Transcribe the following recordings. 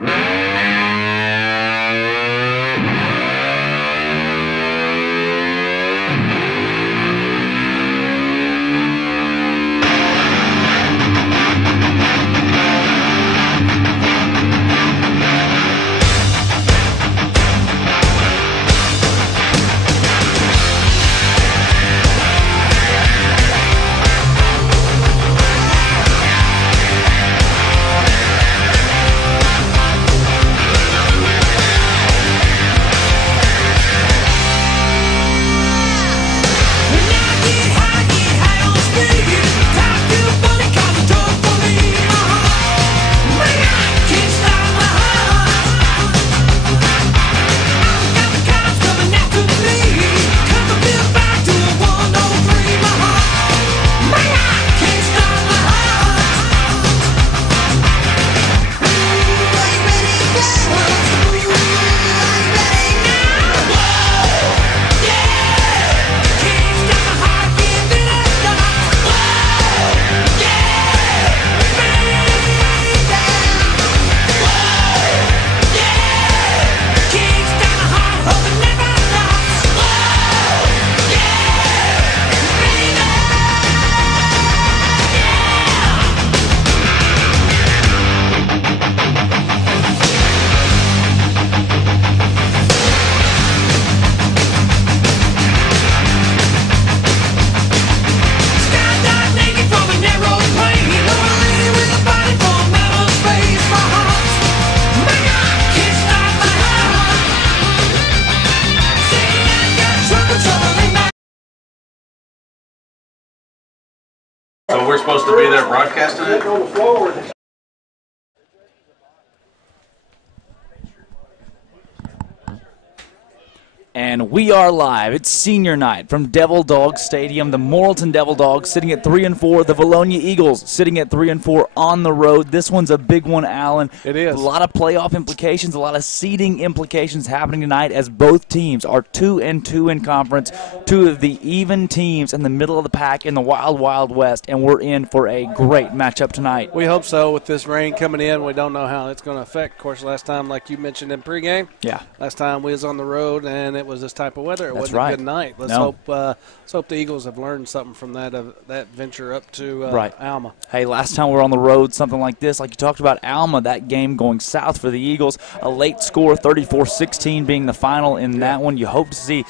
So we're supposed to be there broadcasting it? And we are live. It's senior night from Devil Dog Stadium. The Morrilton Devil Dogs sitting at 3-4. The Vilonia Eagles sitting at 3-4 on the road. This one's a big one, Alan. It is. A lot of playoff implications, a lot of seeding implications happening tonight as both teams are 2-2 in conference. Two of the even teams in the middle of the pack in the Wild Wild West, and we're in for a great matchup tonight. We hope so. With this rain coming in, we don't know how it's going to affect. Of course, last time, like you mentioned in pregame, last time we was on the road and it was this type of weather. It wasn't a good night. Let's hope the Eagles have learned something from that venture up to Alma. Hey, last time we were on the road, something like this, like you talked about Alma, that game going south for the Eagles, a late score, 34-16 being the final in that one. You hope to see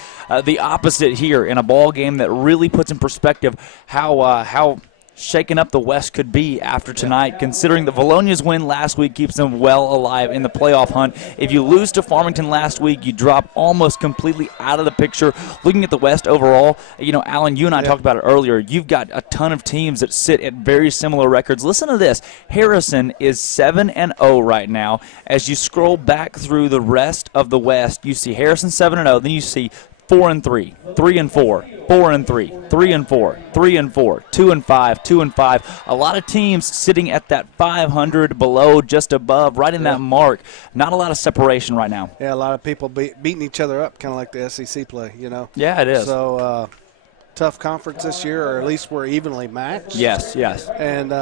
the opposite here in a ball game that really puts in perspective how shaken up the West could be after tonight, considering the Vilonia's win last week keeps them well alive in the playoff hunt. If you lose to Farmington last week, you drop almost completely out of the picture. Looking at the West overall, you know, Alan, you and I talked about it earlier. You've got a ton of teams that sit at very similar records. Listen to this. Harrison is 7-0 right now. As you scroll back through the rest of the West, you see Harrison 7-0, then you see 4-3, 3-4, 4-3, 3-4, 3-4, 2-5, 2-5. A lot of teams sitting at that 500 below, just above, right in that mark. Not a lot of separation right now. Yeah, a lot of people beating each other up, kind of like the SEC play, you know. Yeah, it is. So tough conference this year, or at least we're evenly matched. Yes, yes. And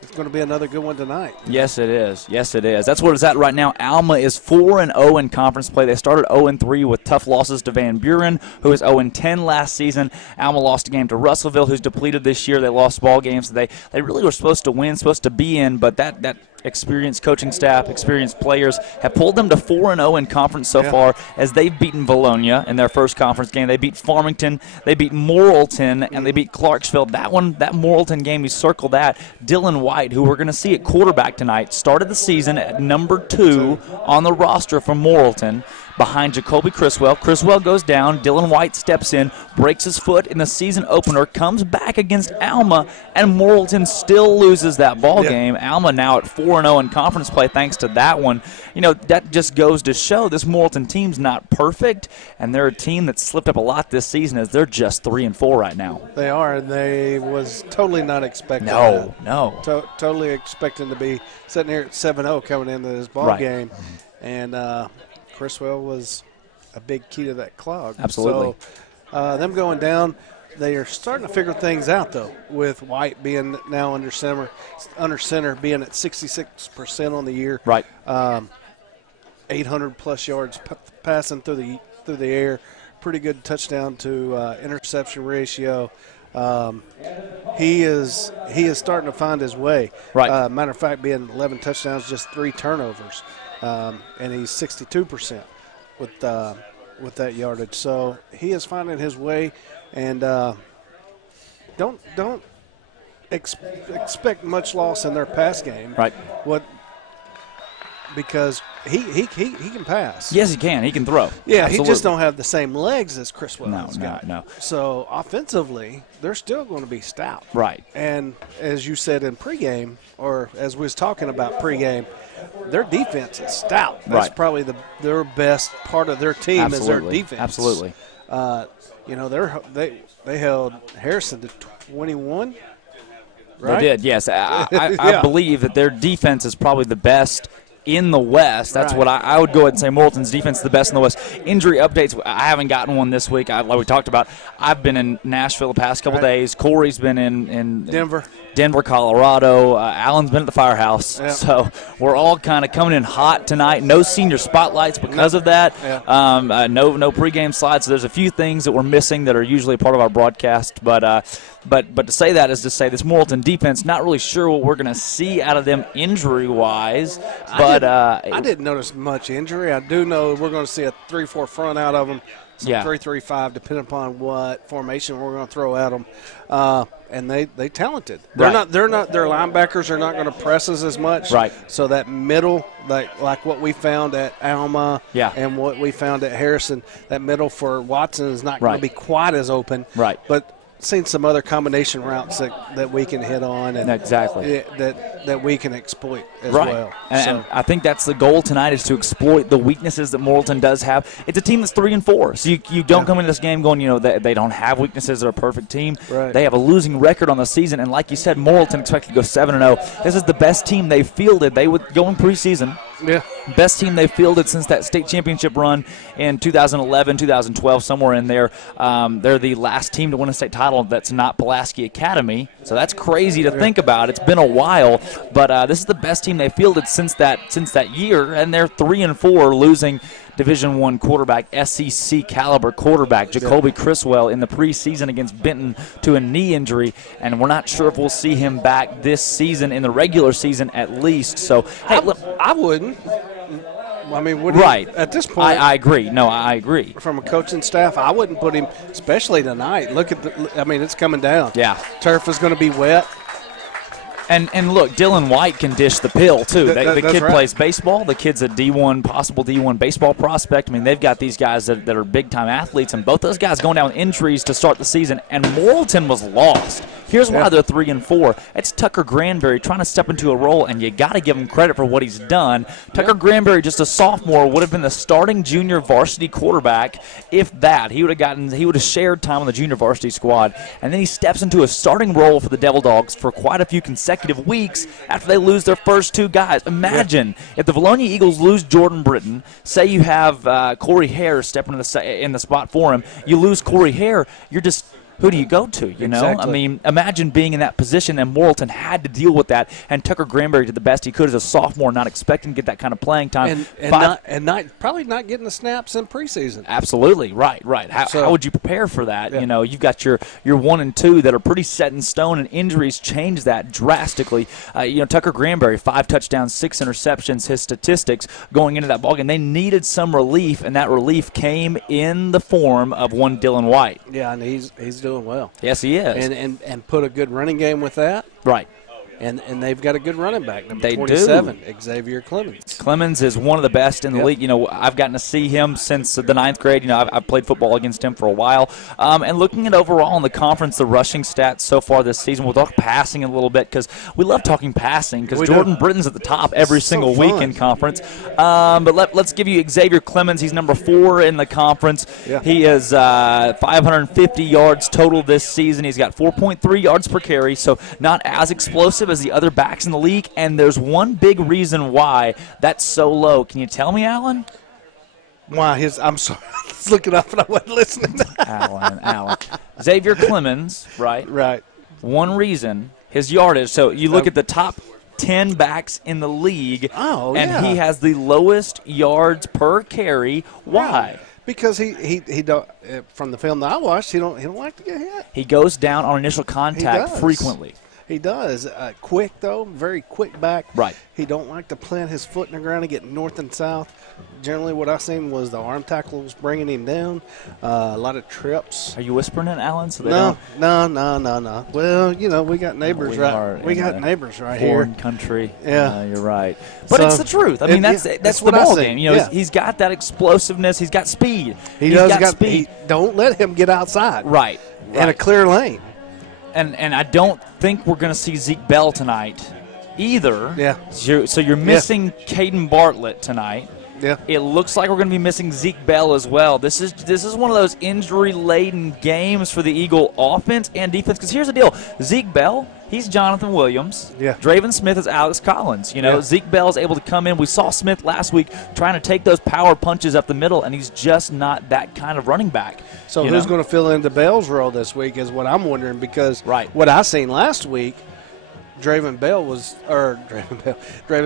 it's going to be another good one tonight. Yes, it is. Yes, it is. That's what it's at right now. Alma is 4-0 in conference play. They started 0-3 with tough losses to Van Buren, who was 0-10 last season. Alma lost a game to Russellville, who's depleted this year. They lost ball games. They really were supposed to win, supposed to be in, but that experienced coaching staff, experienced players have pulled them to 4-0 in conference so far, as they've beaten Vilonia in their first conference game. They beat Farmington, they beat Morrilton, and they beat Clarksville. That Morrilton game, you circle that. Dylan White, who we're going to see at quarterback tonight, started the season at number 2 on the roster from Morrilton, behind Jacoby Criswell. Criswell goes down. Dylan White steps in, breaks his foot in the season opener, comes back against Alma, and Morrilton still loses that ball game. Alma now at 4-0 in conference play thanks to that one. You know, that just goes to show this Morrilton team's not perfect, and they're a team that slipped up a lot this season as they're just 3-4 right now. They are, and they was totally not expecting totally expecting to be sitting here at 7-0 coming into this ball game. And Criswell was a big key to that clog. Absolutely. So them going down, they are starting to figure things out, though, with White being now under center being at 66% on the year. Right. 800-plus yards passing through the air. Pretty good touchdown to interception ratio. He is starting to find his way. Right. Matter of fact, being 11 touchdowns, just 3 turnovers, and he's 62% with that yardage. So he is finding his way, and don't expect much loss in their pass game. Right. Because he can pass. Yes, he can. He can throw. Yeah, Absolutely. He just don't have the same legs as Chris Wells. No. So offensively, they're still going to be stout. Right. And as you said in pregame, or as we was talking about pregame, their defense is stout. That's probably their best part of their team. Absolutely. Is their defense. Absolutely. They held Harrison to 21. Right? They did, yes. I believe that their defense is probably the best in the West. That's what I would go ahead and say. Morrilton's defense is the best in the West. Injury updates, I haven't gotten one this week. Like we talked about, I've been in Nashville the past couple days. Corey's been in Denver, Colorado. Alan's been at the firehouse. Yep. So we're all kind of coming in hot tonight. No senior spotlights because of that. Yep. No pregame slides. So there's a few things that we're missing that are usually a part of our broadcast. But to say that is to say this Morrilton defense, not really sure what we're going to see out of them injury-wise. But I didn't notice much injury. I do know we're going to see a 3-4 front out of them, some 3-3-5, depending upon what formation we're going to throw at them. And they talented. Their linebackers are not going to press us as much. Right. So that middle, like what we found at Alma and what we found at Harrison, that middle for Watson is not going to be quite as open. Right. But seen some other combination routes that we can hit on and that we can exploit as well. And I think that's the goal tonight, is to exploit the weaknesses that Morrilton does have. It's a team that's 3-4, so you don't come into this game going, they don't have weaknesses. They're a perfect team. Right. They have a losing record on the season, and like you said, Morrilton expected to go 7-0. This is the best team they fielded. They would go in preseason. Yeah. Best team they fielded since that state championship run in 2011, 2012, somewhere in there. They're the last team to win a state title that's not Pulaski Academy, so that's crazy to think about. It's been a while, but this is the best team they fielded since that year, and they're 3-4, losing Division I quarterback, SEC caliber quarterback Jacoby Criswell in the preseason against Benton to a knee injury, and we're not sure if we'll see him back this season, in the regular season at least. So, hey, look, I wouldn't. I mean, at this point, I agree. No, I agree. From a coaching staff, I wouldn't put him, especially tonight. It's coming down. Yeah, turf is going to be wet. And look, Dylan White can dish the pill, too. The kid plays baseball. The kid's a possible D1 baseball prospect. I mean, they've got these guys that are big-time athletes, and both those guys going down with injuries to start the season, and Morrilton was lost. Here's why they're 3-4. It's Tucker Granberry trying to step into a role, and you got to give him credit for what he's done. Tucker Granberry, just a sophomore, would have been the starting junior varsity quarterback, if that. He would have shared time on the junior varsity squad, and then he steps into a starting role for the Devil Dogs for quite a few consecutive weeks after they lose their first 2 guys. Imagine if the Vilonia Eagles lose Jordan Britton, say you have Corey Hare stepping in the spot for him, you lose Corey Hare, you're just – who do you go to, you know? Exactly. I mean, imagine being in that position, and Morrilton had to deal with that, and Tucker Granberry did the best he could as a sophomore, not expecting to get that kind of playing time. Probably not getting the snaps in preseason. Absolutely, right. How would you prepare for that? Yeah. You know, you've got your 1 and 2 that are pretty set in stone, and injuries change that drastically. Tucker Granberry, 5 touchdowns, 6 interceptions, his statistics going into that ballgame. They needed some relief, and that relief came in the form of one Dylan White. Yeah, and he's doing well. Yes, he is. And put a good running game with that. Right. And they've got a good running back, number they 27, Xavier Clemens. Clemens is one of the best in the league. You know, I've gotten to see him since the 9th grade. You know, I've played football against him for a while. And looking at overall in the conference, the rushing stats so far this season, we'll talk passing a little bit because we love talking passing because Jordan Britton's at the top every single week in conference. But let's give you Xavier Clemens. He's number 4 in the conference. Yeah. He is 550 yards total this season. He's got 4.3 yards per carry, so not as explosive as the other backs in the league, and there's one big reason why that's so low. Can you tell me, Alan? Why I'm sorry. was looking up and I wasn't listening. Allen. Xavier Clemens, right? Right. One reason, his yardage. So you look at the top 10 backs in the league, and he has the lowest yards per carry. Why? Because he don't, from the film that I watched, he don't like to get hit. He goes down on initial contact frequently. He does. Quick, though, very quick back. Right. He don't like to plant his foot in the ground and get north and south. Generally, what I seen was the arm tackle was bringing him down. A lot of trips. Are you whispering it, Alan? So no. Well, we got neighbors We got neighbors right here. Foreign country. Yeah, you're right. But it's the truth. I mean, that's the ball game. He's got that explosiveness. He's got speed. He's got speed. Don't let him get outside. Right. In a clear lane. And I don't think we're going to see Zeke Bell tonight either. Yeah. So you're missing Caden Bartlett tonight. Yeah. It looks like we're going to be missing Zeke Bell as well. This is one of those injury-laden games for the Eagle offense and defense. Because here's the deal. Zeke Bell, he's Jonathan Williams. Yeah. Draven Smith is Alex Collins. Zeke Bell is able to come in. We saw Smith last week trying to take those power punches up the middle, and he's just not that kind of running back. So who's going to fill into Bell's role this week is what I'm wondering, because what I seen last week, Draven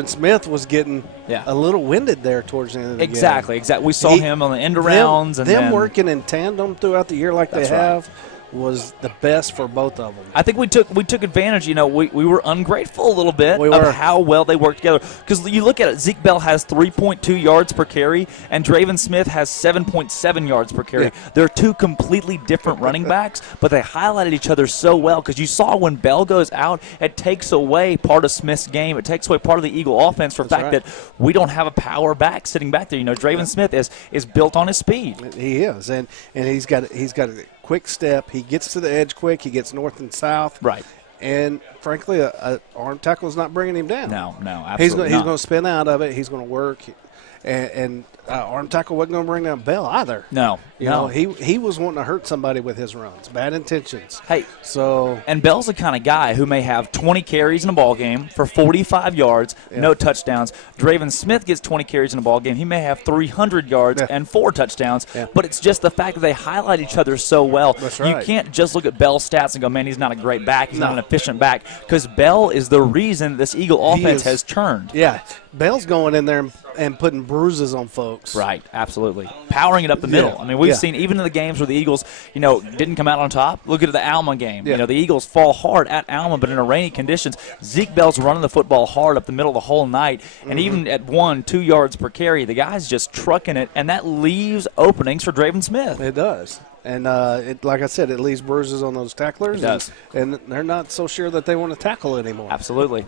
Smith was getting a little winded there towards the end of the game. Exactly. We saw him on the end arounds. Them working in tandem throughout the year like they have was the best for both of them. I think we took advantage. We were ungrateful a little bit of how well they worked together. Because you look at it, Zeke Bell has 3.2 yards per carry, and Draven Smith has 7.7 yards per carry. Yeah. They're two completely different running backs, but they highlighted each other so well. Because you saw when Bell goes out, it takes away part of Smith's game. It takes away part of the Eagle offense for the fact that we don't have a power back sitting back there. Draven Smith is built on his speed. He is, and he's got a quick step. He gets to the edge quick. He gets north and south. Right. And, frankly, an arm tackle is not bringing him down. No, absolutely He's going to spin out of it. He's going to work. And arm tackle wasn't going to bring down Bell either. No. He was wanting to hurt somebody with his runs. Bad intentions. And Bell's the kind of guy who may have 20 carries in a ball game for 45 yards, no touchdowns. Draven Smith gets 20 carries in a ball game. He may have 300 yards and 4 touchdowns. Yeah. But it's just the fact that they highlight each other so well. That's right. You can't just look at Bell's stats and go, man, he's not a great back. He's not an efficient back. Because Bell is the reason this Eagle offense has churned. Yeah. Bell's going in there and putting bruises on folks. Right, absolutely. Powering it up the middle. I mean, we've seen even in the games where the Eagles, didn't come out on top. Look at the Alma game. Yeah. The Eagles fall hard at Alma, but in rainy conditions, Zeke Bell's running the football hard up the middle the whole night. And even at 1-2 yards per carry, the guy's just trucking it, and that leaves openings for Draven Smith. It does. And, like I said, it leaves bruises on those tacklers. It does. And they're not so sure that they want to tackle anymore. Absolutely.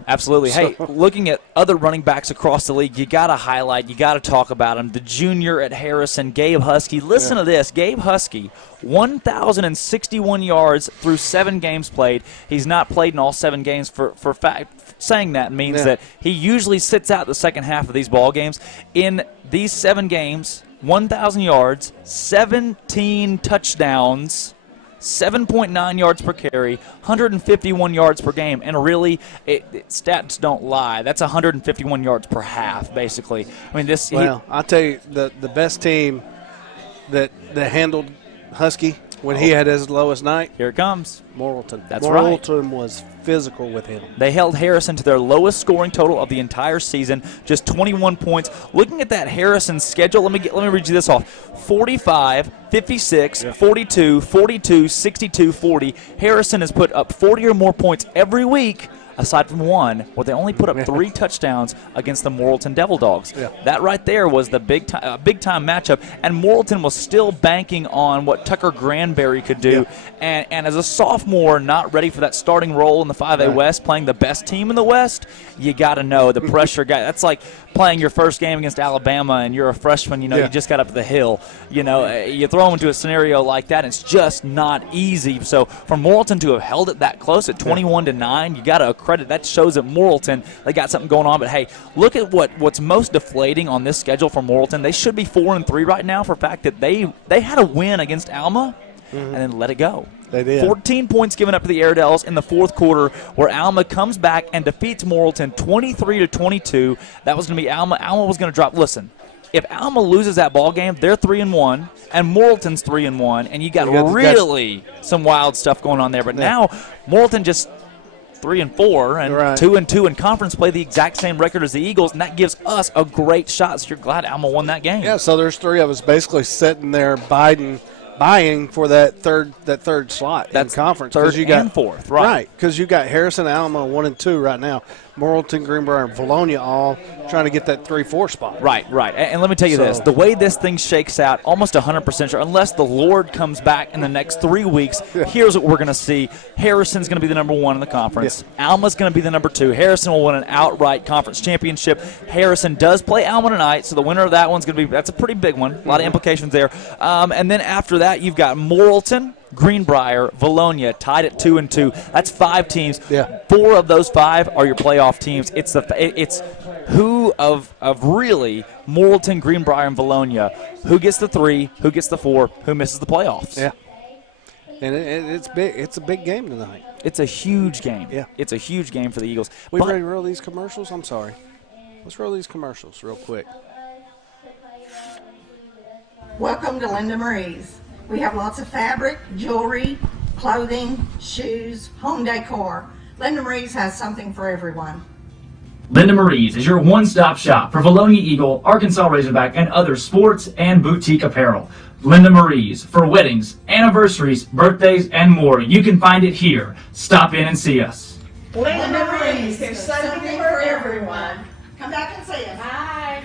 Hey, looking at other running backs across the league, you got to highlight, you got to talk about him. The junior at Harrison, Gabe Husky. Listen to this. Gabe Husky, 1,061 yards through 7 games played. He's not played in all 7 games. For fact, saying that means that he usually sits out the second half of these ball games. In these 7 games, 1,000 yards, 17 touchdowns, 7.9 yards per carry, 151 yards per game. And really, stats don't lie. That's 151 yards per half, basically. I mean, I'll tell you, the best team that handled Husky when he had his lowest night. Here it comes. Morrilton. That's right. Morrilton was physical with him. They held Harrison to their lowest scoring total of the entire season, just 21 points. Looking at that Harrison schedule, let me read you this off. 45, 56, 42, 42, 62, 40. Harrison has put up 40 or more points every week, aside from one, where they only put up 3 touchdowns against the Morrilton Devil Dogs. Yeah. That right there was the big time matchup, and Morrilton was still banking on what Tucker Granberry could do. Yeah. And as a sophomore, not ready for that starting role in the 5A West, playing the best team in the West, you got to know the pressure guy. That's like playing your first game against Alabama, and you're a freshman. You just got up the hill. You throw them into a scenario like that, and it's just not easy. So for Morrilton to have held it that close at 21-9, you got to credit. That shows that Morrilton, they got something going on. But, hey, look at what's most deflating on this schedule for Morrilton. They should be 4-3 right now for the fact that they had a win against Alma and then let it go. They did. 14 points given up to the Airedales in the fourth quarter, where Alma comes back and defeats Morrilton 23-22. That was going to be Alma. Alma was going to drop. Listen, if Alma loses that ball game, they're 3-1, and Morrilton's 3-1, and you got really some wild stuff going on there. But now Morrilton just 3-4 and 2-2 in conference play, the exact same record as the Eagles, and that gives us a great shot. So you're glad Alma won that game. Yeah, so there's three of us basically sitting there buying for that third slot in conference. Third and fourth, right? Because you got Harrison, Alma 1 and 2 right now. Morrilton, Greenbrier, and Vilonia all trying to get that 3-4 spot. Right. And let me tell you this. The way this thing shakes out, almost 100% sure, unless the Lord comes back in the next 3 weeks, here's what we're going to see. Harrison's going to be the number 1 in the conference. Alma's going to be the number 2. Harrison will win an outright conference championship. Harrison does play Alma tonight, so the winner of that one's going to be – that's a pretty big one. A lot of implications there. And then after that, you've got Morrilton, Greenbrier, Vilonia tied at 2-2. That's 5 teams. 4 of those 5 are your playoff teams. It's who of really Morrilton, Greenbrier, and Vilonia, who gets the 3, who gets the 4, who misses the playoffs. Yeah. And it's big. It's a big game tonight. It's a huge game. Yeah. It's a huge game for the Eagles. We ready to roll these commercials? I'm sorry. Let's roll these commercials real quick. Welcome to Linda Marie's. We have lots of fabric, jewelry, clothing, shoes, home decor. Linda Marie's has something for everyone. Linda Marie's is your one-stop shop for Vilonia Eagle, Arkansas Razorback, and other sports and boutique apparel. Linda Marie's for weddings, anniversaries, birthdays, and more. You can find it here. Stop in and see us. Linda Marie's, there's something for everyone. Come back and see us. Bye.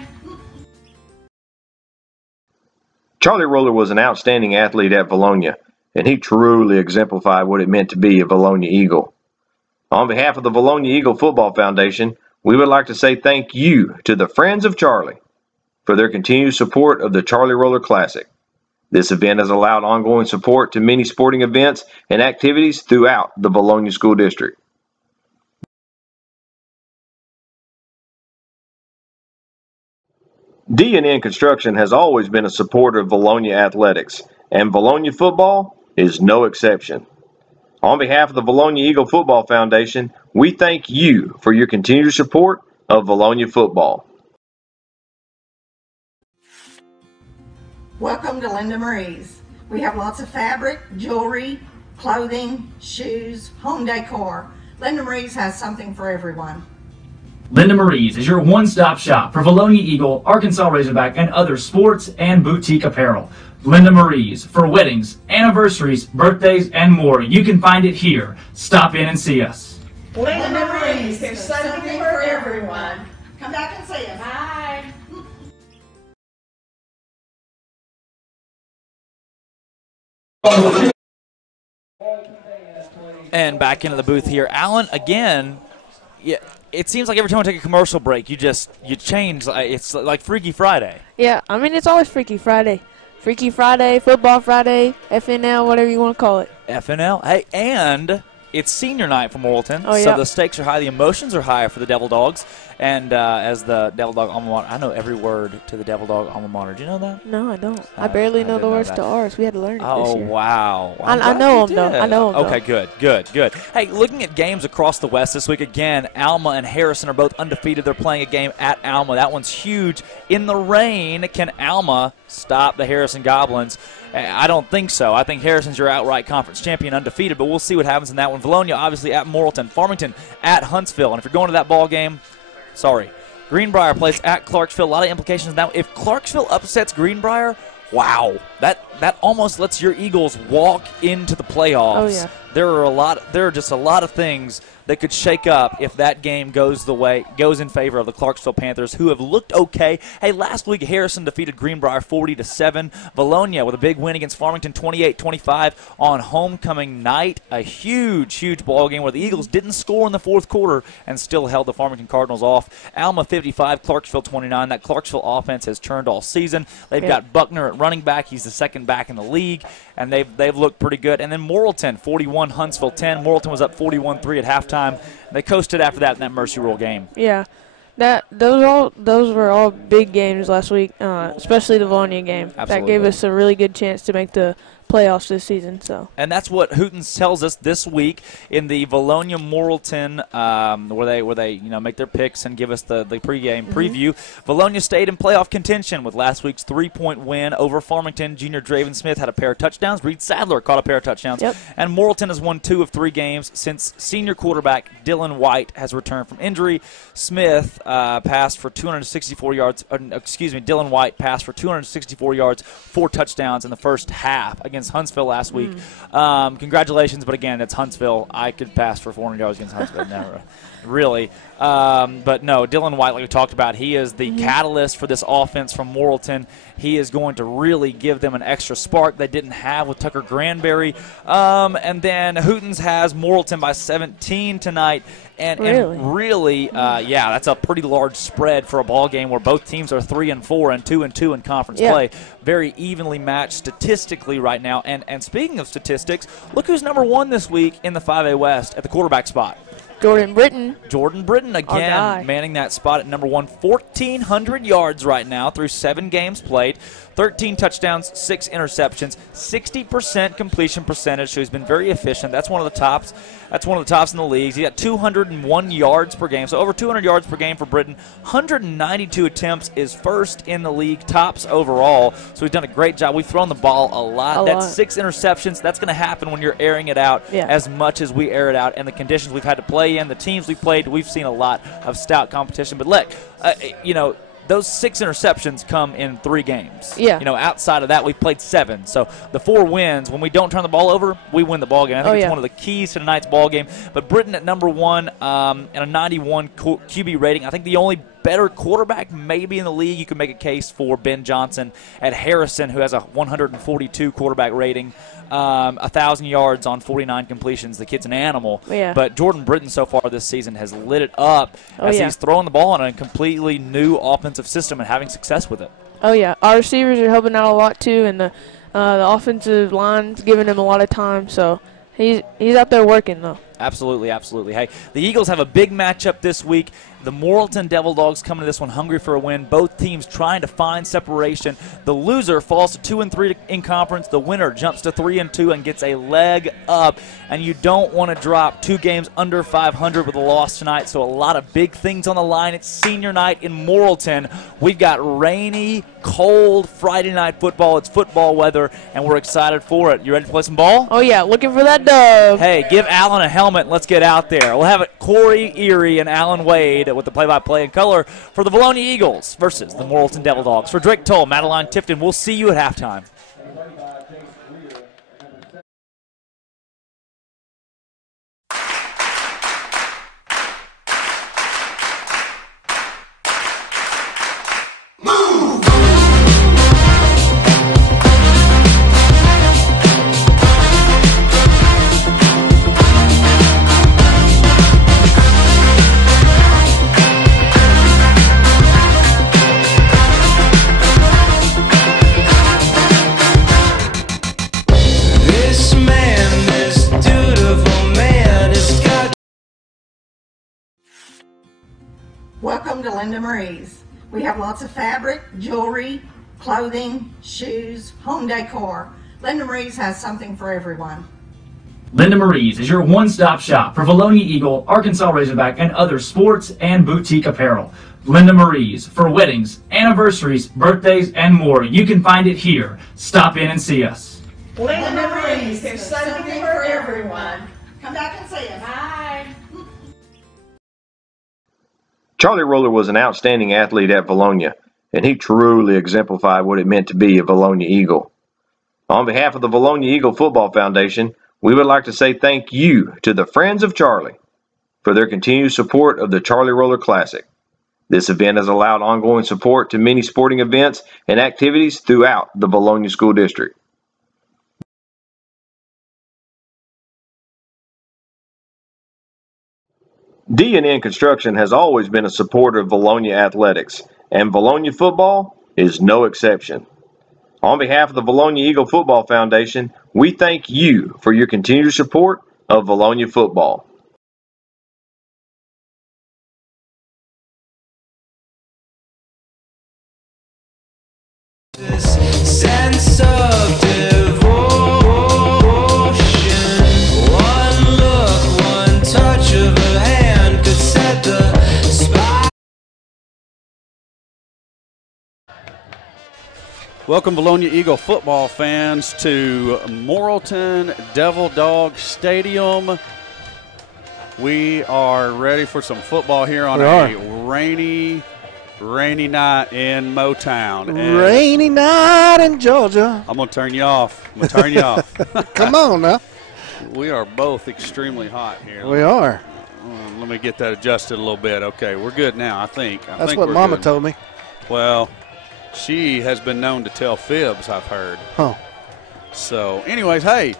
Charlie Roller was an outstanding athlete at Vilonia, and he truly exemplified what it meant to be a Vilonia Eagle. On behalf of the Vilonia Eagle Football Foundation, we would like to say thank you to the Friends of Charlie for their continued support of the Charlie Roller Classic. This event has allowed ongoing support to many sporting events and activities throughout the Vilonia School District. D&N Construction has always been a supporter of Vilonia athletics, and Vilonia football is no exception. On behalf of the Vilonia Eagle Football Foundation, we thank you for your continued support of Vilonia football. Welcome to Linda Marie's. We have lots of fabric, jewelry, clothing, shoes, home decor. Linda Marie's has something for everyone. Linda Marie's is your one-stop shop for Vilonia Eagle, Arkansas Razorback, and other sports and boutique apparel. Linda Marie's for weddings, anniversaries, birthdays, and more. You can find it here. Stop in and see us. Linda Marie's, there's something for everyone. Come back and see us. Bye. And back into the booth here. Alan, again, it seems like every time we take a commercial break, you change. It's like Freaky Friday. Yeah, I mean, it's always Freaky Friday. Freaky Friday, Football Friday, FNL, whatever you want to call it. FNL. Hey, and it's senior night for Morrilton, so the stakes are high, the emotions are higher for the Devil Dogs. And as the Devil Dog alma mater, I know every word to the Devil Dog alma mater. Do you know that? No, I don't. I barely know the words to ours. We had to learn it this year. Oh, wow. I know them, though. I know them. Okay, good. Hey, looking at games across the West this week, again, Alma and Harrison are both undefeated. They're playing a game at Alma. That one's huge. In the rain, can Alma stop the Harrison Goblins? I don't think so. I think Harrison's your outright conference champion, undefeated, but we'll see what happens in that one. Vilonia, obviously, at Morrilton. Farmington at Huntsville. And if you're going to that ball game, sorry. Greenbrier plays at Clarksville. A lot of implications now. If Clarksville upsets Greenbrier, wow, that almost lets your Eagles walk into the playoffs. Oh, yeah. There are just a lot of things that could shake up if that game goes in favor of the Clarksville Panthers, who have looked okay. Hey, last week Harrison defeated Greenbrier 40-7. Vilonia with a big win against Farmington 28-25 on homecoming night. A huge ball game where the Eagles didn't score in the fourth quarter and still held the Farmington Cardinals off. Alma 55, Clarksville 29. That Clarksville offense has turned all season. They've got Buckner at running back. He's the second back in the league, and they've looked pretty good. And then Morrilton 41, Huntsville 10. Morrilton was up 41-3 at halftime. They coasted after that in that Mercy Rule game. Yeah, those were all big games last week, especially the Vilonia game. Absolutely. That gave us a really good chance to make the playoffs this season. So. And that's what Hootens tells us this week in the Vilonia Morrilton, where they make their picks and give us the pregame preview. Vilonia stayed in playoff contention with last week's 3-point win over Farmington. Junior Draven Smith had a pair of touchdowns. Reed Sadler caught a pair of touchdowns. Yep. And Morrilton has won 2 of 3 games since senior quarterback Dylan White has returned from injury. Smith passed for 264 yards. Dylan White passed for 264 yards, 4 touchdowns in the first half against Huntsville last week. Congratulations, but again, it's Huntsville. I could pass for 400 yards against Huntsville. Never, really. But no, Dylan White, like we talked about, he is the catalyst for this offense from Morrilton. He is going to really give them an extra spark they didn't have with Tucker Granberry. And then Hootens has Morrilton by 17 tonight. And really, that's a pretty large spread for a ball game where both teams are 3-4 and 2-2 in conference play. Very evenly matched statistically right now. And speaking of statistics, look who's number 1 this week in the 5A West at the quarterback spot. Jordan Britton again, manning that spot at number 1. 1,400 yards right now through 7 games played. 13 touchdowns, 6 interceptions, 60% completion percentage, so he's been very efficient. That's one of the tops. That's one of the tops in the league. He got 201 yards per game, so over 200 yards per game for Britton. 192 attempts is first in the league, tops overall. So he's done a great job. We've thrown the ball a lot. That's 6 interceptions. That's going to happen when you're airing it out as much as we air it out. And the conditions we've had to play in, the teams we've played, we've seen a lot of stout competition. But look, those 6 interceptions come in 3 games. Outside of that, we've played 7. So the 4 wins, when we don't turn the ball over, we win the ball game. I think it's one of the keys to tonight's ball game. But Britton at number 1 and a 91 QB rating. I think the only better quarterback maybe in the league, you can make a case for Ben Johnson at Harrison, who has a 142 quarterback rating, 1,000 yards on 49 completions. The kid's an animal. But Jordan Britton so far this season has lit it up as he's throwing the ball on a completely new offensive system and having success with it. Our receivers are helping out a lot too, and the offensive line's giving him a lot of time. So he's out there working though. Absolutely. Hey, the Eagles have a big matchup this week. The Morrilton Devil Dogs coming to this one hungry for a win. Both teams trying to find separation. The loser falls to 2-3 in conference. The winner jumps to 3-2 and gets a leg up. And you don't want to drop 2 games under 500 with a loss tonight. So a lot of big things on the line. It's senior night in Morrilton. We've got rainy, cold Friday night football. It's football weather, and we're excited for it. You ready to play some ball? Looking for that dub. Hey, give Alan a helmet and let's get out there. We'll have it Corey Erie and Alan Wade with the play-by-play in color for the Vilonia Eagles versus the Morrilton Devil Dogs. For Drake Toll, Madeline Tifton, we'll see you at halftime. Welcome to Linda Marie's. We have lots of fabric, jewelry, clothing, shoes, home decor. Linda Marie's has something for everyone. Linda Marie's is your one-stop shop for Vilonia Eagle, Arkansas Razorback, and other sports and boutique apparel. Linda Marie's for weddings, anniversaries, birthdays, and more. You can find it here. Stop in and see us. Linda Marie's, there's something for everyone. Come back and see us. Bye. Charlie Roller was an outstanding athlete at Vilonia, and he truly exemplified what it meant to be a Vilonia Eagle. On behalf of the Vilonia Eagle Football Foundation, we would like to say thank you to the Friends of Charlie for their continued support of the Charlie Roller Classic. This event has allowed ongoing support to many sporting events and activities throughout the Vilonia School District. D&N Construction has always been a supporter of Vilonia athletics, and Vilonia football is no exception. On behalf of the Vilonia Eagle Football Foundation, we thank you for your continued support of Vilonia football. Sense of devotion. Welcome, Vilonia Eagle football fans, to Morrilton Devil Dog Stadium. We are ready for some football here on a rainy night in Motown. And rainy night in Georgia. I'm going to turn you off. Come on now. We are both extremely hot here. We are. Let me get that adjusted a little bit. Okay, we're good now, I think. That's what Mama told me. Well, she has been known to tell fibs, I've heard. Huh. So, anyways, hey,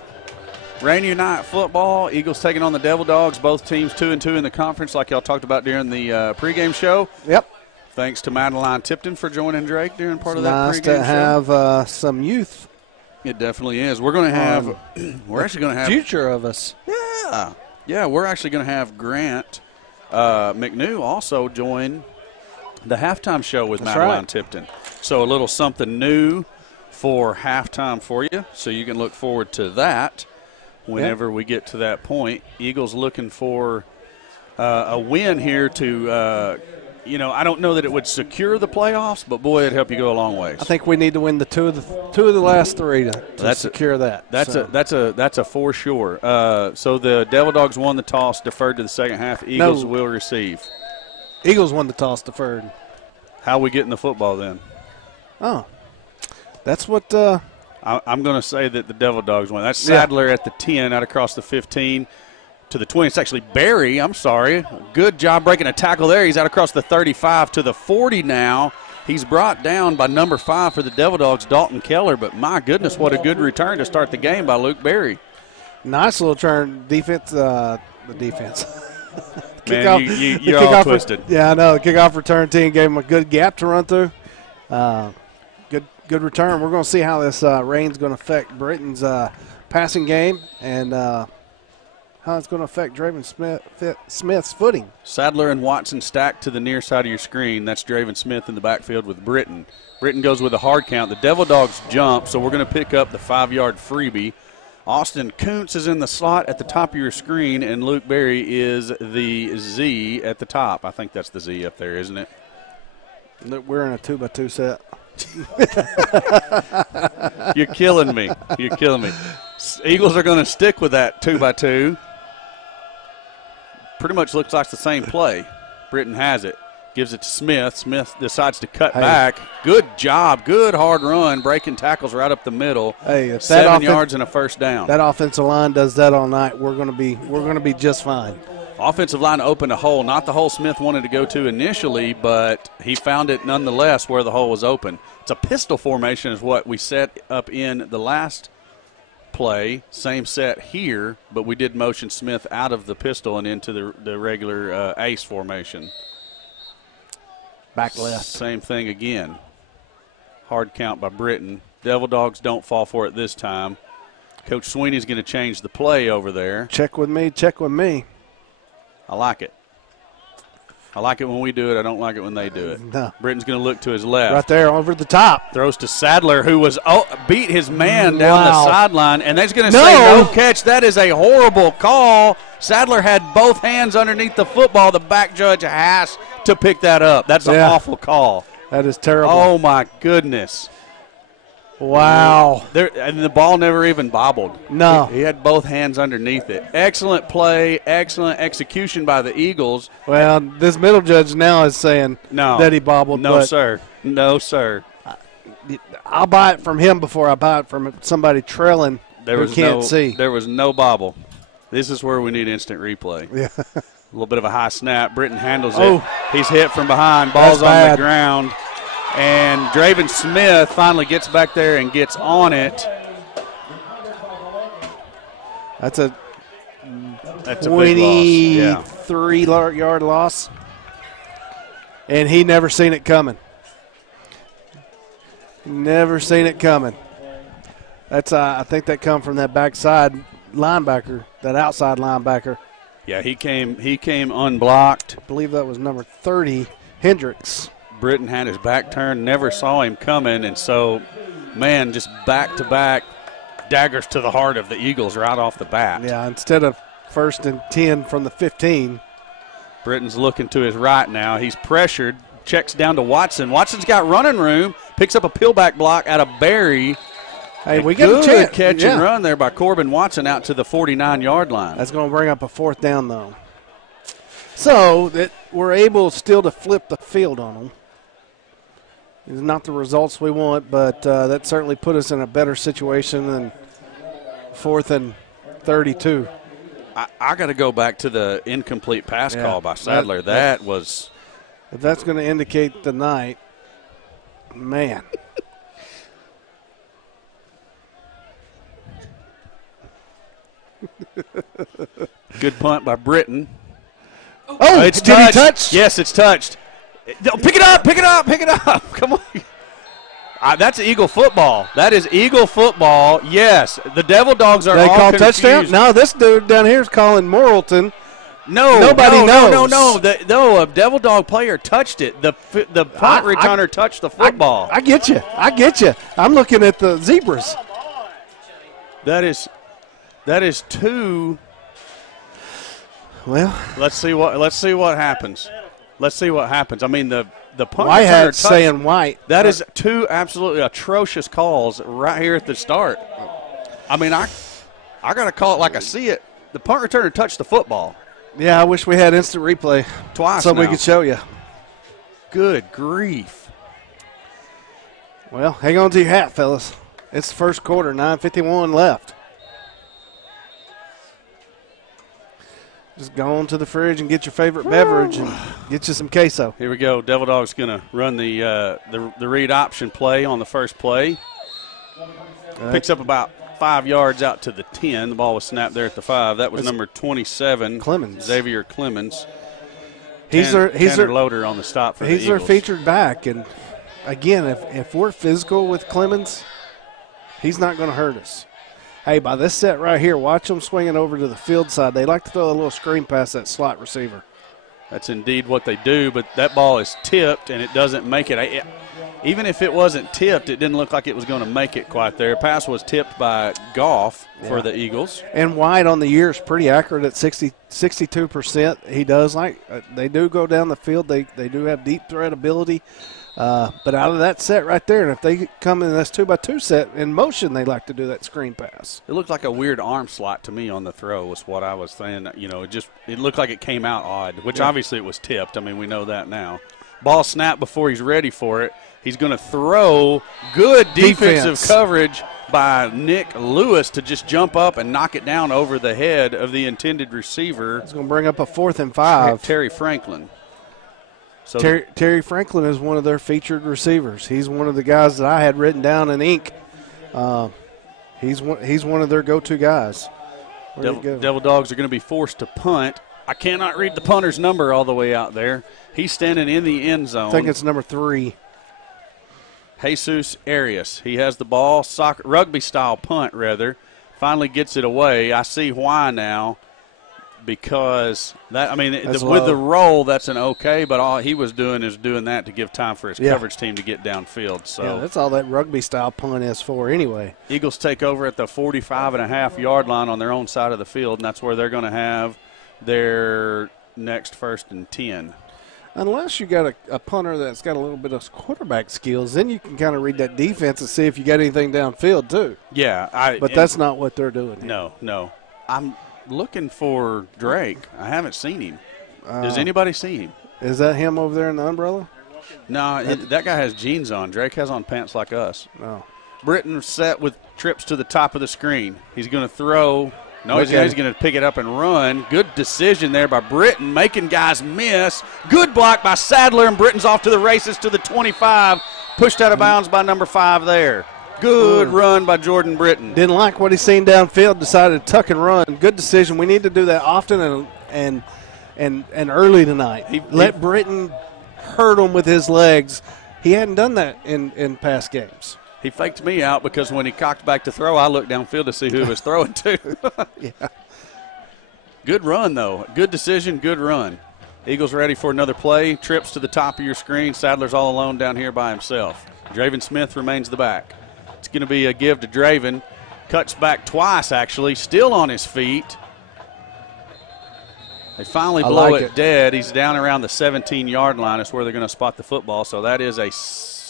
rainy night football. Eagles taking on the Devil Dogs. Both teams 2-2 in the conference, like y'all talked about during the pregame show. Yep. Thanks to Madeline Tipton for joining Drake during part of that pregame show. Nice to have some youth. It definitely is. We're going to have we're actually going to have future of us. Yeah, we're actually going to have Grant McNew also join the halftime show with Madeline Tipton. So a little something new for halftime for you, so you can look forward to that whenever we get to that point. Eagles looking for a win here to, I don't know that it would secure the playoffs, but boy, it'd help you go a long ways. I think we need to win the two of the last three to secure that. That's a for sure. So the Devil Dogs won the toss, deferred to the second half. Eagles will receive. Eagles won the toss, deferred. How we getting the football then? Oh, that's what I'm going to say that the Devil Dogs win. That's Sadler at the 10, out across the 15 to the 20. It's actually Barry. I'm sorry. Good job breaking a tackle there. He's out across the 35 to the 40 now. He's brought down by number 5 for the Devil Dogs, Dalton Keller. But my goodness, what a good return to start the game by Luke Barry. Nice little turn defense. The defense. Man, you're all twisted. I know. The kickoff return team gave him a good gap to run through. Good return. We're going to see how this rain's going to affect Britton's passing game and how it's going to affect Draven Smith's footing. Sadler and Watson stacked to the near side of your screen. That's Draven Smith in the backfield with Britton. Britton goes with a hard count. The Devil Dogs jump, so we're going to pick up the 5-yard freebie. Austin Kuntz is in the slot at the top of your screen, and Luke Berry is the Z at the top. I think that's the Z up there, isn't it? We're in a 2x2 set. You're killing me. Eagles are going to stick with that 2x2. Pretty much looks like the same play. Britton has it. Gives it to Smith. Smith decides to cut back. Good job. Good hard run. Breaking tackles right up the middle. Hey, 7 yards and a first down. That offensive line does that all night. We're going to be just fine. Offensive line opened a hole. Not the hole Smith wanted to go to initially, but he found it nonetheless where the hole was open. It's a pistol formation is what we set up in the last play. Same set here, but we did motion Smith out of the pistol and into the regular ace formation. Back left. Same thing again. Hard count by Britton. Devil Dogs don't fall for it this time. Coach Sweeney's going to change the play over there. Check with me. I like it. I like it when we do it. I don't like it when they do it. No. Britton's going to look to his left. Right there over the top. Throws to Sadler, who was beat his man down the sideline. And they're going to say no catch. That is a horrible call. Sadler had both hands underneath the football. The back judge has to pick that up. That's an awful call. That is terrible. Oh, my goodness. Wow. And the ball never even bobbled. No. He had both hands underneath it. Excellent play, excellent execution by the Eagles. Well, this middle judge now is saying that he bobbled. No, sir. No, sir. I'll buy it from him before I buy it from somebody trailing who can't see. There was no bobble. This is where we need instant replay. Yeah. A little bit of a high snap. Britton handles it. He's hit from behind. Ball's on the ground. And Draven Smith finally gets back there and gets on it. That's a 23-yard loss. And he never seen it coming. Never seen it coming. That's I think that come from that backside linebacker, that outside linebacker. Yeah, he came unblocked. I believe that was number 30, Hendricks. Britton had his back turned, never saw him coming, and so, man, just back-to-back daggers to the heart of the Eagles right off the bat. Yeah, instead of 1st and 10 from the 15. Britton's looking to his right now. He's pressured, checks down to Watson. Watson's got running room, Picks up a peelback block out of Barry. Hey, we get a chance. Catch and run there by Corbin Watson out to the 49-yard line. That's going to bring up a 4th down, though. So that we're able still to flip the field on them. It's not the results we want, but that certainly put us in a better situation than 4th and 32. I got to go back to the incomplete pass call by Sadler. That was. If that's going to indicate the night, man. Good punt by Britton. Oh, it's touched. Yes, it's touched. Pick it up, pick it up, pick it up. Come on. That's Eagle football. That is Eagle football. Yes, the Devil Dogs are all confused. They call touchdown? No, this dude down here is calling Morrilton. No, nobody knows. No, a Devil Dog player touched it. The punt returner touched the football. I get you. I'm looking at the zebras. That is two. Well, let's see what happens. Let's see what happens. I mean, the punt White returner hat saying white. That is two absolutely atrocious calls right here at the start. I mean, I got to call it like I see it. The punt returner touched the football. Yeah, I wish we had instant replay. Twice so now. We could show you. Good grief. Well, hang on to your hat, fellas. It's the first quarter, 9:51 left. Just go on to the fridge and get your favorite beverage and get you some queso. Here we go. Devil Dog's going to run the read option play on the first play. Picks up about 5 yards out to the 10. The ball was snapped there at the 5. That was number 27, Clemens. Xavier Clemens. He's their loader on the stop for the Eagles. He's their featured back. And, again, if we're physical with Clemens, he's not going to hurt us. Hey, by this set right here, watch them swinging over to the field side. They like to throw a little screen pass that slot receiver. That's indeed what they do, but that ball is tipped, and it doesn't make it. Even if it wasn't tipped, it didn't look like it was going to make it quite there. Pass was tipped by Goff for the Eagles. And White on the year is pretty accurate at 62%. He does they do go down the field. They do have deep threat ability. But out of that set right there, and if they come in this 2x2 set in motion, they like to do that screen pass. It looked like a weird arm slot to me on the throw was what I was saying. You know, it looked like it came out odd, which obviously it was tipped. I mean, we know that now. Ball snapped before he's ready for it. He's going to throw. Good defensive coverage by Nick Lewis to just jump up and knock it down over the head of the intended receiver. It's going to bring up a 4th and 5. Terry Franklin. So Terry Franklin is one of their featured receivers. He's one of the guys that I had written down in ink. He's one of their go-to guys. Devil Dogs are going to be forced to punt. I cannot read the punter's number all the way out there. He's standing in the end zone. I think it's number 3. Jesus Arias. He has the ball, rugby-style punt, rather. Finally gets it away. I see why now. Because with the roll, that's an okay, but all he was doing is doing that to give time for his coverage team to get downfield. So that's all that rugby-style punt is for anyway. Eagles take over at the 45.5-yard line on their own side of the field, and that's where they're going to have their next 1st and 10. Unless you got a punter that's got a little bit of quarterback skills, then you can kind of read that defense and see if you got anything downfield too. Yeah. But that's not what they're doing here. No. I'm looking for Drake. I haven't seen him. Does anybody see him? Is that him over there in the umbrella? No, that guy has jeans on. Drake has on pants like us. No. Britton set with trips to the top of the screen. He's going to throw. No, he's going to pick it up and run. Good decision there by Britton, making guys miss. Good block by Sadler, and Britton's off to the races to the 25. Pushed out of bounds by number 5 there. Good run by Jordan Britton. Didn't like what he seen downfield, decided to tuck and run. Good decision. We need to do that often and early tonight. Let Britton hurt him with his legs. He hadn't done that in past games. He faked me out because when he cocked back to throw, I looked downfield to see who he was throwing to. Yeah. Good run, though. Good decision, good run. Eagles ready for another play. Trips to the top of your screen. Sadler's all alone down here by himself. Draven Smith remains the back. It's going to be a give to Draven. Cuts back twice, actually. Still on his feet. They finally blow it dead. He's down around the 17-yard line. That's where they're going to spot the football. So that is a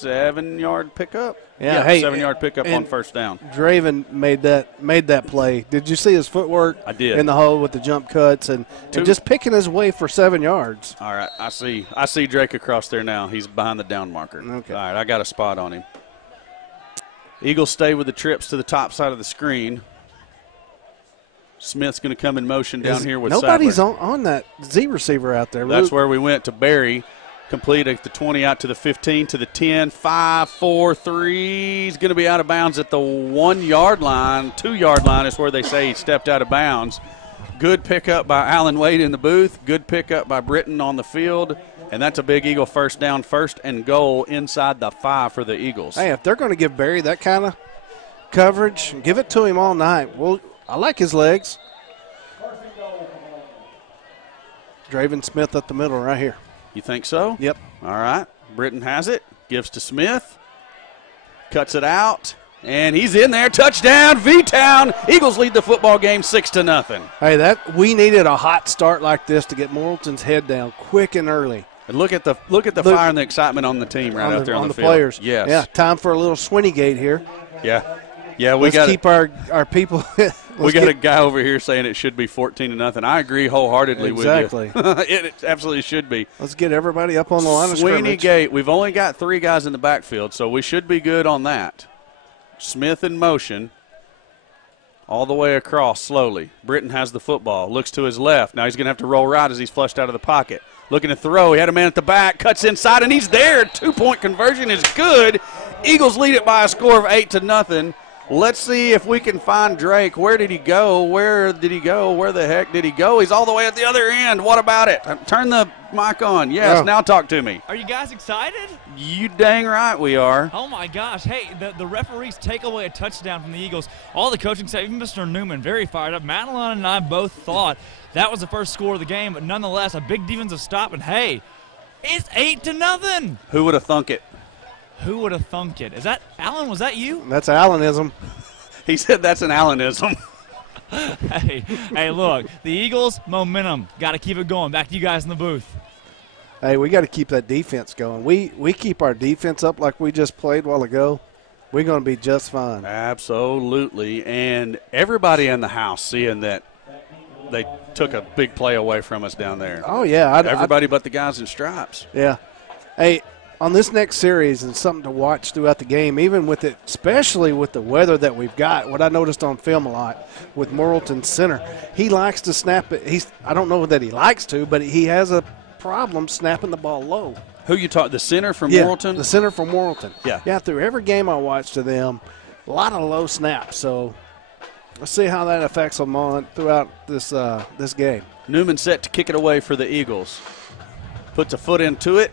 7-yard pickup. Yeah, 7-yard pickup on first down. Draven made that play. Did you see his footwork? I did. In the hole with the jump cuts and just picking his way for 7 yards. All right, I see Drake across there now. He's behind the down marker. Okay. All right, I got a spot on him. Eagles stay with the trips to the top side of the screen. Smith's going to come in motion down here with nobody's Sadler. on that Z receiver out there. That's where we went to Barry. Complete at the 20, out to the 15, to the 10, 5, 4, 3. He's going to be out of bounds at the 1-yard line. 2-yard line is where they say he stepped out of bounds. Good pickup by Alan Wade in the booth. Good pickup by Britton on the field. And that's a big Eagle first down, first and goal inside the 5 for the Eagles. Hey, if they're going to give Barry that kind of coverage, give it to him all night. Well, I like his legs. Draven Smith up the middle right here. You think so? Yep. All right. Britton has it. Gives to Smith. Cuts it out. And he's in there. Touchdown, V-Town. Eagles lead the football game 6-0. Hey, we needed a hot start like this to get Morrilton's head down quick and early. And look at the fire and the excitement on the team right out there on the field. Players. Yes. Yeah, time for a little Swinny gate here. Yeah. Yeah, Let's keep our people. We got a guy over here saying it should be 14-0. I agree wholeheartedly with you. Exactly. It absolutely should be. Let's get everybody up on the line of Sweeney scrimmage. Gate. We've only got 3 guys in the backfield, so we should be good on that. Smith in motion. All the way across slowly. Britton has the football. Looks to his left. Now he's going to have to roll right as he's flushed out of the pocket. Looking to throw. He had a man at the back. Cuts inside, and he's there. 2-point conversion is good. Eagles lead it by a score of 8-0. Let's see if we can find Drake. Where did he go? Where did he go? Where the heck did he go? He's all the way at the other end. What about it? Turn the mic on. Yes, Now talk to me. Are you guys excited? You dang right we are. Oh, my gosh. Hey, the referees take away a touchdown from the Eagles. All the coaching staff, even Mr. Newman, very fired up. Madeline and I both thought that was the first score of the game, but nonetheless, a big defensive stop, and hey, it's 8-0. Who would have thunk it? Who would have thunk it? Is that Alan? Was that you? That's Alanism. He said that's an Alanism. Hey, look, the Eagles, momentum. Got to keep it going. Back to you guys in the booth. Hey, we got to keep that defense going. We keep our defense up like we just played a while ago, we're going to be just fine. Absolutely. And everybody in the house seeing that they took a big play away from us down there. Oh, yeah. Everybody but the guys in stripes. Yeah. Hey, on this next series, and something to watch throughout the game, even with it, especially with the weather that we've got, what I noticed on film a lot with Morrilton center, he likes to snap it. I don't know that he likes to, but he has a problem snapping the ball low. Who you talk? The center from Morrilton? The center from Morrilton. Yeah. Yeah, through every game I watched of them, a lot of low snaps. So let's see how that affects them on throughout this game. Newman set to kick it away for the Eagles. Puts a foot into it.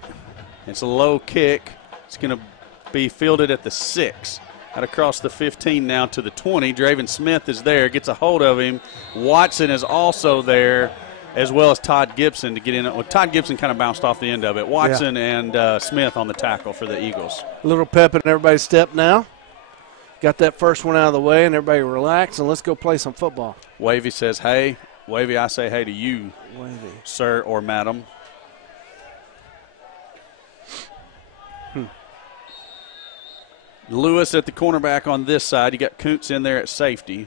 It's a low kick. It's going to be fielded at the 6. Out across the 15 now to the 20. Draven Smith is there, gets a hold of him. Watson is also there, as well as Todd Gibson to get in. Well, Todd Gibson kind of bounced off the end of it. Watson and Smith on the tackle for the Eagles. A little pep in everybody's step now. Got that first one out of the way, and everybody relax, and let's go play some football. Wavy says, hey. Wavy, I say hey to you, Wavy. Sir or madam. Lewis at the cornerback on this side. You got Kuntz in there at safety.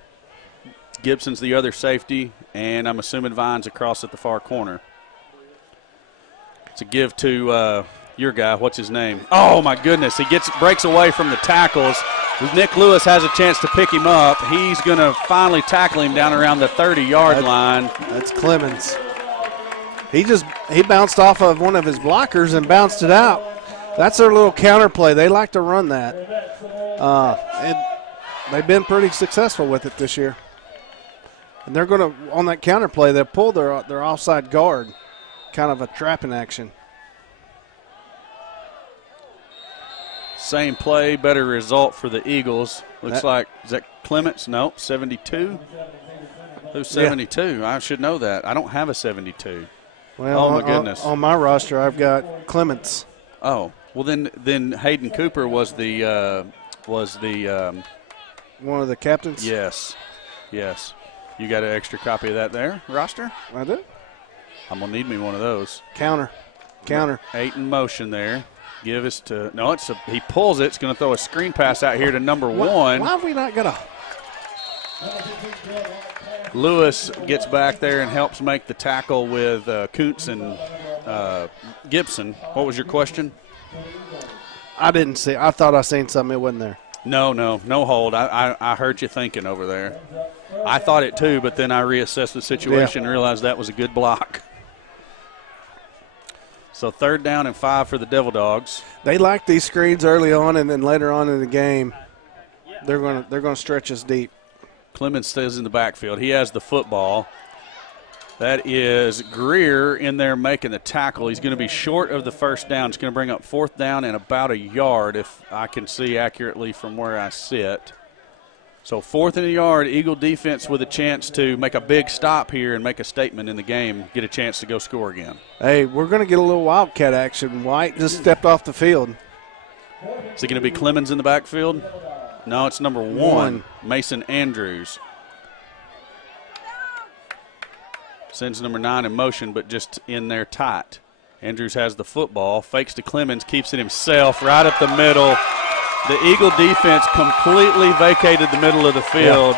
Gibson's the other safety, and I'm assuming Vines across at the far corner. It's a give to your guy. What's his name? Oh, my goodness. He breaks away from the tackles. Nick Lewis has a chance to pick him up. He's going to finally tackle him down around the 30-yard line. That's Clemens. He bounced off of one of his blockers and bounced it out. That's their little counter play. They like to run that. And they've been pretty successful with it this year. And they're going to, on that counter play, they'll pull their offside guard, kind of a trapping action. Same play, better result for the Eagles. Looks like, is that Clements? No, 72. Who's 72? Yeah. I should know that. I don't have a 72. Well, oh, my goodness. On my roster, I've got Clements. Oh, well then Hayden Cooper was the one of the captains. Yes. You got an extra copy of that there, roster? I do. I'm gonna need me one of those. Counter. 8 in motion there. Give us to – no, he pulls it. It's going to throw a screen pass out here to number 1. Why have we not got a – Lewis gets back there and helps make the tackle with Kuntz and Gibson. What was your question? I didn't see. I thought I seen something. It wasn't there. No hold. I heard you thinking over there. I thought it too, but then I reassessed the situation and realized that was a good block. So 3rd down and 5 for the Devil Dogs. They like these screens early on, and then later on in the game, they're gonna stretch us deep. Clemens stays in the backfield. He has the football. That is Greer in there making the tackle. He's going to be short of the first down. It's going to bring up 4th down and about a yard, if I can see accurately from where I sit. So 4th and a yard, Eagle defense with a chance to make a big stop here and make a statement in the game, get a chance to go score again. Hey, we're going to get a little Wildcat action. White just stepped off the field. Is it going to be Clemens in the backfield? No, it's number 1, Mason Andrews. Sends number 9 in motion, but just in there tight. Andrews has the football, fakes to Clemens, keeps it himself right up the middle. The Eagle defense completely vacated the middle of the field,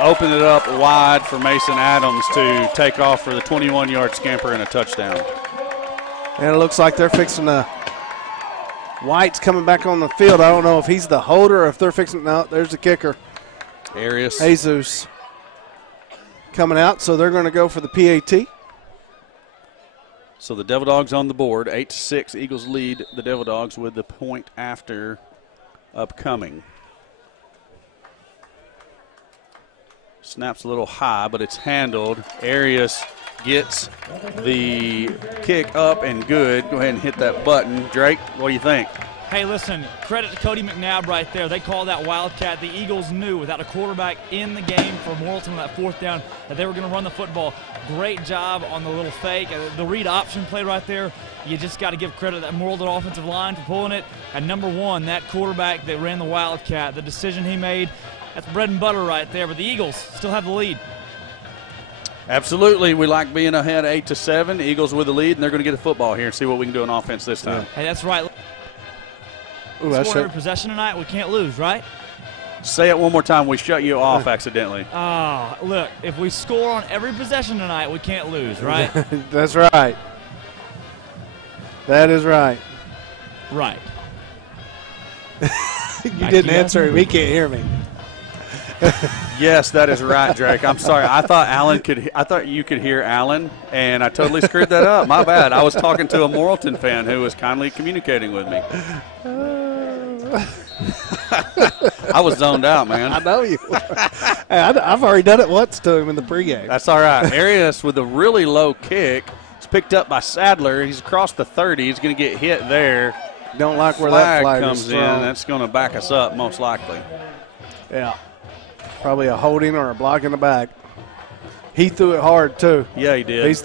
opened it up wide for Mason Adams to take off for the 21-yard scamper and a touchdown. And it looks like they're fixing to – White's coming back on the field. I don't know if he's the holder or if they're fixing – no, there's the kicker. Arias. Jesus coming out, so they're going to go for the PAT. So the Devil Dogs on the board, 8-6. Eagles lead the Devil Dogs with the point after upcoming. Snaps a little high, but it's handled. Arias gets the kick up and good. Go ahead and hit that button. Drake, what do you think? Hey, listen, credit to Cody McNabb right there. They called that Wildcat. The Eagles knew without a quarterback in the game for Morrilton on that 4th down that they were going to run the football. Great job on the little fake. The read option play right there, you just got to give credit to that Morrilton offensive line for pulling it. And number 1, that quarterback that ran the Wildcat, the decision he made, that's bread and butter right there. But the Eagles still have the lead. Absolutely. We like being ahead 8-7. Eagles with the lead, and they're going to get the football here and see what we can do on offense this time. Hey, that's right. Ooh, score every possession tonight, we can't lose, right? Say it one more time. We shut you off accidentally. Oh, look, if we score on every possession tonight, we can't lose, right? That's right. That is right. Right. You didn't answer him. He can't hear me. Yes, that is right, Drake. I'm sorry. I thought you could hear Alan, and I totally screwed that up. My bad. I was talking to a Morrilton fan who was kindly communicating with me. I was zoned out, man. I know you. I've already done it once to him in the pregame. That's all right. Arias with a really low kick. It's picked up by Sadler. He's across the 30. He's going to get hit there. Don't like where that flag comes in. That's going to back us up most likely. Yeah. Probably a holding or a block in the back. He threw it hard too. Yeah, he did. He's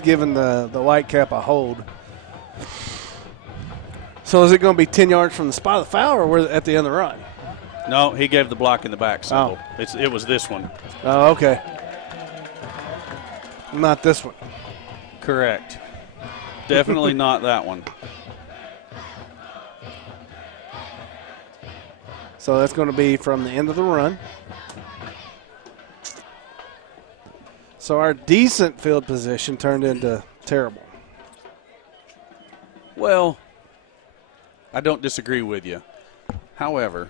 giving the Whitecap a hold. So is it going to be 10 yards from the spot of the foul, or we're at the end of the run? No, he gave the block in the back symbol. It was this one. Oh, okay. Not this one. Correct. Definitely not that one. So that's going to be from the end of the run. So our decent field position turned into terrible. Well, I don't disagree with you. However,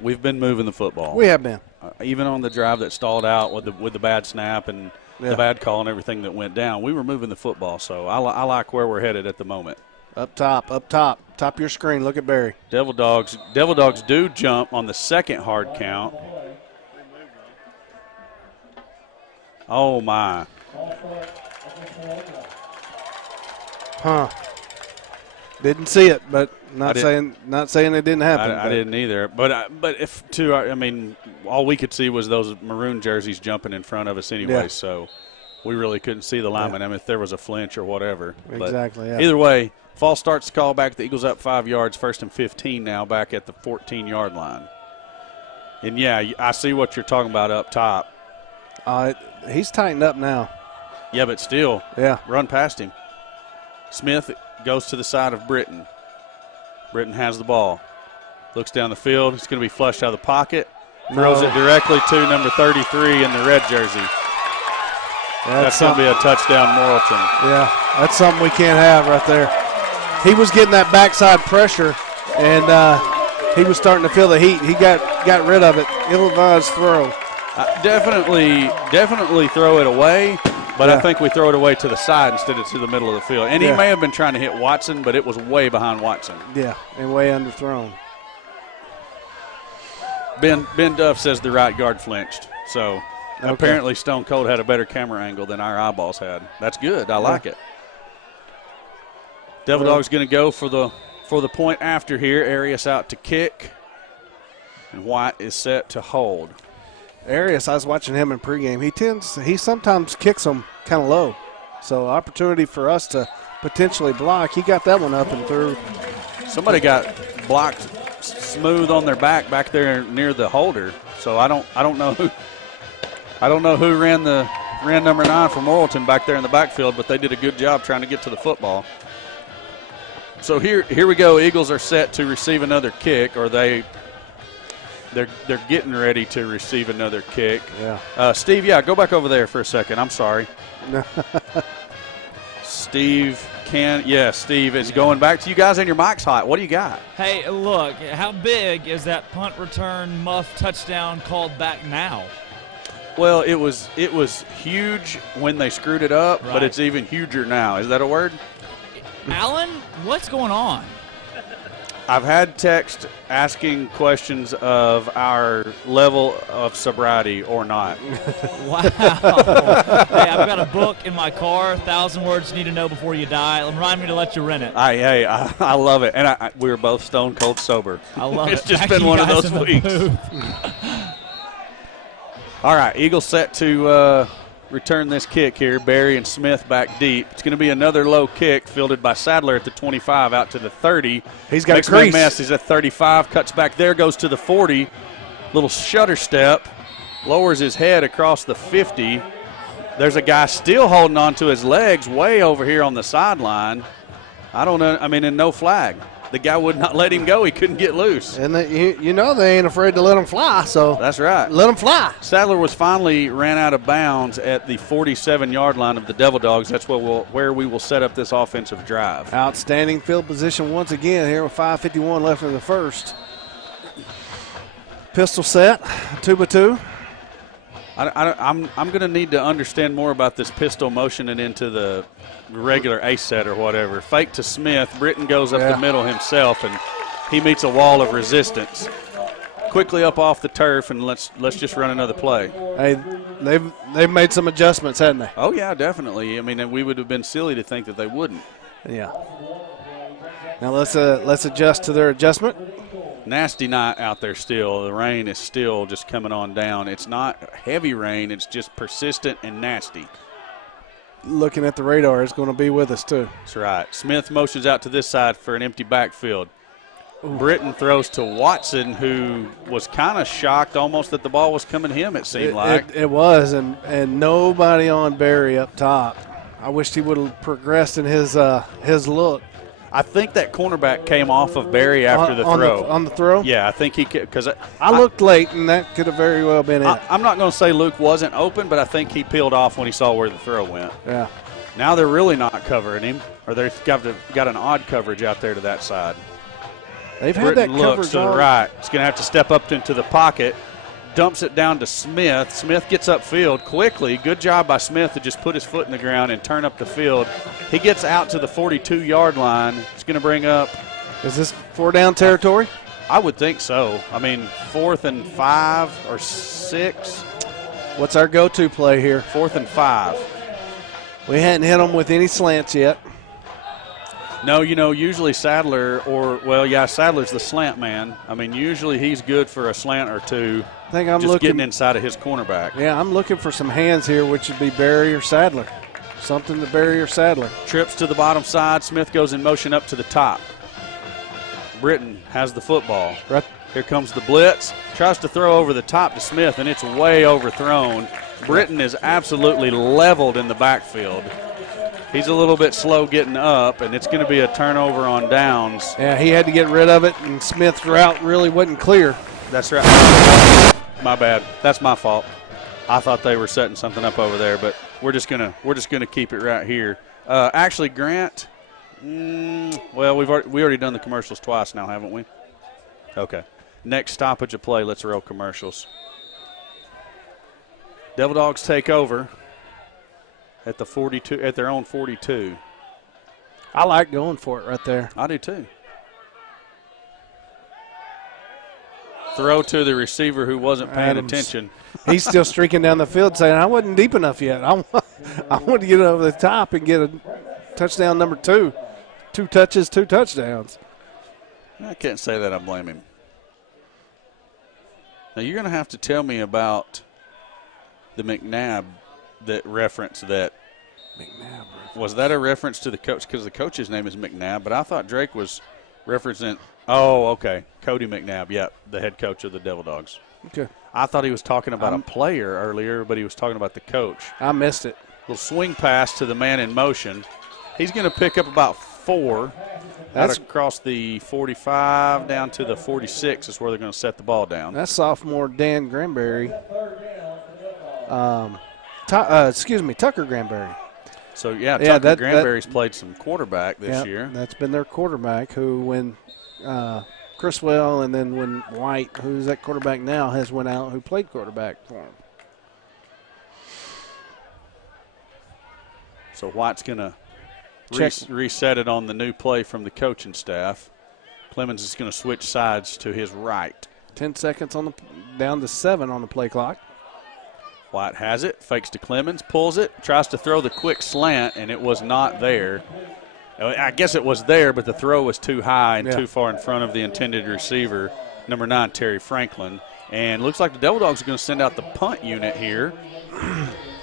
we've been moving the football. We have been. Even on the drive that stalled out with the bad snap and the bad call and everything that went down, we were moving the football. So I like where we're headed at the moment. Up top of your screen. Look at Barry. Devil Dogs do jump on the second hard count. Oh my. Huh. Didn't see it, but not saying it didn't happen. I didn't either. But all we could see was those maroon jerseys jumping in front of us anyway. Yeah. So we really couldn't see the lineman. I mean, if there was a flinch or whatever. Exactly. But either way, false starts the call back. The Eagles up 5 yards, 1st and 15 now, back at the 14-yard line. And yeah, I see what you're talking about up top. He's tightened up now. Yeah, but still, run past him. Smith goes to the side of Britton. Britton has the ball. Looks down the field. It's going to be flushed out of the pocket. Throws it directly to number 33 in the red jersey. That's going to be a touchdown, Morrilton. Yeah, that's something we can't have right there. He was getting that backside pressure, and he was starting to feel the heat. He got rid of it. Ill-advised throw. Definitely throw it away, but I think we throw it away to the side instead of to the middle of the field. And he may have been trying to hit Watson, but it was way behind Watson. Yeah, and way underthrown. Ben Duff says the right guard flinched. So apparently Stone Cold had a better camera angle than our eyeballs had. That's good. I like it. Devil Dog's going to go for the point after here. Arias out to kick. And White is set to hold. Arias, I was watching him in pregame. He sometimes kicks them kind of low. So opportunity for us to potentially block. He got that one up and through. Somebody got blocked smooth on their back there near the holder. So I don't know who ran number 9 for Morrilton back there in the backfield, but they did a good job trying to get to the football. So here we go. Eagles are set to receive another kick, or they're getting ready to receive another kick. Yeah. Steve, go back over there for a second. I'm sorry. Steve Steve is going back to you guys, and your mic's hot. What do you got? Hey, look, how big is that punt return muff touchdown called back now? Well, it was huge when they screwed it up, but it's even huger now. Is that a word? Alan, what's going on? I've had text asking questions of our level of sobriety or not. Wow. Hey, I've got a book in my car, 1,000 Words You Need to Know Before You Die. Remind me to let you rent it. I love it. And we were both stone cold sober. I love It's just been one of those weeks. All right, Eagles set to return this kick here. Barry and Smith back deep. It's going to be another low kick fielded by Sadler at the 25 out to the 30. He's got Makes a crease. a mess. He's at 35, cuts back there, goes to the 40. Little shutter step, lowers his head across the 50. There's a guy still holding on to his legs way over here on the sideline. I don't know. I mean, and no flag. The guy would not let him go. He couldn't get loose. And they ain't afraid to let him fly. So that's right. Let him fly. Sadler was finally ran out of bounds at the 47-yard line of the Devil Dogs. That's where we will set up this offensive drive. Outstanding field position once again here with 5:51 left in the first. Pistol set, 2x2. I'm going to need to understand more about this pistol motioning into the regular ace set or whatever. Fake to Smith. Britton goes up the middle himself, and he meets a wall of resistance. Quickly up off the turf, and let's just run another play. Hey, they've made some adjustments, haven't they? Oh yeah, definitely. I mean, we would have been silly to think that they wouldn't. Yeah. Now let's adjust to their adjustment. Nasty night out there still. The rain is still just coming on down. It's not heavy rain. It's just persistent and nasty. Looking at the radar, it's going to be with us too. That's right. Smith motions out to this side for an empty backfield. Britton throws to Watson, who was kind of shocked almost that the ball was coming to him, it seemed like. It was, and nobody on Barry up top. I wished he would have progressed in his look. I think that cornerback came off of Barry after the throw. On the throw? Yeah, I think he could, because I looked late, and that could have very well been it. I'm not going to say Luke wasn't open, but I think he peeled off when he saw where the throw went. Yeah. Now they're really not covering him, or they've got an odd coverage out there to that side. They've had that coverage looks to the right. He's going to have to step up into the pocket. Dumps it down to Smith. Smith gets upfield quickly. Good job by Smith to just put his foot in the ground and turn up the field. He gets out to the 42-yard line. It's going to bring up. Is this 4-down territory? I would think so. I mean, 4th and 5 or 6. What's our go-to play here? 4th and 5. We hadn't hit them with any slants yet. No, usually Sadler Sadler's the slant man. I mean, usually he's good for a slant or two. I think I'm just getting inside of his cornerback. Yeah, I'm looking for some hands here, which would be Barry or Sadler. Something to Barry or Sadler. Trips to the bottom side. Smith goes in motion up to the top. Britton has the football. Right. Here comes the blitz. Tries to throw over the top to Smith, and it's way overthrown. Britton is absolutely leveled in the backfield. He's a little bit slow getting up, and it's going to be a turnover on downs. Yeah, he had to get rid of it, and Smith's route really wasn't clear. That's right. My bad. That's my fault. I thought they were setting something up over there, but we're just gonna keep it right here. Actually, Grant. Well, we already done the commercials twice now, haven't we? Okay. Next stoppage of play. Let's roll commercials. Devil Dogs take over at the 42, at their own 42. I like going for it right there. I do too. Throw to the receiver who wasn't paying attention. He's still streaking down the field saying, I wasn't deep enough yet. I want to get over the top and get a touchdown number 2. 2 touches, 2 touchdowns. I can't say that I blame him. Now you're going to have to tell me about the McNabb that reference that. McNabb. Was that a reference to the coach? Because the coach's name is McNabb, but I thought Drake was referencing. Oh, okay. Cody McNabb, yeah, the head coach of the Devil Dogs. Okay. I thought he was talking about a player earlier, but he was talking about the coach. I missed it. Little swing pass to the man in motion. He's going to pick up about 4. That's across the 45 down to the 46 is where they're going to set the ball down. That's sophomore Dan Granberry. Tucker Granberry. So, Tucker Granberry's played some quarterback this year. That's been their quarterback who, when Criswell and then when White, who's that quarterback now, has went out who played quarterback for him. So White's going to reset it on the new play from the coaching staff. Clemens is going to switch sides to his right. 10 seconds down to 7 on the play clock. White has it, fakes to Clemens, pulls it, tries to throw the quick slant, and it was not there. I guess it was there, but the throw was too high and too far in front of the intended receiver, number 9, Terry Franklin. And looks like the Devil Dogs are going to send out the punt unit here.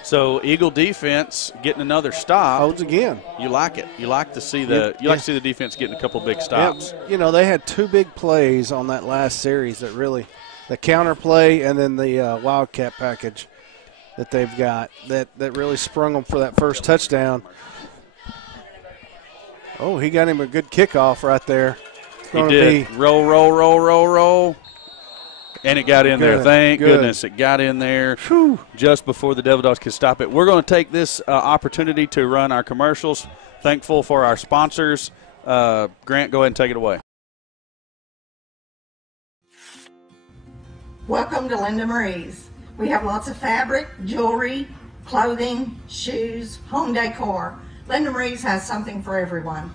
So Eagle defense getting another stop. Holds again. You like it. You like to see the the defense getting a couple big stops. Yeah, they had 2 big plays on that last series that really, the counter play and then the Wildcat package that they've got that really sprung them for that first touchdown. Oh, he got him a good kickoff right there. He did. Roll. And it got in there. Thank goodness it got in there just before the Devil Dogs could stop it. We're going to take this opportunity to run our commercials. Thankful for our sponsors. Grant, go ahead and take it away. Welcome to Linda Marie's. We have lots of fabric, jewelry, clothing, shoes, home decor. Linda Marie's has something for everyone.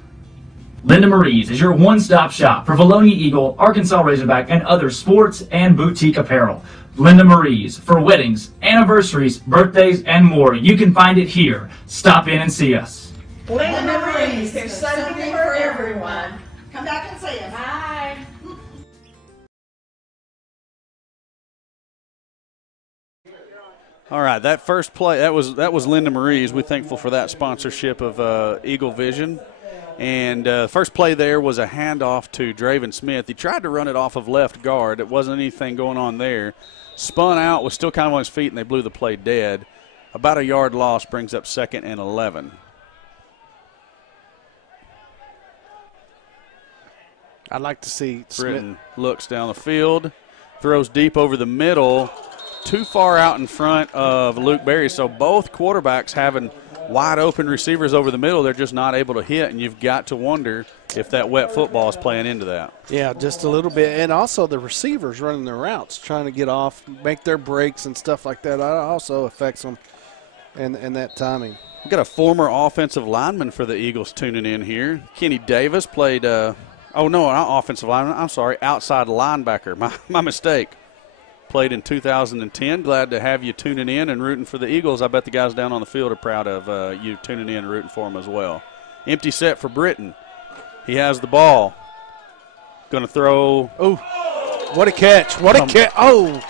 Linda Marie's is your one-stop shop for Vilonia Eagle, Arkansas Razorback, and other sports and boutique apparel. Linda Marie's for weddings, anniversaries, birthdays, and more. You can find it here. Stop in and see us. Linda Marie's, there's something for everyone. Come back and see us. Bye. All right, that first play, that was Linda Marie's. We're thankful for that sponsorship of Eagle Vision. And first play there was a handoff to Draven Smith. He tried to run it off of left guard. It wasn't anything going on there. Spun out, was still kind of on his feet, and they blew the play dead. About a yard loss brings up 2nd and 11. I'd like to see Britton looks down the field, throws deep over the middle, too far out in front of Luke Berry. So both quarterbacks having wide open receivers over the middle, they're just not able to hit, and you've got to wonder if that wet football is playing into that. Yeah, just a little bit. And also the receivers running their routes, trying to get off, make their breaks and stuff like that. That also affects them and that timing. We've got a former offensive lineman for the Eagles tuning in here. Kenny Davis played not offensive lineman. I'm sorry, outside linebacker. My mistake. Played in 2010. Glad to have you tuning in and rooting for the Eagles. I bet the guys down on the field are proud of you tuning in and rooting for them as well. Empty set for Britton. He has the ball. Going to throw. Oh, what a catch. What a catch. Oh.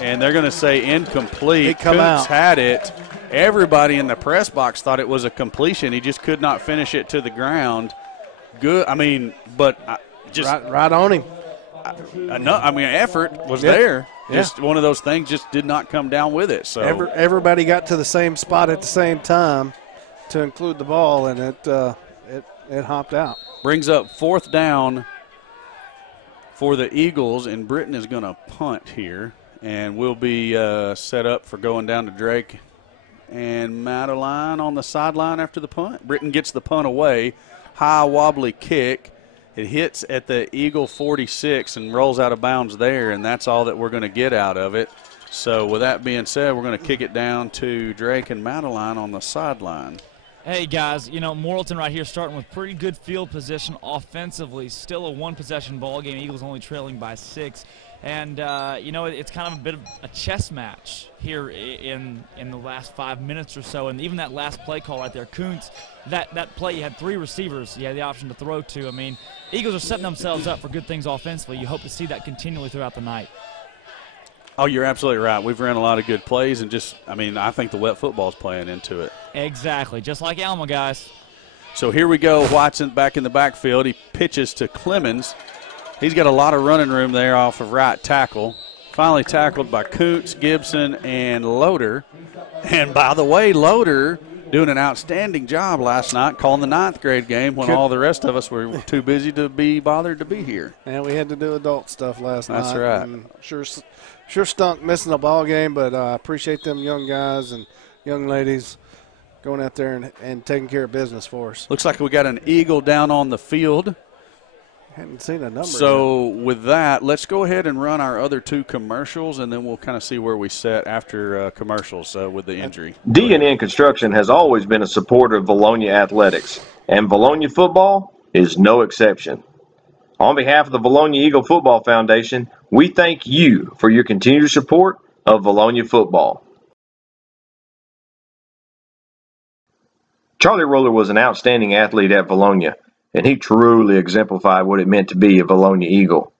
And they're going to say incomplete. It come out. Had it. Everybody in the press box thought it was a completion. He just could not finish it to the ground. Good. I mean, but just. Right on him. Effort was there. Just one of those things just did not come down with it. So everybody got to the same spot at the same time, to include the ball, and it hopped out. Brings up 4th down for the Eagles, and Britton is going to punt here, and we'll be set up for going down to Drake and Madeline on the sideline after the punt. Britton gets the punt away, high wobbly kick. It hits at the Eagle 46 and rolls out of bounds there, and that's all that we're going to get out of it. So with that being said, we're going to kick it down to Drake and Madeline on the sideline. Hey, guys, Morrilton right here starting with pretty good field position offensively. Still a one-possession ball game. Eagles only trailing by 6. And, it's kind of a bit of a chess match here in the last 5 minutes or so. And even that last play call right there, Kuntz, that play, you had 3 receivers you had the option to throw to. I mean, Eagles are setting themselves up for good things offensively. You hope to see that continually throughout the night. Oh, you're absolutely right. We've ran a lot of good plays, and I think the wet football is playing into it. Exactly, just like Alma, guys. So here we go. Watson back in the backfield. He pitches to Clemens. He's got a lot of running room there off of right tackle. Finally tackled by Kuntz, Gibson, and Loader. And by the way, Loader doing an outstanding job last night calling the 9th grade game when all the rest of us were too busy to be bothered to be here. And we had to do adult stuff last night. That's right. And sure stunk missing a ball game, but I appreciate them young guys and young ladies going out there and taking care of business for us. Looks like we got an Eagle down on the field. Hadn't seen a number. So with that, let's go ahead and run our other 2 commercials, and then we'll kind of see where we set after commercials with the injury. D&N Construction has always been a supporter of Vilonia athletics, and Vilonia football is no exception. On behalf of the Vilonia Eagle Football Foundation, we thank you for your continued support of Vilonia football. Charlie Roller was an outstanding athlete at Vilonia, and he truly exemplified what it meant to be a Vilonia Eagle.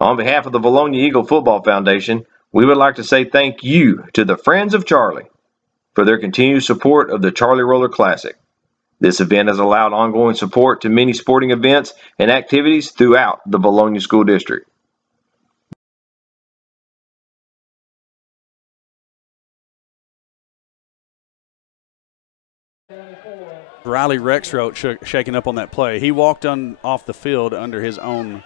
On behalf of the Vilonia Eagle Football Foundation, we would like to say thank you to the Friends of Charlie for their continued support of the Charlie Roller Classic. This event has allowed ongoing support to many sporting events and activities throughout the Vilonia School District. Riley Rexroth shaking up on that play. He walked off the field under his own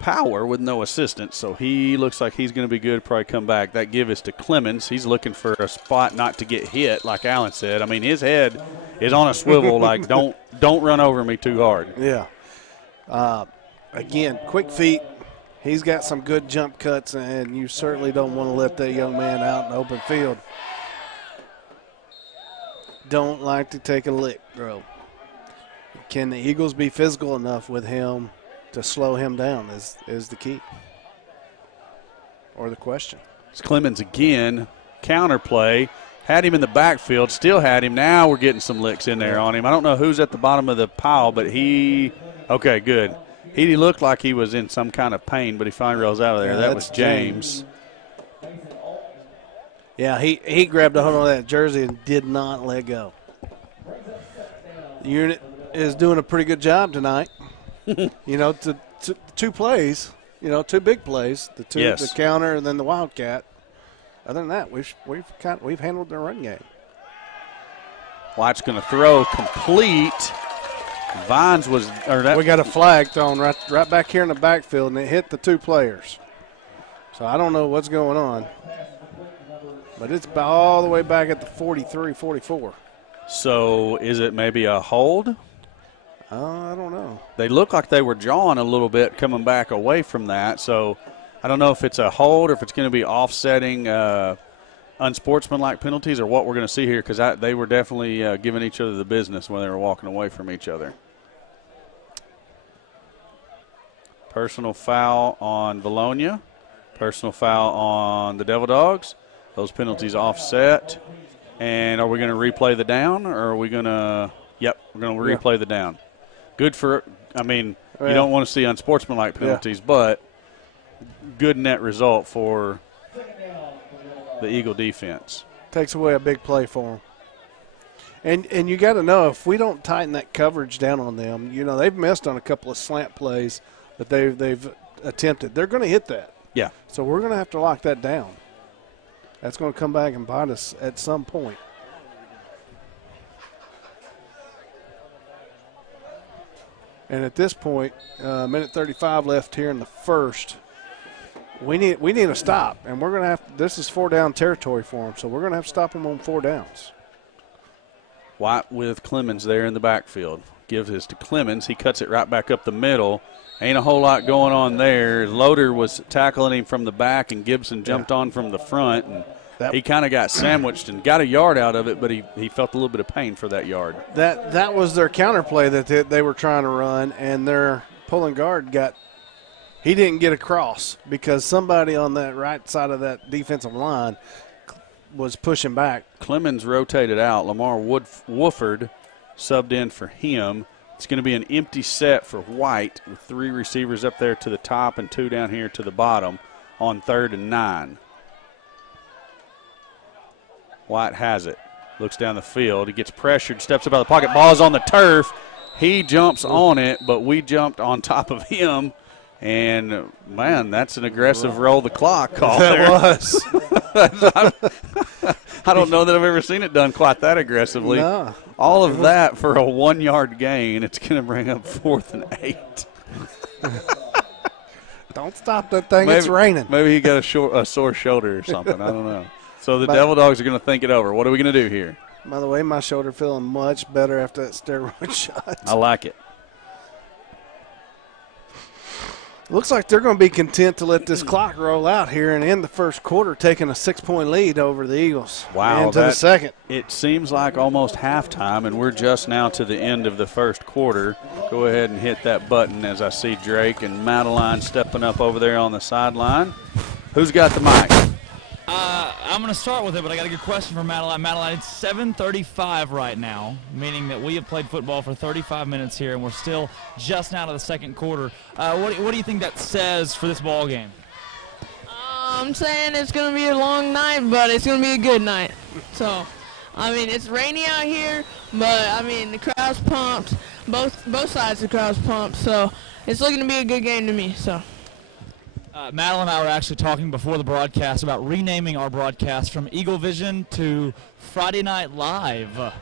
power with no assistance, so he looks like he's going to be good, probably come back. That give is to Clemens. He's looking for a spot not to get hit, like Allen said. I mean, his head is on a swivel, like don't run over me too hard. Yeah. Again, quick feet. He's got some good jump cuts, and you certainly don't want to let that young man out in the open field. Don't like to take a lick, bro. Can the Eagles be physical enough with him to slow him down is the key, or the question. It's Clemens again, counterplay, had him in the backfield, still had him. Now we're getting some licks in there on him. I don't know who's at the bottom of the pile, but okay, good. He looked like he was in some kind of pain, but he finally rolls out of there. That was James. Yeah, he grabbed a hold of that jersey and did not let go. The unit is doing a pretty good job tonight. Two plays, 2 big plays, the counter and then the Wildcat. Other than that, we've handled their run game. White's going to throw complete. Vines was we got a flag thrown right back here in the backfield, and it hit the 2 players. So I don't know what's going on. But it's all the way back at the 43, 44. So is it maybe a hold? I don't know. They look like they were jawing a little bit coming back away from that. So I don't know if it's a hold or if it's going to be offsetting unsportsmanlike penalties or what we're going to see here, because they were definitely giving each other the business when they were walking away from each other. Personal foul on Vilonia. Personal foul on the Devil Dogs. Those penalties offset. And are we going to replay the down, or are we going to – yep, we're going to replay the down. Good for – you don't want to see unsportsmanlike penalties, but good net result for the Eagle defense. Takes away a big play for them. And you got to know, if we don't tighten that coverage down on them, they've missed on a couple of slant plays that they've attempted. They're going to hit that. Yeah. So we're going to have to lock that down. That's going to come back and bite us at some point. And at this point, minute 35 left here in the first. We need a stop, and we're going to have. This is 4-down territory for them, so we're going to have to stop them on 4 downs. White with Clemens there in the backfield. Gives this to Clemens. He cuts it right back up the middle. Ain't a whole lot going on there. Loader was tackling him from the back, and Gibson jumped on from the front, and he kind of got sandwiched and got a yard out of it, but he felt a little bit of pain for that yard. That was their counterplay that they were trying to run, and their pulling guard he didn't get across because somebody on that right side of that defensive line was pushing back. Clemens rotated out. Lamar Wooford subbed in for him. It's going to be an empty set for White with 3 receivers up there to the top and 2 down here to the bottom on 3rd and 9. White has it. Looks down the field. He gets pressured, steps up out of the pocket. Ball's on the turf. He jumps on it, but we jumped on top of him. And, man, that's an aggressive roll the clock call there. That was. I don't know that I've ever seen it done quite that aggressively. No. All of that for a 1-yard gain. It's going to bring up 4th and 8. Don't stop that thing. It's raining. Maybe he got a sore shoulder or something. I don't know. So the Devil Dogs are going to think it over. What are we going to do here? By the way, my shoulder feeling much better after that steroid shot. I like it. Looks like they're going to be content to let this clock roll out here and end the first quarter, taking a 6-point lead over the Eagles. Wow. Into the second. It seems like almost halftime, and we're just now to the end of the first quarter. Go ahead and hit that button as I see Drake and Madeline stepping up over there on the sideline. Who's got the mic? I'm going to start with it, but I got a good question for Madeline. Madeline, it's 7:35 right now, meaning that we have played football for 35 minutes here, and we're still just now to the second quarter. What do you think that says for this ball game? I'm saying it's going to be a long night, but it's going to be a good night. So, I mean, it's rainy out here, but, I mean, the crowd's pumped. Both sides of the crowd's pumped, so it's looking to be a good game to me. So. Madeline and I were actually talking before the broadcast about renaming our broadcast from Eagle Vision to Friday Night Live.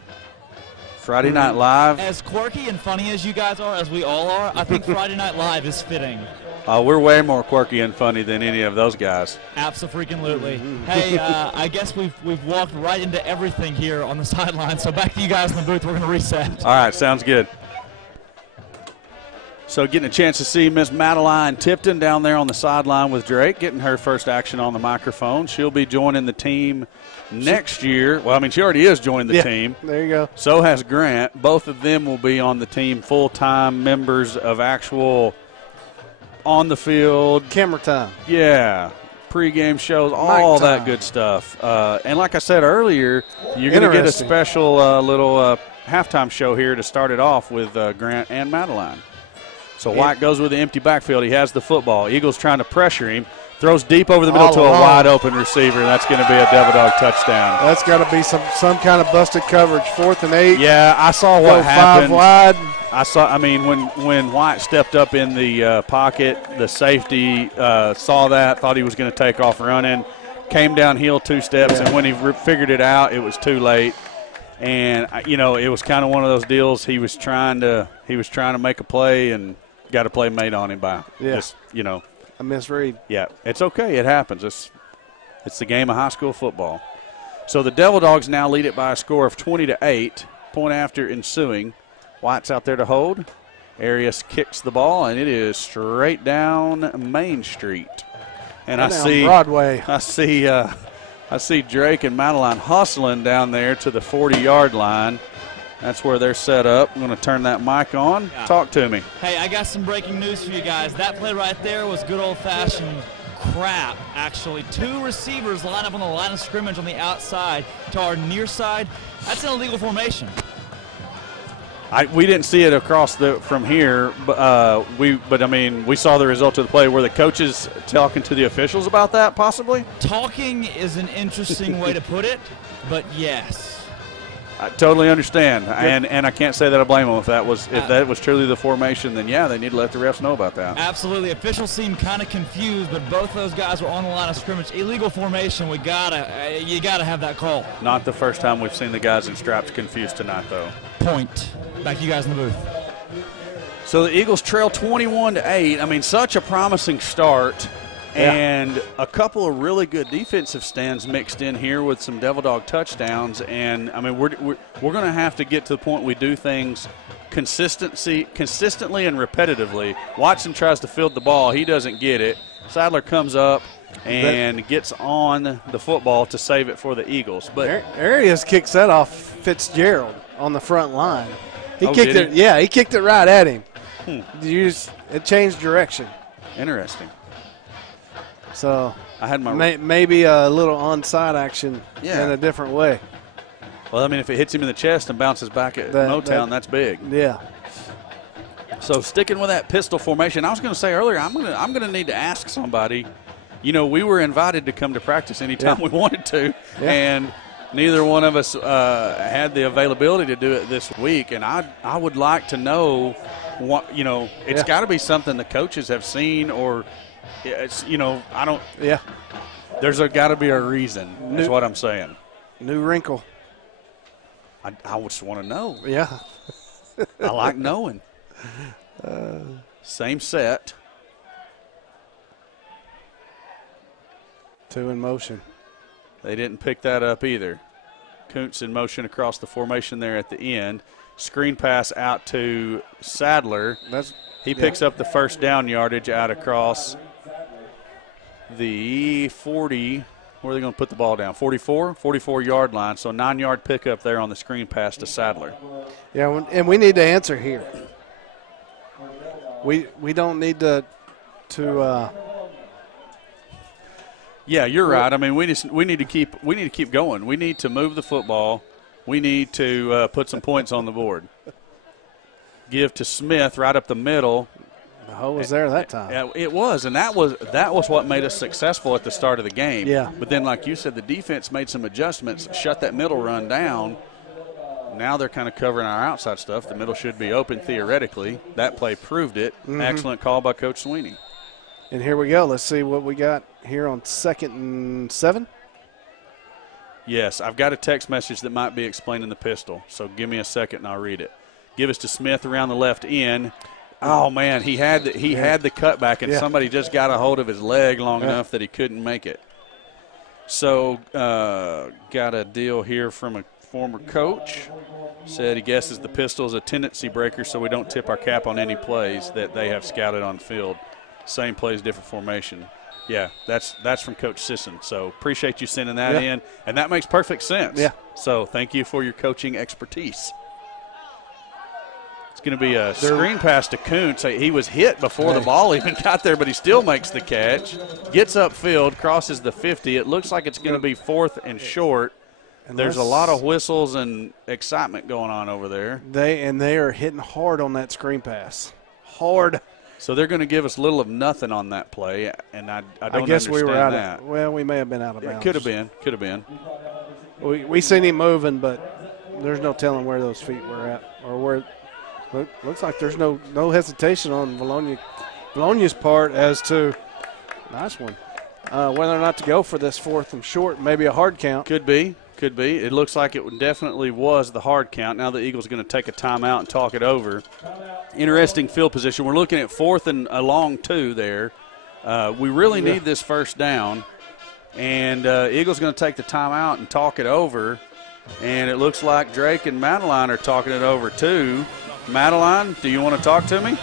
Friday Night Live? As quirky and funny as you guys are, as we all are, I think Friday Night Live is fitting. We're way more quirky and funny than any of those guys. Absolutely. Hey, I guess we've walked right into everything here on the sideline, so back to you guys in the booth. We're going to reset. All right, sounds good. So getting a chance to see Miss Madeline Tipton down there on the sideline with Drake, getting her first action on the microphone. She'll be joining the team next year. Well, I mean, she already is joining the team. There you go. So has Grant. Both of them will be on the team full-time members of actual on the field. Camera time. Yeah. Pre-game shows, all that good stuff. And like I said earlier, you're going to get a special little halftime show here to start it off with Grant and Madeline. So White goes with the empty backfield. He has the football. Eagles trying to pressure him. Throws deep over the middle to a wide-open receiver, and that's going to be a Devil Dog touchdown. That's got to be some kind of busted coverage. 4th and 8. Yeah, I saw what happened. 5 wide. I mean, when White stepped up in the pocket, the safety saw that, thought he was going to take off running, came downhill 2 steps, and when he figured it out, it was too late. And it was kind of one of those deals. He was trying to make a play and got a play made on him by just, a misread. Yeah, it's okay. It happens. It's the game of high school football. So the Devil Dogs now lead it by a score of 20-8. Point after ensuing. White's out there to hold. Arias kicks the ball, and it is straight down Main Street. And I see Broadway. I see Drake and Madeline hustling down there to the 40-yard line. That's where they're set up. I'm going to turn that mic on. Yeah. Talk to me. Hey, I got some breaking news for you guys. That play right there was good old-fashioned crap, actually. 2 receivers line up on the line of scrimmage on the outside to our near side. That's an illegal formation. We didn't see it across from here, but I mean, we saw the result of the play. Were the coaches talking to the officials about that, possibly? Talking is an interesting way to put it, but yes. I totally understand, and I can't say that I blame them. If that was truly the formation, then yeah, they need to let the refs know about that. Absolutely. Officials seem kind of confused, but both those guys were on the line of scrimmage. Illegal formation. You gotta have that call. Not the first time we've seen the guys in straps confused tonight, though. Point. Back to you guys in the booth. So the Eagles trail 21-8. I mean, such a promising start. And a couple of really good defensive stands mixed in here with some Devil Dog touchdowns. And, I mean, we're going to have to get to the point we do things consistently and repetitively. Watson tries to field the ball. He doesn't get it. Sadler comes up and gets on the football to save it for the Eagles. But Arias kicks that off Fitzgerald on the front line. He kicked it. Yeah, he kicked it right at him. It changed direction. Interesting. So I had my maybe a little onside action in a different way. Well, I mean, if it hits him in the chest and bounces back at Motown, that's big. Yeah. So sticking with that pistol formation, I was going to say earlier, I'm going to need to ask somebody. You know, we were invited to come to practice anytime we wanted to, and neither one of us had the availability to do it this week. And I would like to know what, you know, it's got to be something the coaches have seen, or it's, you know, I don't. Yeah. There's got to be a reason. Is what I'm saying. New wrinkle. I just want to know. Yeah. I like knowing. Same set. 2 in motion. They didn't pick that up either. Kuntz in motion across the formation there at the end. Screen pass out to Sadler. He picks up the first down yardage out across the 40. Where are they going to put the ball down? 44-yard line. So 9-yard pickup there on the screen pass to Sadler. Yeah, and we need to answer here. We don't need to yeah, you're right. I mean, we need to keep going. We need to move the football. We need to put some points on the board. Give to Smith right up the middle. The hole was there that time. Yeah, it was, and that was what made us successful at the start of the game. Yeah. But then, like you said, the defense made some adjustments, shut that middle run down. Now they're kind of covering our outside stuff. The middle should be open theoretically. That play proved it. Excellent call by Coach Sweeney. And here we go. Let's see what we got here on 2nd and 7. Yes, I've got a text message that might be explaining the pistol, so give me a second and I'll read it. Give us to Smith around the left end. Oh, man, he had the cutback, and somebody just got a hold of his leg long enough that he couldn't make it. So got a deal here from a former coach. Said he guesses the pistol is a tendency breaker, so we don't tip our cap on any plays that they have scouted on field. Same plays, different formation. Yeah, that's from Coach Sisson. So appreciate you sending that in, and that makes perfect sense. Yeah. So thank you for your coaching expertise. It's going to be a screen pass to Kuntz. He was hit before the ball even got there, but he still makes the catch. Gets upfield, crosses the 50. It looks like it's going to be 4th and short. And there's a lot of whistles and excitement going on over there. They are hitting hard on that screen pass. Hard. So they're going to give us little of nothing on that play, and I don't guess understand we were out that. We may have been out of bounds. Could have been. We seen him moving, but there's no telling where those feet were at, or where. Looks like there's no hesitation on Vilonia's part as to nice one whether or not to go for this 4th and short, maybe a hard count. Could be. It looks like it definitely was the hard count. Now the Eagles are going to take a timeout and talk it over. Interesting field position. We're looking at 4th and a long 2 there. We really need this first down, and Eagles going to take the timeout and talk it over. And it looks like Drake and Madeline are talking it over too. Madeline, do you want to talk to me?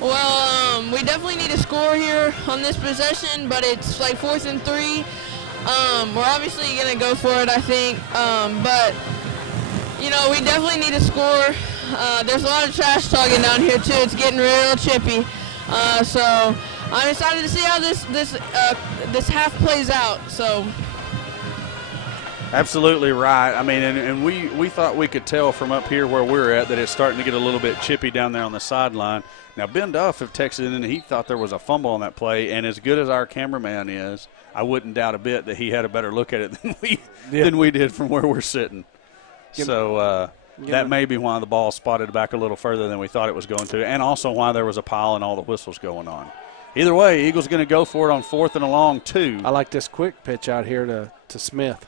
Well, we definitely need a score here on this possession, but it's like 4th and 3. We're obviously going to go for it, I think. But, you know, we definitely need a score. There's a lot of trash talking down here, too. It's getting real chippy. So I'm excited to see how this half plays out. So. Absolutely right. I mean, and we thought we could tell from up here where we're at that it's starting to get a little bit chippy down there on the sideline. Now, Ben Duff have texted in and he thought there was a fumble on that play, and as good as our cameraman is, I wouldn't doubt a bit that he had a better look at it than we did from where we're sitting. That may be why the ball spotted back a little further than we thought it was going to, and also why there was a pile and all the whistles going on. Either way, Eagles going to go for it on 4th and a long 2. I like this quick pitch out here to Smith.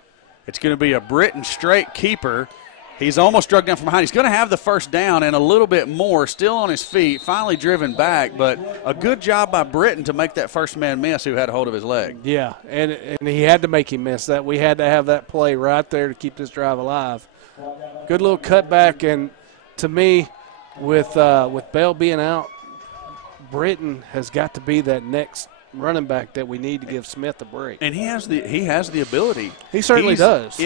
It's going to be a Britton straight keeper. He's almost struck down from behind. He's going to have the first down and a little bit more, still on his feet, finally driven back. But a good job by Britton to make that first man miss who had a hold of his leg. Yeah, and he had to make him miss that. We had to have that play right there to keep this drive alive. Good little cutback, and to me, with Bell being out, Britton has got to be that next running back that we need to give Smith a break. And he has the ability. He certainly does.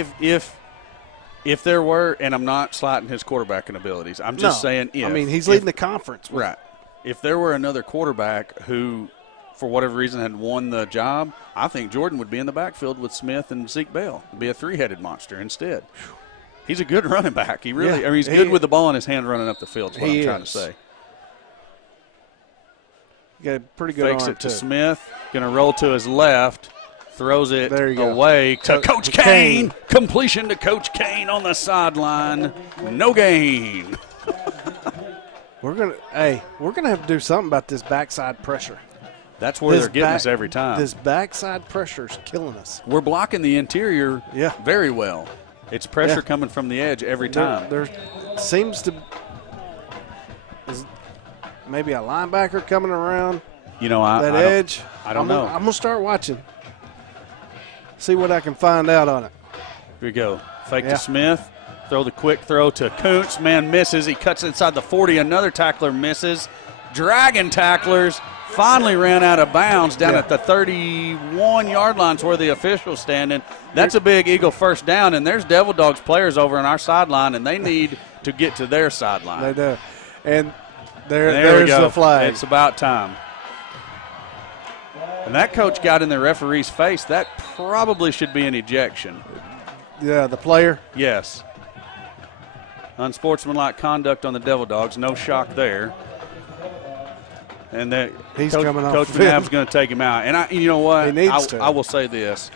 If there were, and I'm not slighting his quarterbacking abilities, I'm just saying if. I mean, he's leading the conference. Right. If there were another quarterback who, for whatever reason, had won the job, I think Jordan would be in the backfield with Smith and Zeke Bell. Be a three-headed monster instead. He's a good running back. He really, he's good with the ball in his hand running up the field is what I'm trying to say. Got a pretty good Fakes arm, it to too. Smith. Going to roll to his left. Throws it away to Coach Kane. Completion to Coach Kane on the sideline. No gain. We're gonna have to do something about this backside pressure. That's where they're getting us every time. This backside pressure is killing us. We're blocking the interior very well. It's pressure coming from the edge every time. There seems to is maybe a linebacker coming around. That edge. I don't know. I'm gonna start watching. See what I can find out on it. Here we go. Fake to Smith. Throw the quick throw to Kuntz. Man misses. He cuts inside the 40. Another tackler misses. Dragon tacklers finally ran out of bounds down at the 31-yard line where the official's standing. That's a big Eagle first down, and there's Devil Dogs players over on our sideline, and they need to get to their sideline. They do. And there's the flag. It's about time. And that coach got in the referee's face. That probably should be an ejection. Yeah, the player? Yes. Unsportsmanlike conduct on the Devil Dogs. No shock there. And that Coach McNabb's going to take him out. And you know what? He needs to. I will say this.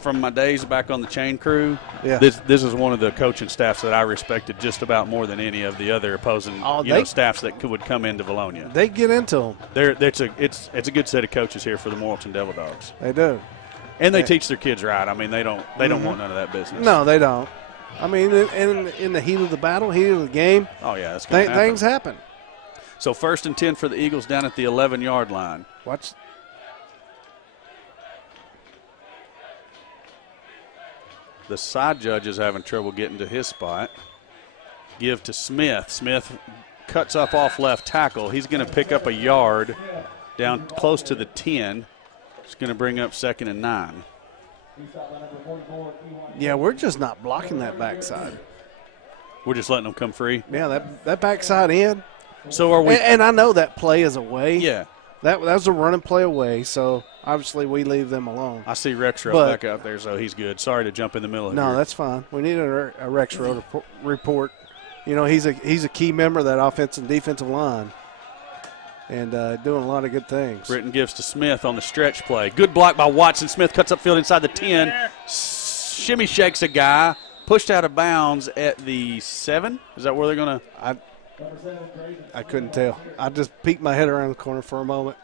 From my days back on the chain crew, this is one of the coaching staffs that I respected just about more than any of the other opposing staffs that would come into Vilonia. They get into them. It's a good set of coaches here for the Morrilton Devil Dogs. They do. And they teach their kids right. I mean, they don't want none of that business. No, they don't. I mean, in the heat of the battle, heat of the game, that's going to happen. Things happen. So 1st and 10 for the Eagles down at the 11-yard line. Watch. The side judge is having trouble getting to his spot. Give to Smith. Smith cuts up off left tackle. He's going to pick up a yard down close to the 10. It's going to bring up 2nd and 9. Yeah, we're just not blocking that backside. We're just letting them come free. Yeah, that backside in. So are we? And I know that play is away. Yeah. That was a running play away, so obviously we leave them alone. I see Rexroad back out there, so he's good. Sorry to jump in the middle of No, that's fine. We need a Rexroad report. He's a key member of that offensive and defensive line and doing a lot of good things. Britton gives to Smith on the stretch play. Good block by Watson. Smith cuts upfield inside the 10. Shimmy shakes a guy. Pushed out of bounds at the 7. Is that where they're going to? I couldn't tell. I just peeked my head around the corner for a moment.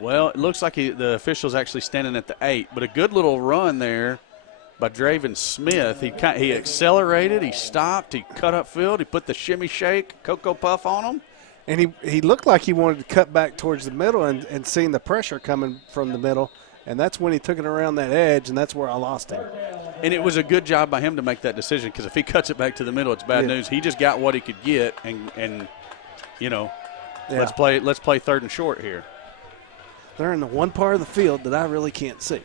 Well, it looks like the official's actually standing at the 8, but a good little run there by Draven Smith. He accelerated, he stopped, he cut upfield, he put the shimmy shake, Cocoa Puff on him. And he looked like he wanted to cut back towards the middle and seeing the pressure coming from the middle, and that's when he took it around that edge, and that's where I lost him. And it was a good job by him to make that decision because if he cuts it back to the middle, it's bad news. He just got what he could get, and let's play 3rd and short here. They're in the one part of the field that I really can't see.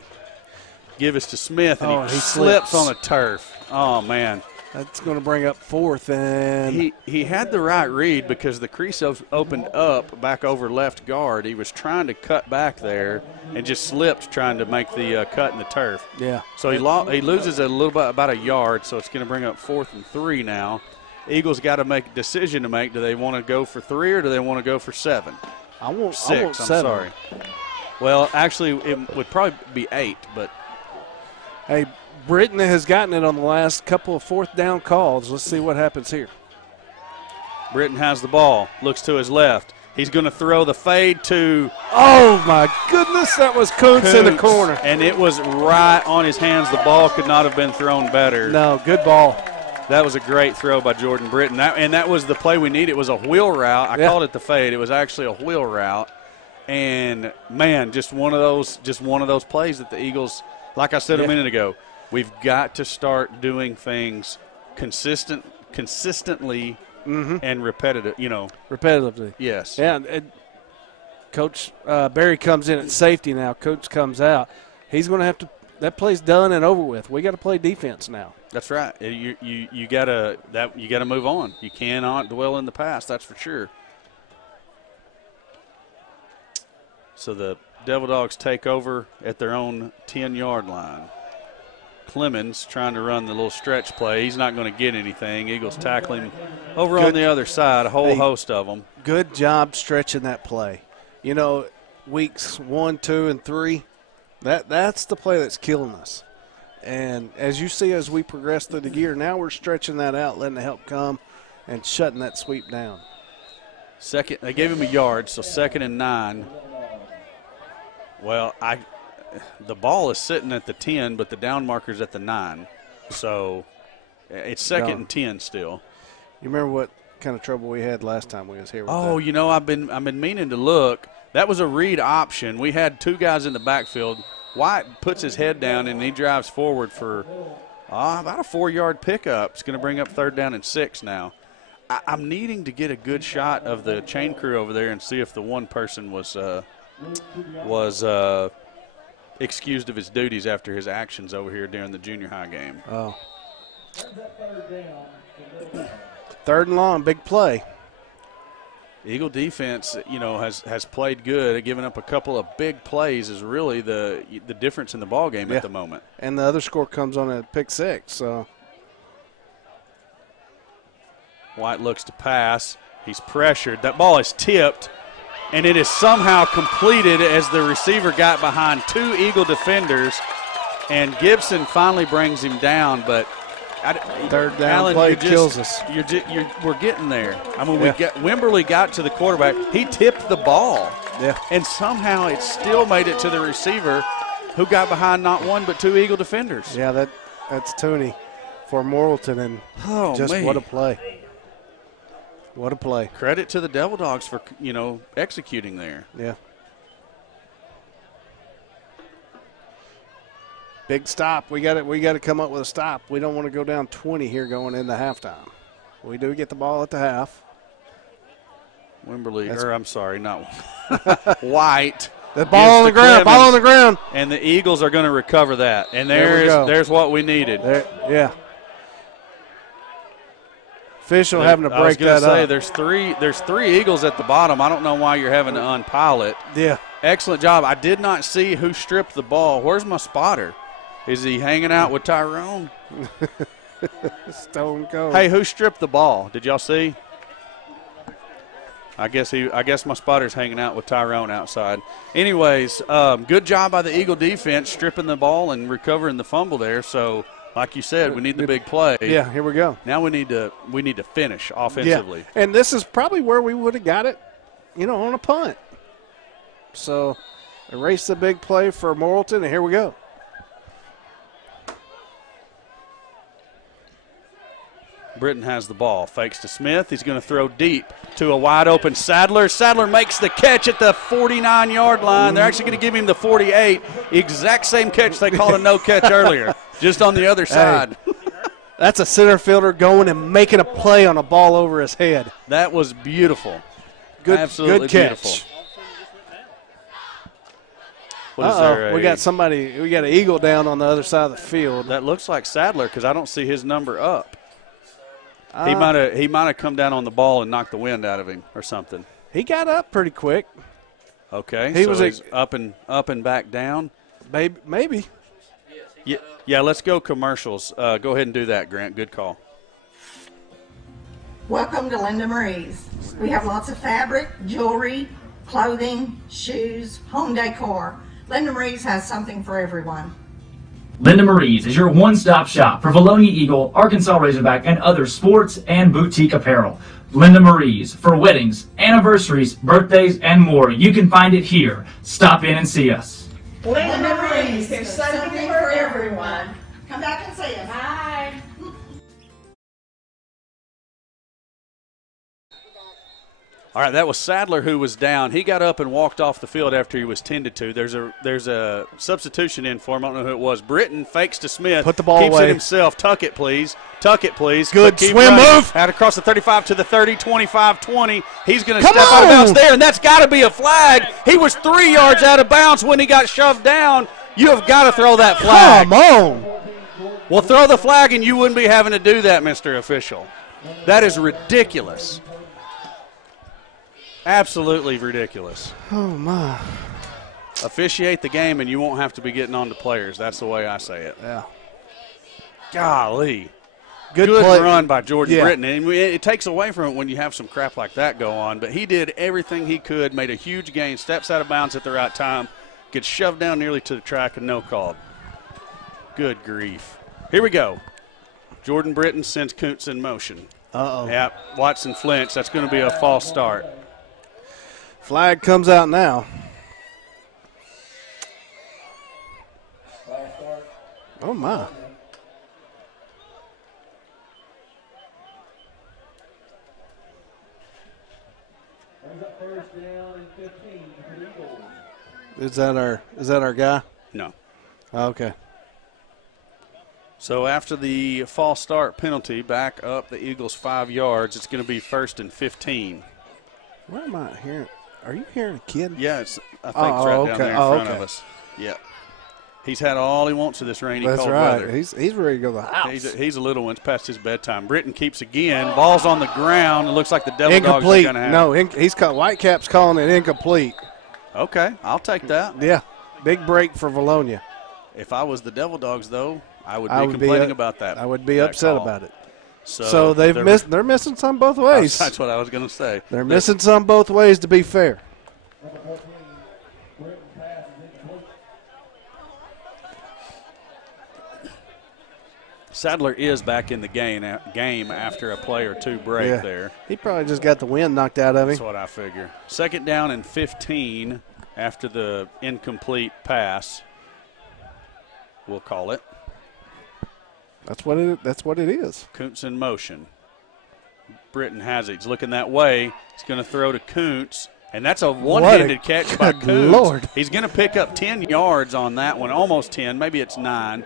Give us to Smith, and he slips on the turf. Oh, man. That's going to bring up 4th. And he had the right read because the crease opened up back over left guard. He was trying to cut back there and just slipped trying to make the cut in the turf. Yeah. So he loses a little bit, about a yard, so it's going to bring up 4th and 3 now. Eagles got to make a decision to make. Do they want to go for 3 or do they want to go for 7? I want 6, I want 7. I'm sorry. Well, actually, it would probably be 8, but. Hey, Britton has gotten it on the last couple of 4th down calls. Let's see what happens here. Britton has the ball, looks to his left. He's going to throw the fade to. Oh, my goodness, that was Kuntz in the corner. And it was right on his hands. The ball could not have been thrown better. No, good ball. That was a great throw by Jordan Britton. That was the play we needed. It was a wheel route. I called it the fade. It was actually a wheel route. And, man, just one of those plays that the Eagles, like I said a minute ago, we've got to start doing things consistently and repetitive, repetitively. Yes. Yeah, and Coach Barry comes in at safety now. Coach comes out. He's going to have to – that play's done and over with. We got to play defense now. That's right. You gotta move on. You cannot dwell in the past. That's for sure. So the Devil Dogs take over at their own 10-yard line. Clemens trying to run the little stretch play. He's not going to get anything. Eagles tackling over on the other side. A whole host of them. Good job stretching that play. Weeks 1, 2, and 3. That's the play that's killing us. And as you see, as we progress through the year, now we're stretching that out, letting the help come, and shutting that sweep down. They gave him a yard, so 2nd and 9. Well, the ball is sitting at the 10, but the down marker's at the 9. So it's 2nd and 10 still. You remember what kind of trouble we had last time we was here with that? I've been meaning to look. That was a read option. We had 2 guys in the backfield. White puts his head down, and he drives forward for about a 4-yard pickup. It's going to bring up 3rd down and 6 now. I'm needing to get a good shot of the chain crew over there and see if the one person was excused of his duties after his actions over here during the junior high game. Oh. 3rd and long, big play. Eagle defense, has played good. Giving up a couple of big plays is really the difference in the ball game at the moment. And the other score comes on a pick 6. So White looks to pass. He's pressured. That ball is tipped, and it is somehow completed as the receiver got behind 2 Eagle defenders, and Gibson finally brings him down, but 3rd down Alan, play kills us. We're getting there. I mean, Wimberly got to the quarterback. He tipped the ball. Yeah. And somehow it still made it to the receiver who got behind not 1 but 2 Eagle defenders. Yeah, that's Tooney for Morrilton, and what a play. What a play. Credit to the Devil Dogs for, executing there. Yeah. Big stop. We got to come up with a stop. We don't want to go down 20 here going into halftime. We do get the ball at the half. Wimberly, not White. The ball on the ground. Ball on the ground. And the Eagles are going to recover that. And there's what we needed. Yeah. Official having to break that up. I was going to say, there's three Eagles at the bottom. I don't know why you're having to unpile it. Yeah. Excellent job. I did not see who stripped the ball. Where's my spotter? Is he hanging out with Tyrone? Stone cold. Hey, who stripped the ball? Did y'all see? I guess my spotter's hanging out with Tyrone outside. Anyways, good job by the Eagle defense stripping the ball and recovering the fumble there. So, like you said, we need the big play. Yeah, here we go. Now we need to finish offensively. Yeah. And this is probably where we would have got it, on a punt. So, erase the big play for Morrilton, and here we go. Britton has the ball. Fakes to Smith. He's going to throw deep to a wide-open Sadler. Sadler makes the catch at the 49-yard line. They're actually going to give him the 48. Exact same catch they called a no-catch earlier, just on the other side. Hey, that's a center fielder going and making a play on a ball over his head. That was beautiful. good Absolutely catch. Beautiful. What is there? We got an Eagle down on the other side of the field. That looks like Sadler because I don't see his number up. He might have come down on the ball and knocked the wind out of him or something. He got up pretty quick. Okay, he's up and back down. Maybe. Yeah. Let's go commercials. Go ahead and do that, Grant. Good call. Welcome to Linda Marie's. We have lots of fabric, jewelry, clothing, shoes, home decor. Linda Marie's has something for everyone. Linda Marie's is your one-stop shop for Vilonia Eagle, Arkansas Razorback, and other sports and boutique apparel. Linda Marie's for weddings, anniversaries, birthdays, and more. You can find it here. Stop in and see us. Linda Marie's, there's something for everyone. Come back and see us. Bye. All right, that was Sadler who was down. He got up and walked off the field after he was tended to. There's a substitution in for him. I don't know who it was. Britton fakes to Smith. Put the ball keeps away. It himself. Tuck it, please. Tuck it, please. Good swim move. Out across the 35 to the 30, 25, 20. He's going to step out of bounds there, and that's got to be a flag. He was 3 yards out of bounds when he got shoved down. You have got to throw that flag. Come on. Well, throw the flag, and you wouldn't be having to do that, Mr. Official. That is ridiculous. Absolutely ridiculous. Oh, my. Officiate the game, and you won't have to be getting on to players. That's the way I say it. Yeah. Golly. Good run by Jordan Britton. And it takes away from it when you have some crap like that go on. But he did everything he could, made a huge gain, steps out of bounds at the right time, gets shoved down nearly to the track and no call. Good grief. Here we go. Jordan Britton sends Kuntz in motion. Uh-oh. Yep, Watson flinch. That's going to be a false start. Flag comes out now. Oh, my. Is that our guy? No. Okay. So after the false start penalty, back up the Eagles 5 yards. It's going to be 1st and 15. Where am I hearing? Are you hearing a kid? Yeah, I think it's right down there in front of us. Yep. He's had all he wants of this rainy, cold weather. He's ready to go to the house. He's a little one. It's past his bedtime. Britton keeps again. Ball's on the ground. It looks like the Devil Dogs are going to have it. No, he's called Whitecap's calling it incomplete. Okay, I'll take that. Yeah, big break for Vilonia. If I was the Devil Dogs, though, I would be complaining about that. I would be upset about it. So they're missing some both ways. That's what I was going to say. They're missing some both ways, to be fair. Sadler is back in the game after a play or two break there. He probably just got the wind knocked out of him. That's what I figure. 2nd down and 15 after the incomplete pass, we'll call it. That's what it is. Kuntz in motion. Britton has it. He's looking that way. He's going to throw to Kuntz, and that's a one-handed catch by Kuntz. Lord. He's going to pick up 10 yards on that one, almost 10. Maybe it's 9.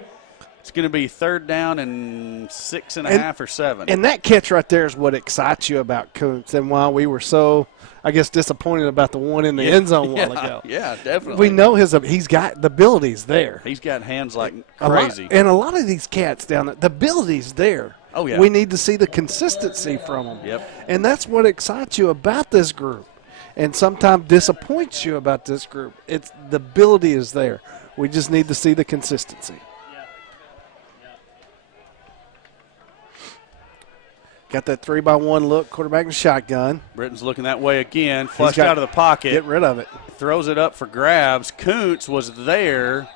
It's going to be 3rd down and 6.5 or 7. And that catch right there is what excites you about Kuntz, and why we were so, I guess, disappointed about the one in the end zone a while ago. Yeah, definitely. We know he's got the abilities there. He's got hands like crazy. And a lot of these cats down there, the ability's there. Oh, yeah. We need to see the consistency from them. Yep. And that's what excites you about this group, and sometimes disappoints you about this group. It's the ability is there. We just need to see the consistency. Got that 3-by-1 look, quarterback and shotgun. Britton's looking that way again, flushed out of the pocket. Get rid of it. Throws it up for grabs. Kuntz was there.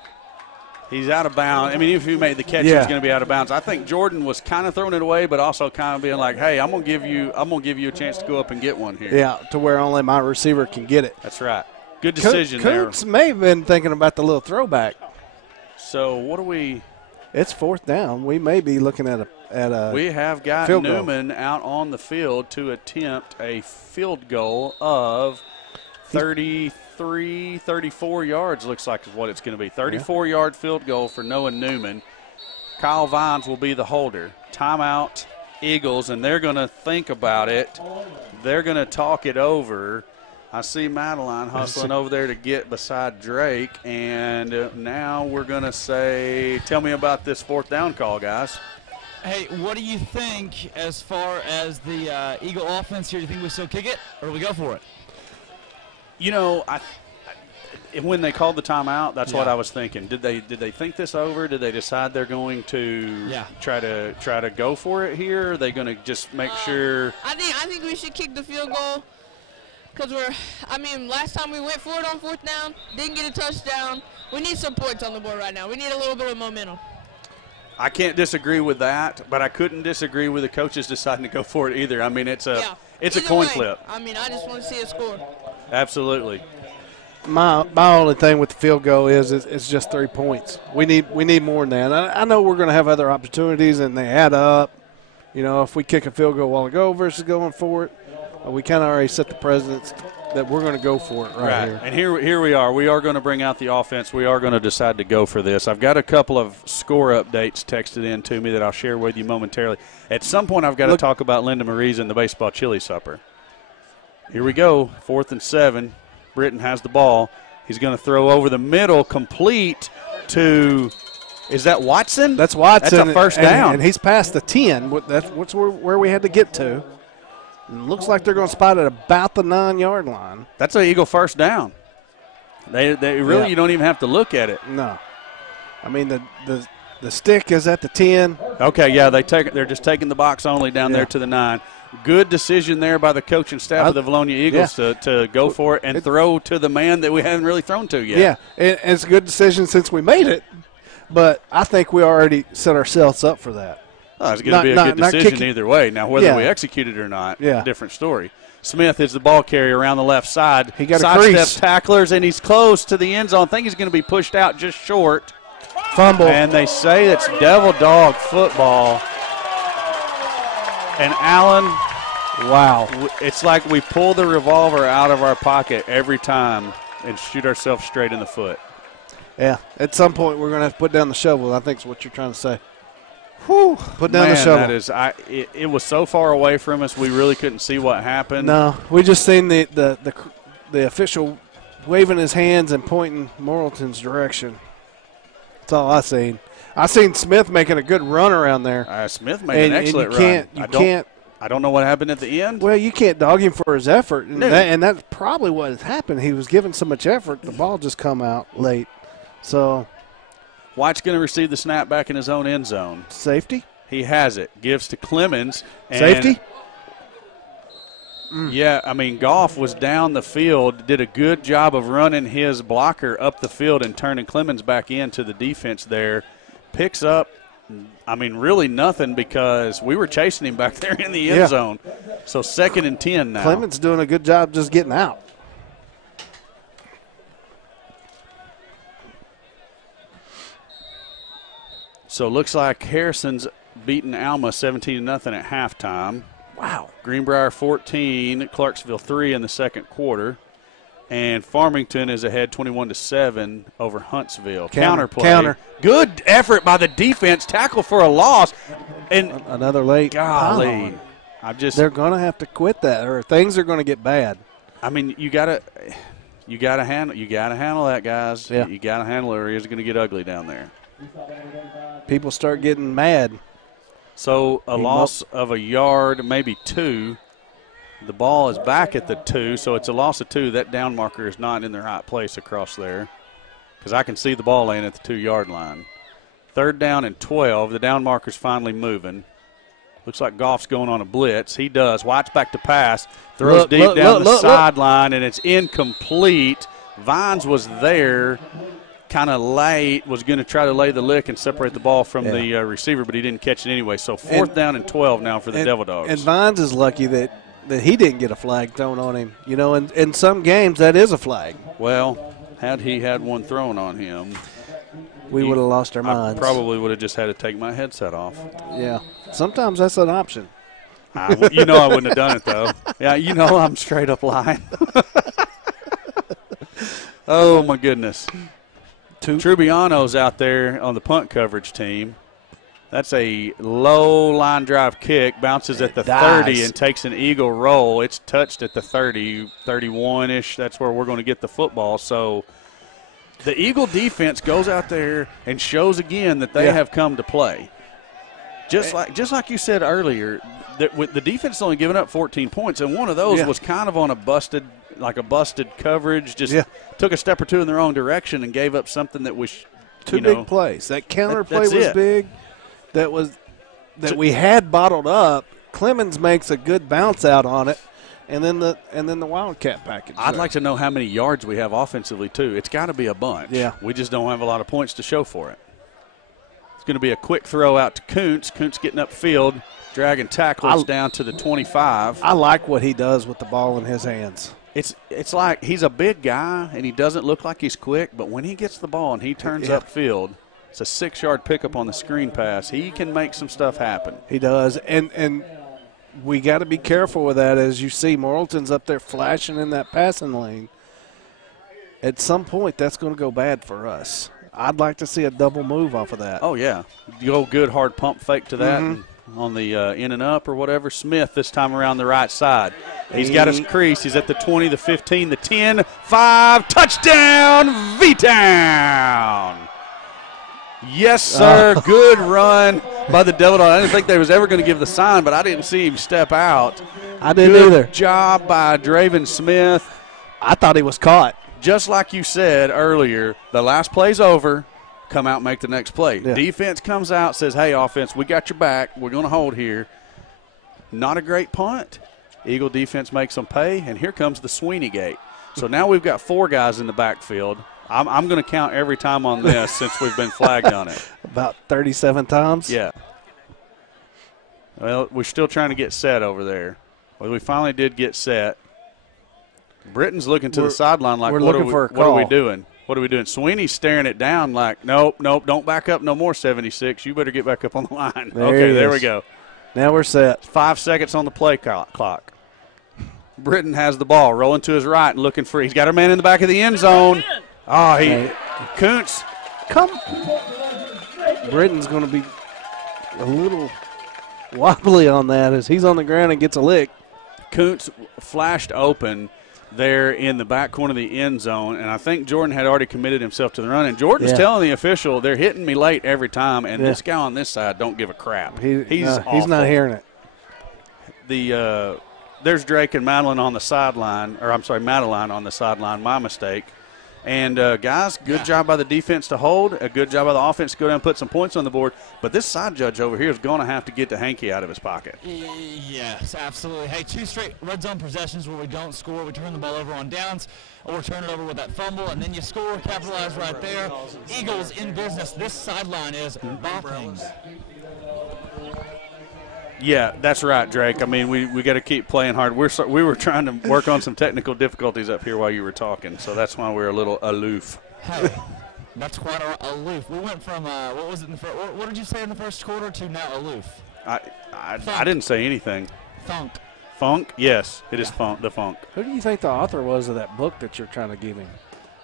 He's out of bounds. I mean, if he made the catch, he was going to be out of bounds. I think Jordan was kind of throwing it away, but also kind of being like, "Hey, I'm going to give you a chance to go up and get one here." Yeah, to where only my receiver can get it. That's right. Good decision there. Kuntz may have been thinking about the little throwback. So what do we? It's 4th down. We may be looking at a we have got Newman out on the field to attempt a field goal of 33, 34 yards, looks like is what it's going to be. 34-yard field goal for Noah Newman. Kyle Vines will be the holder. Timeout, Eagles, and they're going to think about it. They're going to talk it over. I see Madeline hustling over there to get beside Drake, and now we're going to say, tell me about this 4th down call, guys. Hey, what do you think as far as the Eagle offense here? Do you think we still kick it, or do we go for it? You know, when they called the timeout, that's what I was thinking. Did they think this over? Did they decide they're going to try to go for it here? Are they going to just make sure? I think we should kick the field goal because last time we went for it on 4th down, didn't get a touchdown. We need some points on the board right now. We need a little bit of momentum. I can't disagree with that, but I couldn't disagree with the coaches deciding to go for it either. I mean, it's a coin flip. I just want to see a score. Absolutely. My only thing with the field goal is it's just 3 points. We need more than that. I know we're going to have other opportunities, and they add up. You know, if we kick a field goal a while ago versus going for it, we kind of already set the precedence that we're going to go for it right here. And here we are. We are going to bring out the offense. We are going to decide to go for this. I've got a couple of score updates texted in to me that I'll share with you momentarily. At some point, I've got to talk about Linda Marie's and the baseball chili supper. Here we go, 4th and 7. Britton has the ball. He's going to throw over the middle, complete to – is that Watson? That's Watson. That's a first down. And he's past the 10. That's where we had to get to. And looks like they're going to spot it about the 9-yard line. That's an Eagle first down. They really, you don't even have to look at it. No. I mean, the stick is at the 10. Okay, yeah, they're just taking the box only down there to the 9. Good decision there by the coaching staff of the Vilonia Eagles to go for it and throw to the man that we haven't really thrown to yet. Yeah, and it's a good decision since we made it, but I think we already set ourselves up for that. Oh, it's going to be a good decision either way. Now, whether we execute it or not, different story. Smith is the ball carrier around the left side. He got a sidesteps tacklers, and he's close to the end zone. I think he's going to be pushed out just short. Fumble. And they say it's Devil Dog football. And Allen, wow. It's like we pull the revolver out of our pocket every time and shoot ourselves straight in the foot. Yeah, at some point we're going to have to put down the shovel, I think is what you're trying to say. Whew, put down the shovel. It was so far away from us, we really couldn't see what happened. No, we just seen the official waving his hands and pointing Morrilton's direction. That's all I seen. I seen Smith making a good run around there. Smith made an excellent run. I don't know what happened at the end. Well, you can't dog him for his effort, and that's probably what has happened. He was giving so much effort, the ball just come out late. So White's going to receive the snap back in his own end zone. Safety? He has it. Gives to Clemens. Safety? Yeah, I mean, Goff was down the field, did a good job of running his blocker up the field and turning Clemens back into the defense there. Picks up, I mean, really nothing because we were chasing him back there in the end zone. So 2nd and 10 now. Clemens doing a good job just getting out. So it looks like Harrison's beaten Alma 17-0 at halftime. Wow. Greenbrier 14, Clarksville 3 in the second quarter. And Farmington is ahead 21-7 over Huntsville. Counterplay. Good effort by the defense. Tackle for a loss. And another late. Golly. They're going to have to quit that or things are going to get bad. I mean, you got to handle that, guys. Yeah. You got to handle it or it's going to get ugly down there. People start getting mad. So a loss of a yard, maybe 2. The ball is back at the 2, so it's a loss of 2. That down marker is not in the right place across there because I can see the ball laying at the 2-yard line. 3rd down and 12. The down marker's finally moving. Looks like Goff's going on a blitz. He does. White's back to pass. Throws deep down the sideline, and it's incomplete. Vines was there. Kind of late, was going to try to lay the lick and separate the ball from the receiver, but he didn't catch it anyway. So 4th down and 12 now for the Devil Dogs. And Vines is lucky that he didn't get a flag thrown on him. You know, in some games that is a flag. Well, had he had one thrown on him, we would have lost our minds. I probably would have just had to take my headset off. Yeah, sometimes that's an option. You know I wouldn't have done it, though. Yeah, you know I'm straight up lying. Oh, my goodness. Trubiano's out there on the punt coverage team. That's a low line drive kick, bounces at the 30 and takes an Eagle roll. It's touched at the 30, 31-ish. That's where we're going to get the football. So the Eagle defense goes out there and shows again that they have come to play. Just like you said earlier, the defense is only giving up 14 points, and one of those was kind of on a busted coverage, took a step or two in the wrong direction and gave up something that was two big plays. That counter play was big. That we had bottled up. Clemens makes a good bounce out on it, and then the Wildcat package. I'd like to know how many yards we have offensively too. It's got to be a bunch. Yeah, we just don't have a lot of points to show for it. It's going to be a quick throw out to Kuntz. Kuntz getting upfield, dragging tacklers down to the 25. I like what he does with the ball in his hands. It's like he's a big guy and he doesn't look like he's quick, but when he gets the ball and he turns upfield, it's a 6-yard pickup on the screen pass. He can make some stuff happen. He does, and we got to be careful with that. As you see, Morrilton's up there flashing in that passing lane. At some point, that's going to go bad for us. I'd like to see a double move off of that. Oh, yeah. The old good hard pump fake to that on the in and up or whatever. Smith this time around the right side. He's got his crease. He's at the 20, the 15, the 10, 5. Touchdown, V-Town. Yes, sir. Good run by the Devil Dog. I didn't think they was ever going to give the sign, but I didn't see him step out. I didn't either. Good job by Draven Smith. I thought he was caught. Just like you said earlier, the last play's over. Come out and make the next play. Yeah. Defense comes out, says, hey, offense, we got your back. We're going to hold here. Not a great punt. Eagle defense makes them pay, and here comes the Sweeney gate. So now we've got 4 guys in the backfield. I'm going to count every time on this since we've been flagged on it. About 37 times? Yeah. Well, we're still trying to get set over there. Well, we finally did get set. Britton's looking to the sideline like, what are we doing? What are we doing? Sweeney's staring it down like, nope, don't back up no more, 76. You better get back up on the line. There we go. Now we're set. 5 seconds on the play clock. Britton has the ball, rolling to his right and looking for – he's got a man in the back of the end zone. Kuntz. Britton's going to be a little wobbly on that as he's on the ground and gets a lick. Kuntz flashed open there in the back corner of the end zone, and I think Jordan had already committed himself to the run. And Jordan's telling the official they're hitting me late every time, and this guy on this side don't give a crap. He's not hearing it. There's Drake and Madeline on the sideline, Madeline on the sideline, my mistake. And, guys, good job by the defense to hold, a good job by the offense to go down and put some points on the board. But this side judge over here is going to have to get the hanky out of his pocket. Yes, absolutely. Hey, 2 straight red zone possessions where we don't score. We turn the ball over on downs, or turn it over with that fumble, and then you score, capitalize right there. Eagles in business. This sideline is bopping. Yeah, that's right, Drake. I mean, we got to keep playing hard. We were trying to work on some technical difficulties up here while you were talking, so that's why we're a little aloof. Hey, that's quite aloof. We went from what was it? What did you say in the first quarter to now aloof? I didn't say anything. Funk. Funk? Yes, it is funk. The funk. Who do you think the author was of that book that you're trying to give him?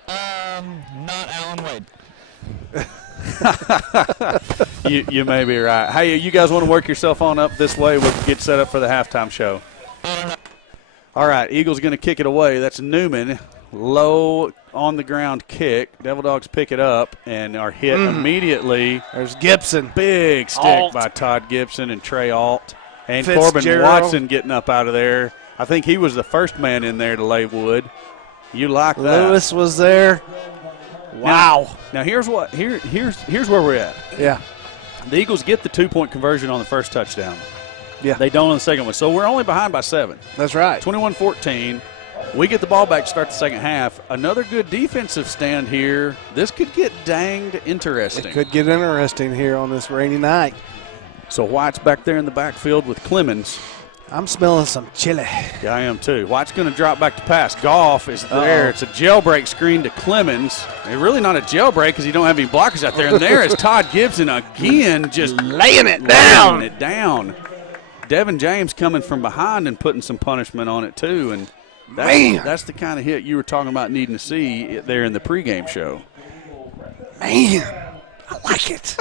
Not Alan Wade. You may be right. Hey, you guys want to work yourself on up this way? We'll get set up for the halftime show. All right, Eagles going to kick it away. That's Newman. Low on the ground kick. Devil Dogs pick it up and are hit immediately. There's Gibson. Big stick by Todd Gibson and Trey Alt. And Corbin Watson getting up out of there. I think he was the first man in there to lay wood. You like that. Lewis was there. Wow. Now here's where we're at. Yeah. The Eagles get the 2-point conversion on the first touchdown. Yeah. They don't on the second one. So we're only behind by 7. That's right. 21-14. We get the ball back to start the second half. Another good defensive stand here. This could get danged interesting. It could get interesting here on this rainy night. So White's back there in the backfield with Clemens. I'm smelling some chili. Yeah, I am too. White's going to drop back to pass. Goff is there. It's a jailbreak screen to Clemens. It's really not a jailbreak because you don't have any blockers out there. And there is Todd Gibson again just laying it down. Devin James coming from behind and putting some punishment on it too. And that's the kind of hit you were talking about needing to see there in the pregame show. Man, I like it.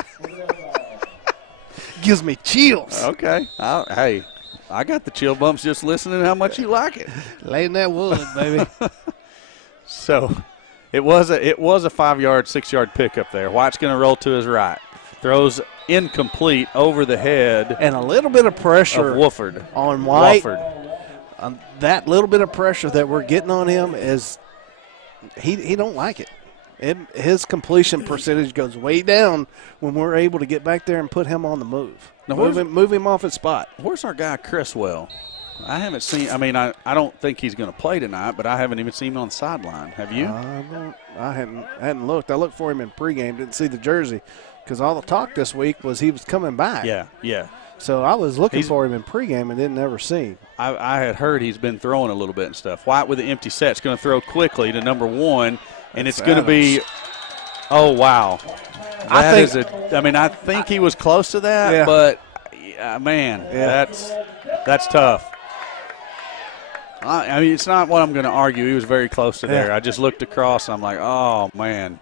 Gives me chills. Okay. Hey. I got the chill bumps just listening to how much you like it. Laying that wood, baby. So it was a 5-yard, 6-yard pickup there. White's going to roll to his right. Throws incomplete over the head. And a little bit of pressure of Wofford. On White. That little bit of pressure that we're getting on him is he don't like it. His completion percentage goes way down when we're able to get back there and put him on the move. Now move him off his spot. Where's our guy Criswell? I haven't seen – I mean, I don't think he's going to play tonight, but I haven't even seen him on the sideline. Have you? I hadn't looked. I looked for him in pregame, didn't see the jersey because all the talk this week was he was coming back. Yeah. So I was looking for him in pregame and didn't ever see him. I had heard he's been throwing a little bit and stuff. White with the empty set is going to throw quickly to number 1, and it's going to be – oh, wow. I think he was close to that, but, man, that's – That's tough. I mean, it's not what I'm going to argue. He was very close to there. I just looked across, and I'm like, oh, man.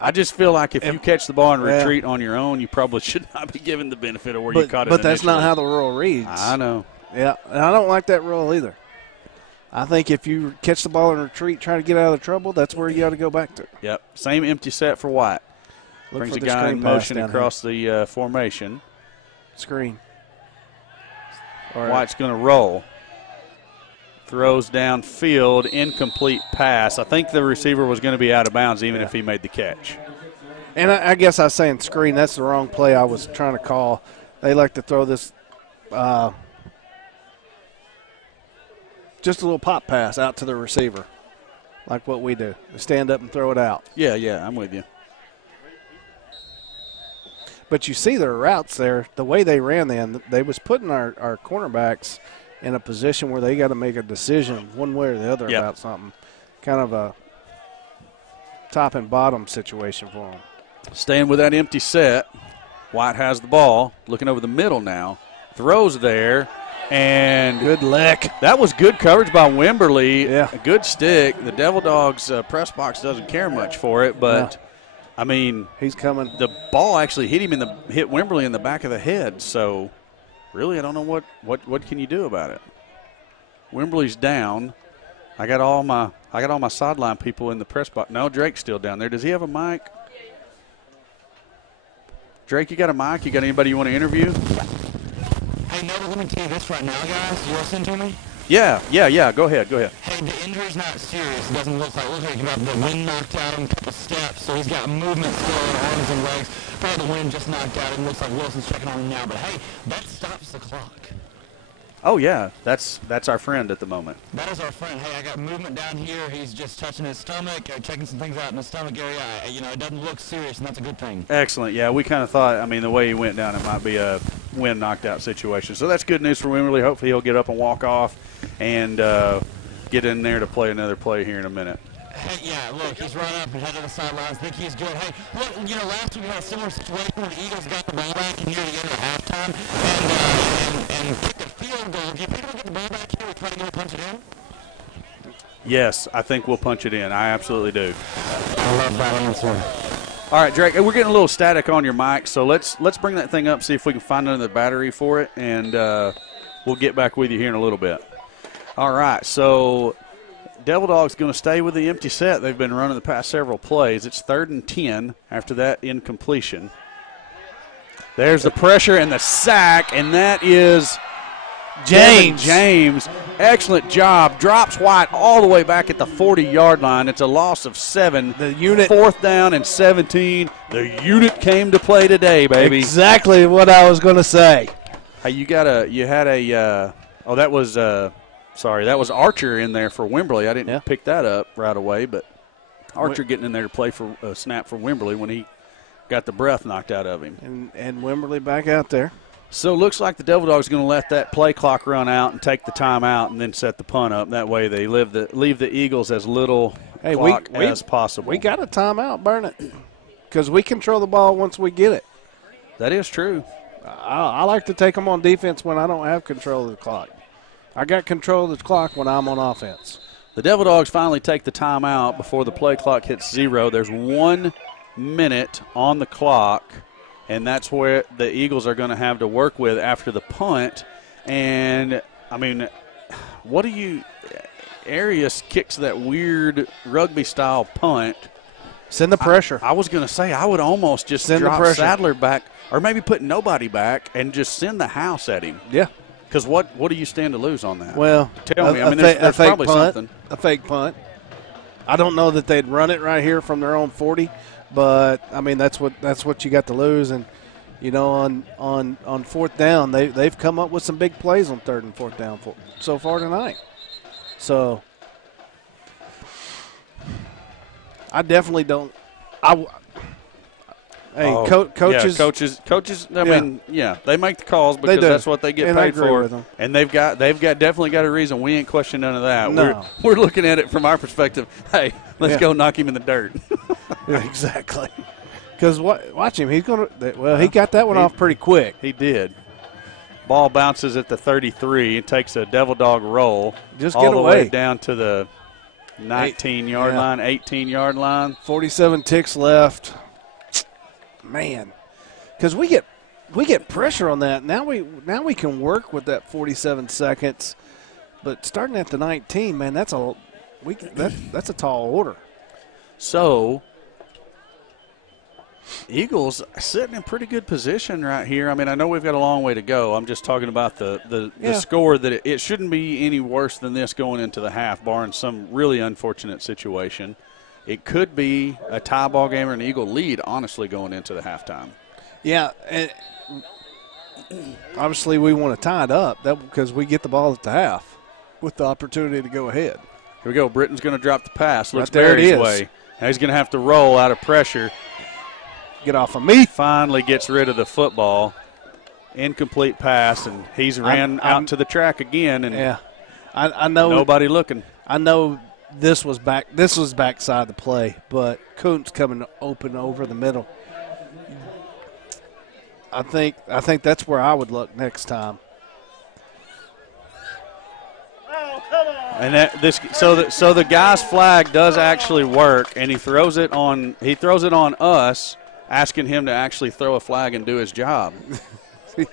I just feel like if you catch the ball and retreat on your own, you probably should not be given the benefit of where you caught it But that's initially. not how the rule reads. I know. Yeah, and I don't like that rule either. I think if you catch the ball and retreat, try to get out of the trouble, that's where you got to go back to. Yep. Same empty set for White. Brings a guy in motion across the formation. Screen. White's going to roll. Throws downfield, incomplete pass. I think the receiver was going to be out of bounds even if he made the catch. And I guess I was saying screen. That's the wrong play I was trying to call. They like to throw this just a little pop pass out to the receiver, like what we do. Stand up and throw it out. Yeah, I'm with you. But you see their routes there, the way they ran them, they was putting our cornerbacks – in a position where they got to make a decision one way or the other about something. Kind of a top and bottom situation for them. Staying with that empty set. White has the ball, looking over the middle now. Throws there, and good lick. That was good coverage by Wimberly. Yeah. A good stick. The Devil Dogs press box doesn't care much for it, but, I mean, he's coming. The ball actually hit Wimberly in the back of the head, so – really, I don't know what can you do about it. Wimberly's down. I got all my sideline people in the press box. No, Drake's still down there. Does he have a mic? Drake, you got a mic? You got anybody you want to interview? Hey, no, let me tell you this right now, guys. You listen to me? Yeah. Go ahead. Hey, the injury's not serious. It doesn't look like he got the wind knocked out him a couple steps, so he's got movement still in arms and legs. Probably the wind just knocked out him. Looks like Wilson's checking on him now. But, hey, that stops the clock. Oh, yeah. That's our friend at the moment. That is our friend. Hey, I got movement down here. He's just touching his stomach, checking some things out in the stomach area. It doesn't look serious, and that's a good thing. Excellent. Yeah, we kind of thought, the way he went down, it might be a wind knocked out situation. So that's good news for Wimberly. Hopefully he'll get up and walk off and get in there to play another play here in a minute. Hey, yeah, look, he's right up and head to the sidelines. Think he's good. Hey, look, last week we had a similar situation where the Eagles got the ball back near the end of halftime and kicked a field goal. Do you think we'll get the ball back here? We try to go punch it in? Yes, I think we'll punch it in. I absolutely do. I love that answer. All right, Drake, we're getting a little static on your mic, so let's bring that thing up, see if we can find another battery for it, and we'll get back with you here in a little bit. All right, so Devil Dogs going to stay with the empty set. They've been running the past several plays. It's 3rd and 10 after that incompletion. There's the pressure and the sack, and that is James. Excellent job. Drops White all the way back at the 40-yard line. It's a loss of 7. The unit. 4th down and 17. The unit came to play today, baby. Exactly what I was going to say. Hey, that was Archer in there for Wimberly. I didn't pick that up right away, but Archer getting in there to play for a snap for Wimberly when he got the breath knocked out of him. And Wimberly back out there. So it looks like the Devil Dogs are going to let that play clock run out and take the time out and then set the punt up. That way they leave the Eagles as little clock as possible. We got a timeout, burn it, because we control the ball once we get it. That is true. I like to take them on defense when I don't have control of the clock. I got control of the clock when I'm on offense. The Devil Dogs finally take the timeout before the play clock hits 0. There's 1 minute on the clock, and that's where the Eagles are going to have to work with after the punt. And, Arias kicks that weird rugby-style punt. Send the pressure. I was going to say I would almost just drop Sadler back or maybe put nobody back and just send the house at him. Yeah. Because what do you stand to lose on that? Well, tell me. There's probably something. A fake punt. I don't know that they'd run it right here from their own 40, but that's what you got to lose. And on 4th down, they've come up with some big plays on 3rd and 4th down so far tonight. So I definitely don't. Coaches. They make the calls because that's what they get paid for, and they've definitely got a reason. We ain't questioning none of that. No. We're looking at it from our perspective. Hey, let's go knock him in the dirt. Yeah, exactly. Because watch him. He's gonna. He got that one off pretty quick. He did. Ball bounces at the 33 and takes a devil dog roll. Just all get the away. way down to the 19-yard line, 18-yard line. 47 ticks left. Man, because we get pressure on that. Now we can work with that 47 seconds, but starting at the 19, man, that's a tall order. So Eagles sitting in pretty good position right here. I mean, I know we've got a long way to go. I'm just talking about the score, that it shouldn't be any worse than this going into the half, barring some really unfortunate situation. It could be a tie ball game or an Eagle lead, honestly, going into the halftime. Yeah, and obviously we want to tie it up because we get the ball at the half with the opportunity to go ahead. Here we go. Britton's going to drop the pass. Looks right there Barry's it is. way. Now he's going to have to roll out of pressure. Get off of me. Finally gets rid of the football. Incomplete pass, and he's ran out to the track again. And I know nobody looking. I know this was backside the play, but Kuntz coming open over the middle. I think that's where I would look next time. And so the guy's flag does actually work, and he throws it on us, asking him to actually throw a flag and do his job.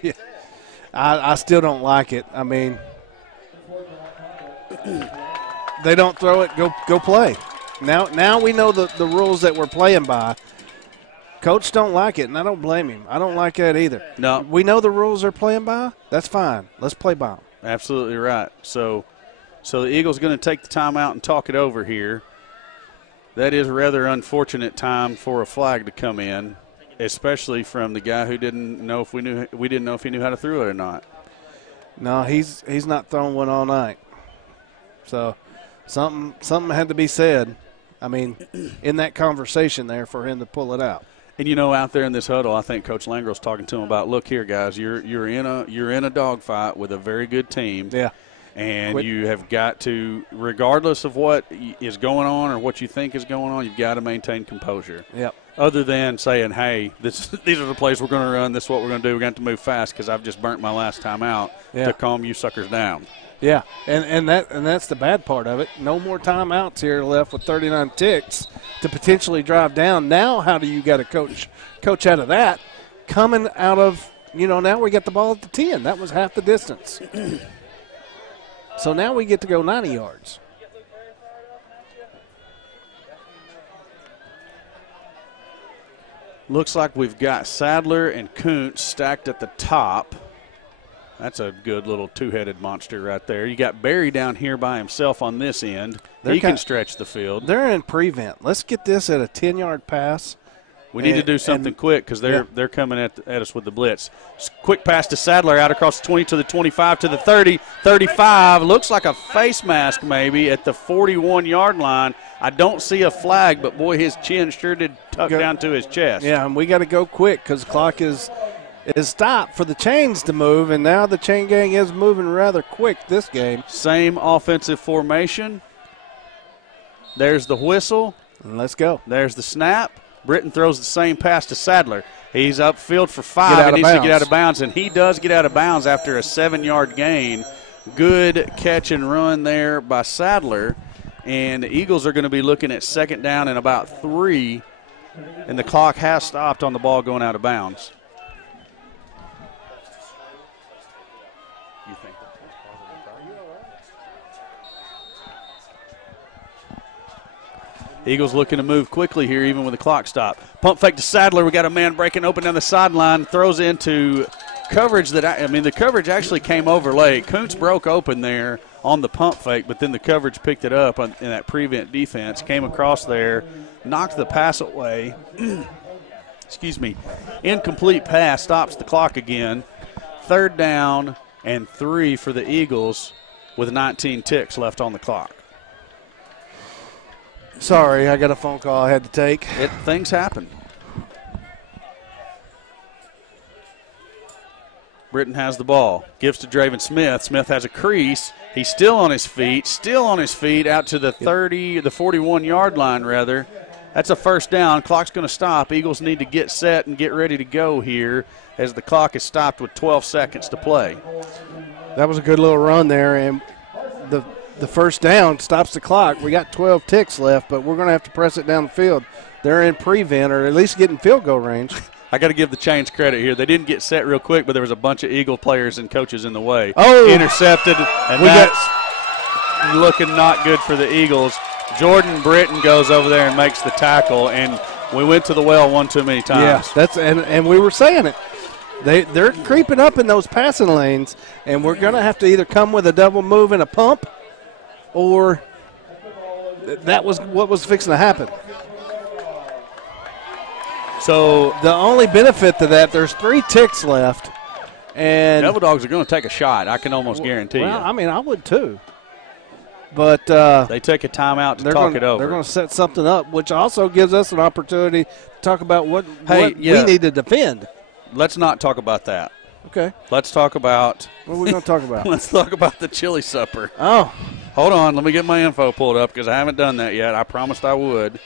Yeah. I still don't like it. I mean, they don't throw it. Go play. Now we know the rules that we're playing by. Coach don't like it, and I don't blame him. I don't like that either. No, we know the rules they're playing by. That's fine. Let's play by them. Absolutely right. So the Eagles going to take the timeout and talk it over here. That is a rather unfortunate time for a flag to come in, especially from the guy who didn't know if he knew how to throw it or not. No, he's not throwing one all night. So something had to be said. I mean, in that conversation there for him to pull it out. And out there in this huddle, I think Coach Langro's talking to him about, look here, guys, you're in a dogfight with a very good team. Yeah. And you have got to, regardless of what is going on or what you think is going on, you've got to maintain composure. Yep. Other than saying, hey, these are the plays we're going to run, this is what we're going to do, we're going to have to move fast because I've just burnt my last time out to calm you suckers down. Yeah, and that's the bad part of it. No more timeouts here left with 39 ticks to potentially drive down. Now how do you got to coach out of that? Coming out of, now we got the ball at the 10. That was half the distance. So now we get to go 90 yards. Looks like we've got Sadler and Kuntz stacked at the top. That's a good little two-headed monster right there. You got Barry down here by himself on this end. He can stretch the field. They're in prevent. Let's get this at a 10-yard pass. We need to do something quick because they're coming at us with the blitz. Quick pass to Sadler out across the 20 to the 25 to the 30, 35. Looks like a face mask maybe at the 41-yard line. I don't see a flag, but, boy, his chin sure did tuck down to his chest. Yeah, and we got to go quick because the clock is stopped for the chains to move, and now the chain gang is moving rather quick this game. Same offensive formation. There's the whistle. And let's go. There's the snap. Britton throws the same pass to Sadler. He's upfield for 5 and needs to get out of bounds, and he does get out of bounds after a 7-yard gain. Good catch and run there by Sadler, and the Eagles are going to be looking at second down and about 3, and the clock has stopped on the ball going out of bounds. Eagles looking to move quickly here, even with the clock stop. Pump fake to Sadler. We got a man breaking open down the sideline. Throws into coverage the coverage actually came over late. Kuntz broke open there on the pump fake, but then the coverage picked it up in that prevent defense. Came across there, knocked the pass away. Excuse me. Incomplete pass stops the clock again. 3rd down and 3 for the Eagles with 19 ticks left on the clock. Sorry, I got a phone call I had to take. Things happen. Britton has the ball. Gives to Draven Smith. Smith has a crease. He's still on his feet. Out to the 41-yard line, rather. That's a first down. Clock's going to stop. Eagles need to get set and get ready to go here as the clock is stopped with 12 seconds to play. That was a good little run there, and the first down stops the clock. We got 12 ticks left, but we're going to have to press it down the field. They're in prevent or at least getting field goal range. I got to give the Chains credit here. They didn't get set real quick, but there was a bunch of Eagle players and coaches in the way. Oh, intercepted, and that's looking not good for the Eagles. Jordan Britton goes over there and makes the tackle, and we went to the well one too many times. Yeah, and we were saying it. They're creeping up in those passing lanes, and we're going to have to either come with a double move and a pump, or that was what was fixing to happen. So the only benefit to that, there's 3 ticks left, and Devil Dogs are going to take a shot. I can almost guarantee you. I mean, I would too. But they take a timeout to talk it over. They're going to set something up, which also gives us an opportunity to talk about what we need to defend. Let's not talk about that. Okay. Let's talk about. What are we going to talk about? Let's talk about the chili supper. Oh. Hold on. Let me get my info pulled up because I haven't done that yet. I promised I would.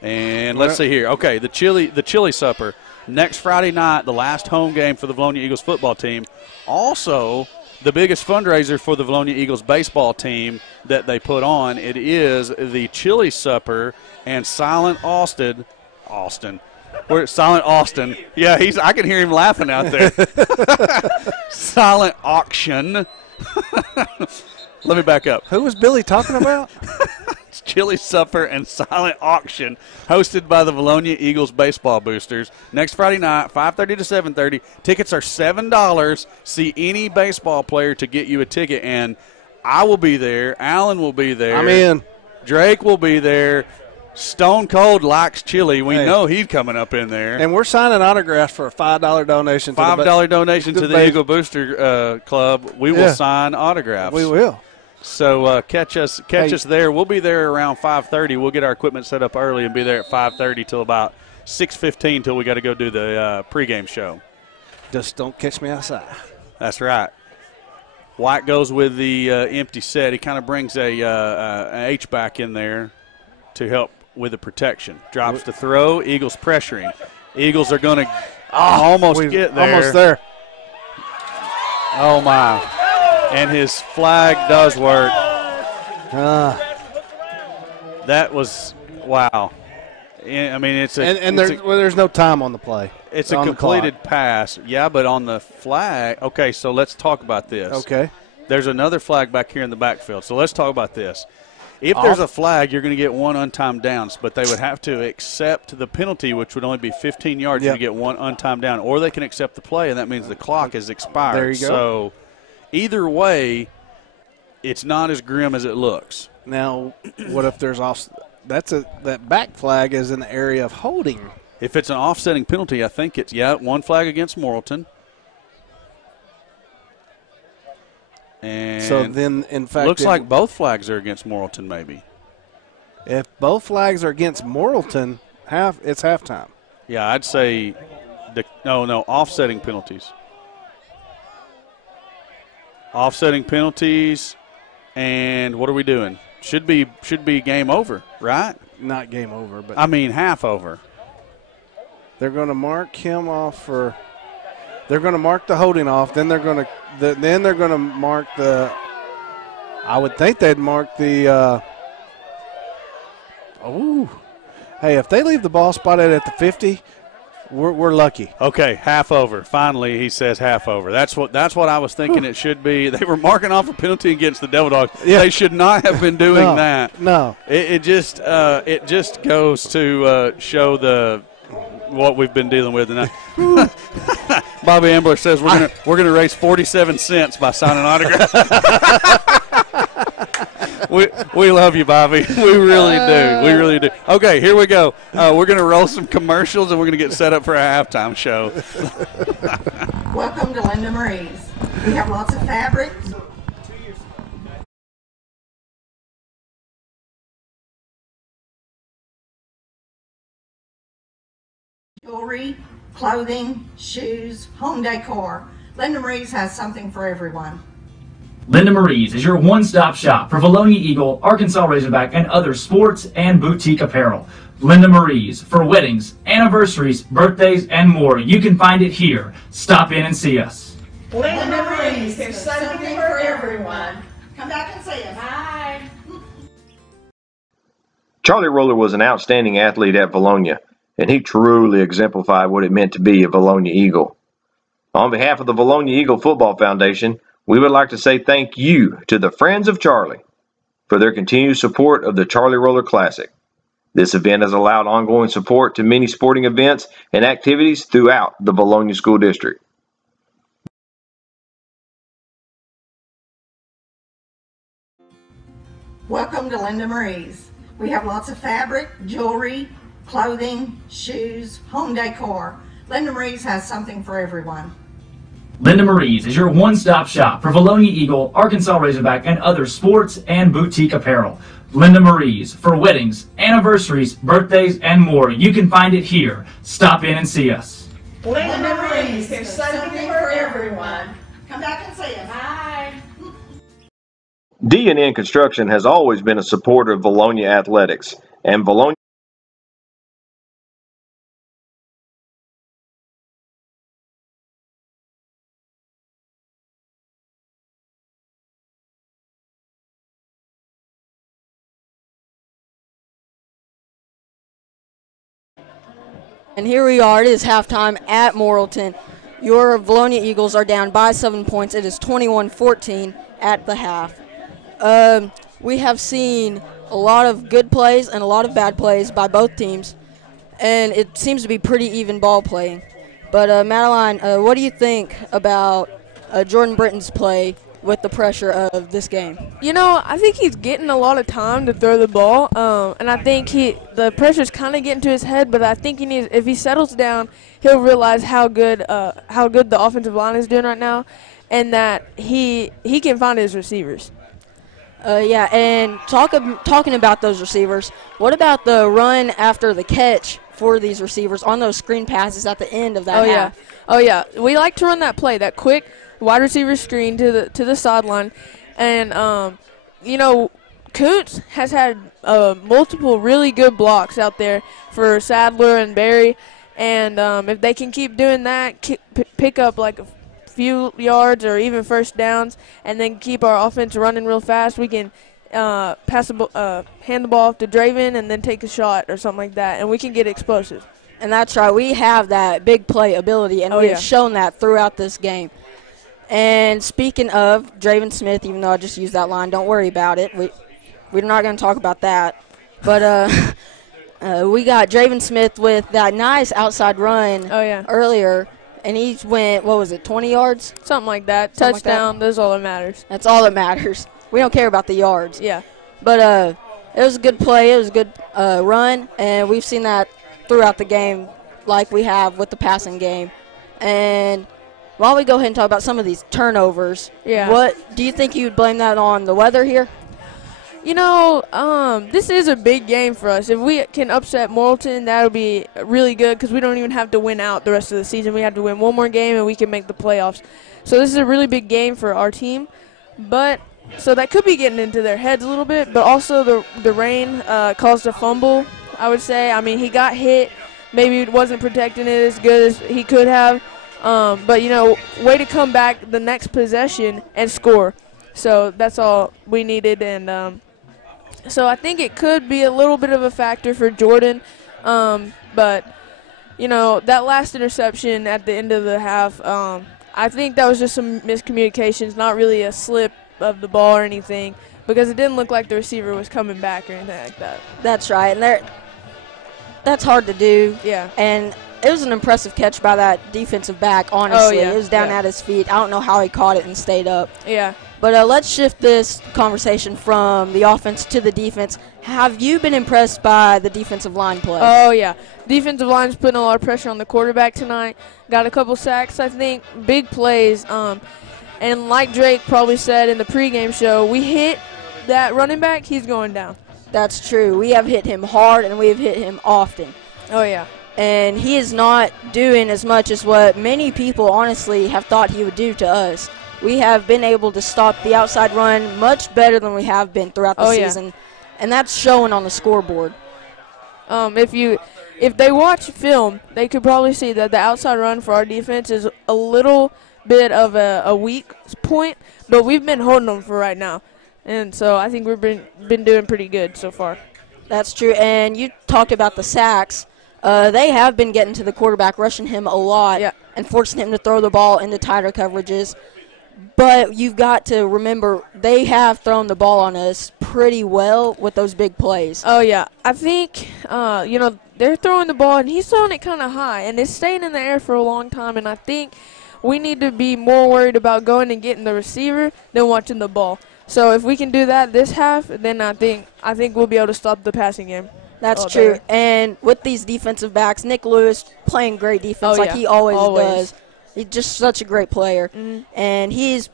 And let's see here. Okay, the chili supper. Next Friday night, the last home game for the Vilonia Eagles football team. Also, the biggest fundraiser for the Vilonia Eagles baseball team that they put on. It is the chili supper and Silent Austin. We're at Silent Austin. Yeah, I can hear him laughing out there. Silent auction. Let me back up. Who was Billy talking about? Chili supper and silent auction hosted by the Vilonia Eagles baseball boosters next Friday night, 5:30 to 7:30. Tickets are $7. See any baseball player to get you a ticket, and I will be there. Alan will be there. I'm in. Drake will be there. Stone Cold likes chili. We know he's coming up in there. And we're signing autographs for a $5 donation. $5 donation to the Eagle Booster Club. We will sign autographs. We will. So catch us there. We'll be there around 5:30. We'll get our equipment set up early and be there at 5:30 till about 6:15 till we got to go do the pregame show. Just don't catch me outside. That's right. White goes with the empty set. He kind of brings a H-back in there to help with the protection. Drops the throw. Eagles pressuring. Eagles are going to almost get there. Almost there. Oh, my. And his flag does work. That was, wow. I mean, it's a. And there's no time on the play. It's a completed pass. Yeah, but on the flag. Okay, so let's talk about this. Okay. There's another flag back here in the backfield. So let's talk about this. If there's a flag, you're going to get 1 untimed downs, but they would have to accept the penalty, which would only be 15 yards. You get 1 untimed down, or they can accept the play, and that means the clock is expired. There you go. So either way, it's not as grim as it looks. Now, what if there's off? That back flag is in the area of holding. If it's an offsetting penalty, I think it's 1 flag against Morrilton. And so then, in fact, looks like both flags are against Morrilton. Maybe if both flags are against Morrilton, it's halftime. Yeah, I'd say no offsetting penalties. Offsetting penalties, and what are we doing? Should be game over, right? Not game over, but I mean half over. They're going to mark him off for. They're going to mark the holding off. Then they're going to mark the. I would think they'd mark the. Hey, if they leave the ball spotted at the 50. We're lucky. Okay, half over. Finally, he says half over. That's what I was thinking it should be. They were marking off a penalty against the Devil Dogs. Yeah. They should not have been doing that. No. It just goes to show what we've been dealing with tonight. Bobby Ambler says we're gonna raise 47 cents by signing autographs. We love you, Bobby. We really do. We really do. Okay, here we go. We're going to roll some commercials, and we're going to get set up for a halftime show. Welcome to Linda Marie's. We have lots of fabrics. Jewelry, clothing, shoes, home decor. Linda Marie's has something for everyone. Linda Marie's is your one-stop shop for Vilonia Eagle, Arkansas Razorback, and other sports and boutique apparel. Linda Marie's for weddings, anniversaries, birthdays, and more. You can find it here. Stop in and see us. Linda Marie's, there's something for everyone. Come back and see us. Bye. Charlie Roller was an outstanding athlete at Vilonia, and he truly exemplified what it meant to be a Vilonia Eagle. On behalf of the Vilonia Eagle Football Foundation, we would like to say thank you to the Friends of Charlie for their continued support of the Charlie Roller Classic. This event has allowed ongoing support to many sporting events and activities throughout the Vilonia School District. Welcome to Linda Marie's. We have lots of fabric, jewelry, clothing, shoes, home decor. Linda Marie's has something for everyone. Linda Marie's is your one-stop shop for Vilonia Eagle, Arkansas Razorback, and other sports and boutique apparel. Linda Marie's for weddings, anniversaries, birthdays, and more. You can find it here. Stop in and see us. Linda Marie's, there's something for everyone. Come back and see us. Bye. D&N Construction has always been a supporter of Vilonia athletics, and Vilonia And here we are. It is halftime at Morrilton. Your Vilonia Eagles are down by 7 points. It is 21-14 at the half. We have seen a lot of good plays and a lot of bad plays by both teams, and it seems to be pretty even ball playing. But Madeline, what do you think about Jordan Britton's play with the pressure of this game? You know, I think he's getting a lot of time to throw the ball, and I think the pressure's kind of getting to his head. But I think if he settles down, he'll realize how good the offensive line is doing right now, and that he can find his receivers. Yeah, and talking about those receivers, what about the run after the catch for these receivers on those screen passes at the end of that half? Oh yeah, we like to run that play, that quick wide receiver screen to the sideline, and you know, Coots has had multiple really good blocks out there for Sadler and Barry, and if they can keep doing that, pick up like a few yards or even first downs, and then keep our offense running real fast, we can hand the ball off to Draven and then take a shot or something like that, and we can get explosive. And that's right, we have that big play ability, and we've shown that throughout this game. And speaking of Draven Smith, even though I just used that line, don't worry about it. We're not going to talk about that. But we got Draven Smith with that nice outside run earlier, and he went, what was it, 20 yards? Something like that. Touchdown, that's all that matters. That's all that matters. We don't care about the yards. Yeah. But it was a good play. It was a good run, and we've seen that throughout the game like we have with the passing game. And while we go ahead and talk about some of these turnovers, what do you think you would blame that on, the weather here? You know, this is a big game for us. If we can upset Morrilton, that would be really good because we don't even have to win out the rest of the season. We have to win one more game and we can make the playoffs. So this is a really big game for our team. But so that could be getting into their heads a little bit, but also the rain caused a fumble, I would say. I mean, he got hit. Maybe he wasn't protecting it as good as he could have. But, you know, way to come back the next possession and score. So that's all we needed. And so I think it could be a little bit of a factor for Jordan. But, you know, that last interception at the end of the half, I think that was just some miscommunications, not really a slip of the ball or anything, because it didn't look like the receiver was coming back or anything like that. That's right. And that's hard to do. Yeah. And it was an impressive catch by that defensive back, honestly. It was down at his feet. I don't know how he caught it and stayed up. Yeah. But let's shift this conversation from the offense to the defense. Have you been impressed by the defensive line play? Oh, yeah. Defensive line's putting a lot of pressure on the quarterback tonight. Got a couple sacks, I think. Big plays. And like Drake probably said in the pregame show, we hit that running back, he's going down. That's true. We have hit him hard, and we have hit him often. Oh, yeah. And he is not doing as much as what many people honestly have thought he would do to us. we have been able to stop the outside run much better than we have been throughout the season, and that's showing on the scoreboard. If they watch film, they could probably see that the outside run for our defense is a little bit of a weak point, but we've been holding them for right now. And so I think we've been doing pretty good so far. That's true. And you talked about the sacks. They have been getting to the quarterback, rushing him a lot, and forcing him to throw the ball into tighter coverages. But you've got to remember, they have thrown the ball on us pretty well with those big plays. Oh, yeah. I think, they're throwing the ball, and he's throwing it kind of high, and it's staying in the air for a long time. And I think we need to be more worried about going and getting the receiver than watching the ball. So if we can do that this half, then I think we'll be able to stop the passing game. That's true. And with these defensive backs, Nick Lewis playing great defense he always does. He's just such a great player. And he's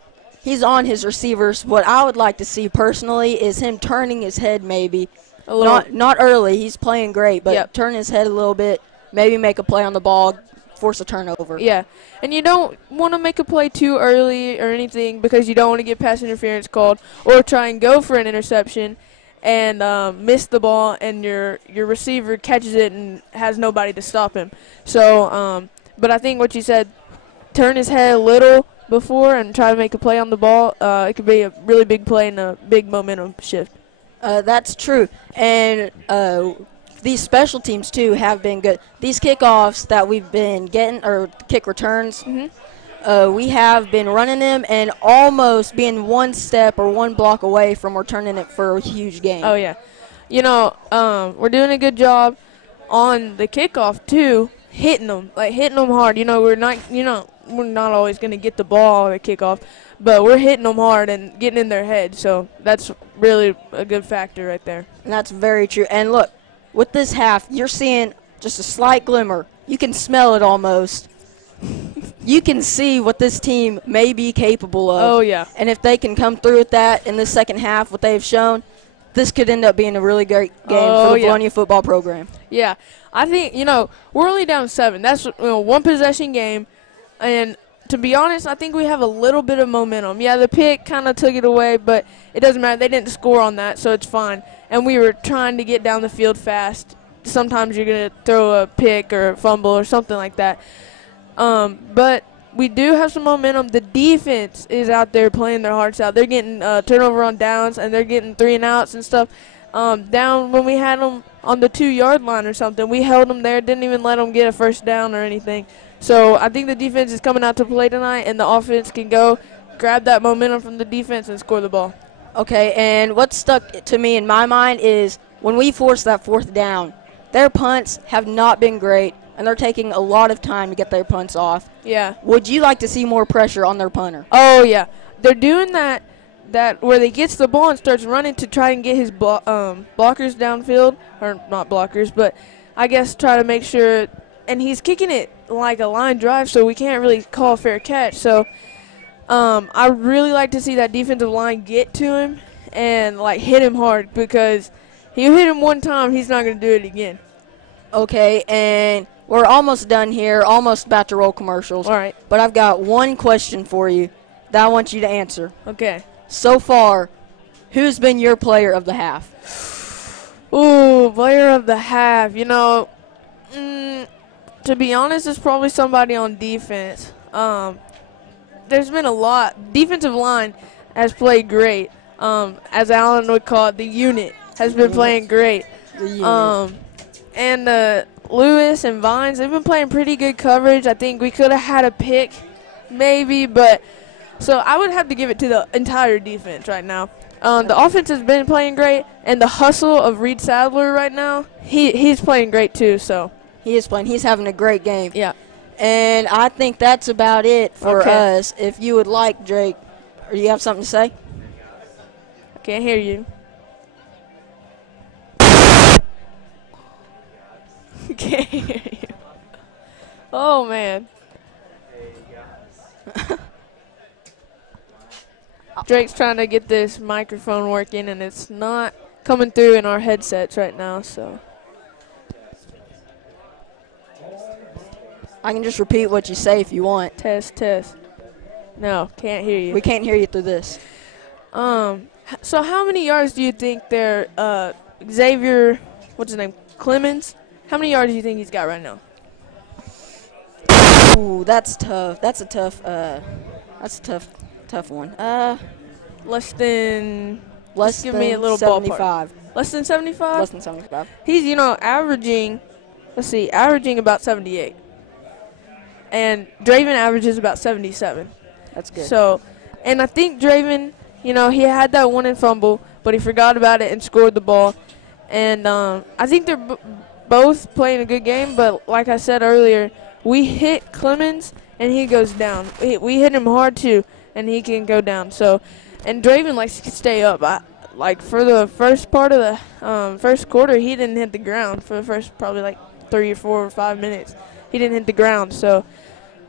on his receivers. What I would like to see personally is him turning his head maybe. Not early. He's playing great, but turn his head a little bit, maybe make a play on the ball, force a turnover. Yeah, and you don't want to make a play too early or anything because you don't want to get pass interference called or try and go for an interception and miss the ball and your receiver catches it and has nobody to stop him. So, but I think what you said, turn his head a little before and try to make a play on the ball, it could be a really big play and a big momentum shift. That's true. And these special teams, too, have been good. These kickoffs that we've been getting, or kick returns, we have been running them and almost being one step or one block away from returning it for a huge game. Oh, yeah. We're doing a good job on the kickoff, too, hitting them hard. We're not always going to get the ball on the kickoff, but we're hitting them hard and getting in their head. So that's really a good factor right there. And that's very true. And look, with this half, you're seeing just a slight glimmer. You can smell it almost. You can see what this team may be capable of. Oh, yeah. And if they can come through with that in the second half, what they've shown, this could end up being a really great game for the Vilonia football program. Yeah. I think, we're only down 7. That's one possession game. And to be honest, I think we have a little bit of momentum. Yeah, the pick kind of took it away, but it doesn't matter. They didn't score on that, so it's fine. And we were trying to get down the field fast. Sometimes you're going to throw a pick or a fumble or something like that. But we do have some momentum. The defense is out there playing their hearts out. They're getting turnover on downs, and they're getting 3 and outs and stuff. Down when we had them on the 2-yard line or something, we held them there, didn't even let them get a first down or anything. So I think the defense is coming out to play tonight, and the offense can go grab that momentum from the defense and score the ball. Okay, and what stuck to me in my mind is when we forced that 4th down, their punts have not been great, and they're taking a lot of time to get their punts off. Yeah. Would you like to see more pressure on their punter? Oh, yeah. They're doing that where they gets the ball and starts running to try and get his blockers downfield, or not blockers, but I guess try to make sure, and he's kicking it like a line drive, so we can't really call a fair catch. So I really like to see that defensive line get to him and hit him hard, because you hit him one time, he's not going to do it again. Okay, and we're almost done here, almost about to roll commercials. All right. But I've got one question for you that I want you to answer. Okay. So far, who's been your player of the half? Ooh, player of the half. To be honest, it's probably somebody on defense. There's been a lot. Defensive line has played great. As Alan would call it, the unit has been playing great. The unit. And Lewis and Vines, they've been playing pretty good coverage. I think we could have had a pick, maybe, but so I would have to give it to the entire defense right now. The offense has been playing great, and the hustle of Reed Sadler right now, he's playing great too. So he is playing. He's having a great game. Yeah. And I think that's about it for us. If you would like, Drake, or you have something to say? I can't hear you. Can't hear you. Oh, man. Drake's trying to get this microphone working, and it's not coming through in our headsets right now, so. I can just repeat what you say if you want. Test, test. No, can't hear you. We can't hear you through this. So how many yards do you think Xavier, what's his name, Clemens? How many yards do you think he's got right now? Ooh, that's tough. That's a tough one. Less than. Less give than me a little 75. Ballpark. Less than 75. Less than 75. He's averaging. Let's see, averaging about 78. And Draven averages about 77. That's good. So, and I think Draven, he had that one in fumble, but he forgot about it and scored the ball. And I think they're both playing a good game, but like I said earlier, we hit Clemens and he goes down. We hit him hard too, and he can go down. So, and Draven likes to stay up. For the first part of the first quarter, he didn't hit the ground for the first probably 3 or 4 or 5 minutes. He didn't hit the ground. So,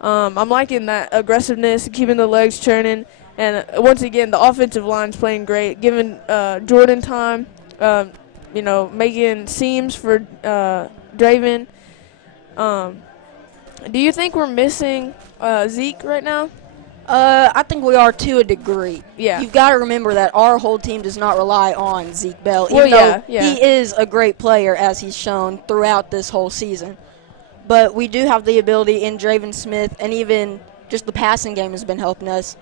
I'm liking that aggressiveness, keeping the legs churning. And once again, the offensive line's playing great, giving Jordan time, making seams for Draven. Do you think we're missing Zeke right now? I think we are to a degree. Yeah. You've got to remember that our whole team does not rely on Zeke Bell, even though he is a great player, as he's shown throughout this whole season. But we do have the ability in Draven Smith, and even just the passing game has been helping us.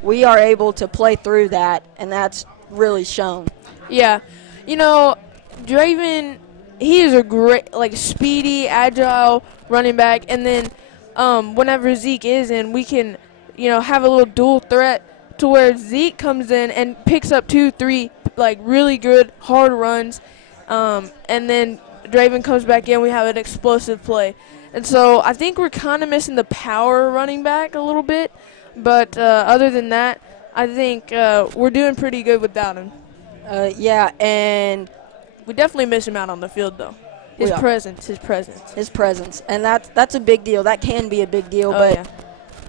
We are able to play through that, and that's really shown. Yeah. Draven, he is a great, speedy, agile running back. And then whenever Zeke is in, we can, have a little dual threat to where Zeke comes in and picks up 2, 3, really good, hard runs. And then Draven comes back in, we have an explosive play. And so I think we're kind of missing the power running back a little bit. But other than that, I think we're doing pretty good without him. Yeah, and we definitely miss him out on the field, though. His presence. And that's a big deal. That can be a big deal.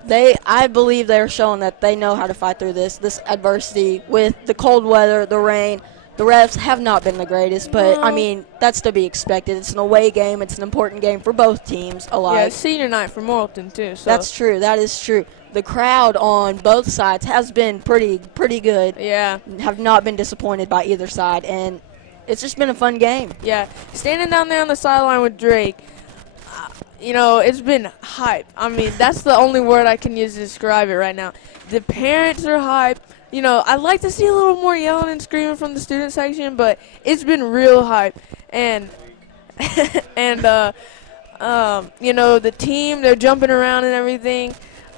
I believe they're showing that they know how to fight through this adversity with the cold weather, the rain. The refs have not been the greatest, but, that's to be expected. It's an away game. It's an important game for both teams alike. Yeah, it's senior night for Morrilton, too. So. That's true. That is true. The crowd on both sides has been pretty good. Yeah. Have not been disappointed by either side, and it's just been a fun game. Yeah. Standing down there on the sideline with Drake, it's been hype. That's the only word I can use to describe it right now. The parents are hype. I'd like to see a little more yelling and screaming from the student section, but it's been real hype. And, the team, they're jumping around and everything.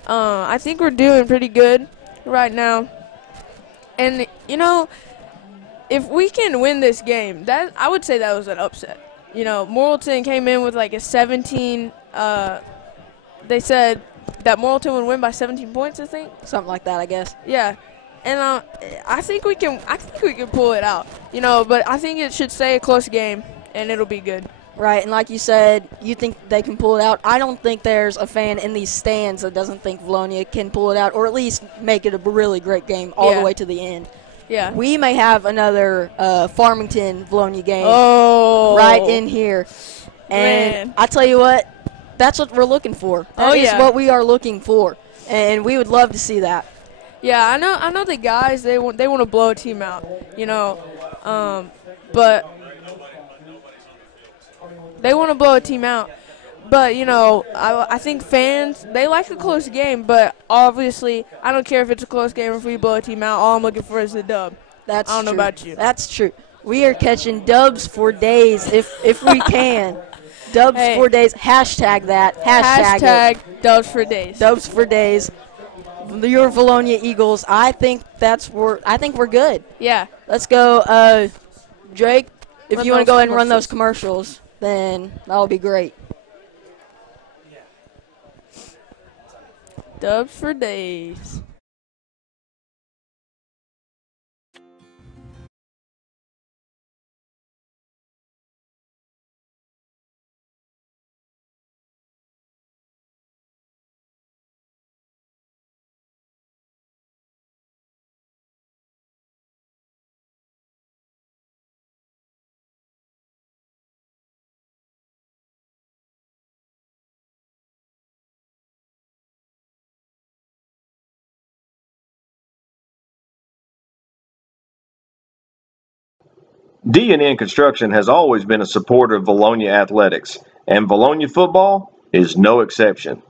I think we're doing pretty good right now. And, if we can win this game, I would say that was an upset. Morrilton came in with a 17. They said that Morrilton would win by 17 points, I think. Something like that, I guess. Yeah. And I think we can pull it out. But I think it should stay a close game, and it'll be good. Right, and like you said, you think they can pull it out. I don't think there's a fan in these stands that doesn't think Vilonia can pull it out, or at least make it a really great game all the way to the end. Yeah. We may have another Farmington-Vilonia game right in here. And I tell you what, that's what we're looking for. That is what we are looking for, and we would love to see that. Yeah, I know the guys, they want to blow a team out, but they want to blow a team out. But, I think fans, they like a close game, but obviously I don't care if it's a close game or if we blow a team out. All I'm looking for is the dub. I don't know about you. That's true. We are catching dubs for days if we can. Dubs for days. Hashtag that. Hashtag dubs for days. Dubs for days. Your Vilonia Eagles. I think we're good. Yeah. Let's go, Drake. If you want to go ahead and run those commercials, then that'll be great. Dubs for days. D&N Construction has always been a supporter of Vilonia athletics, and Vilonia football is no exception.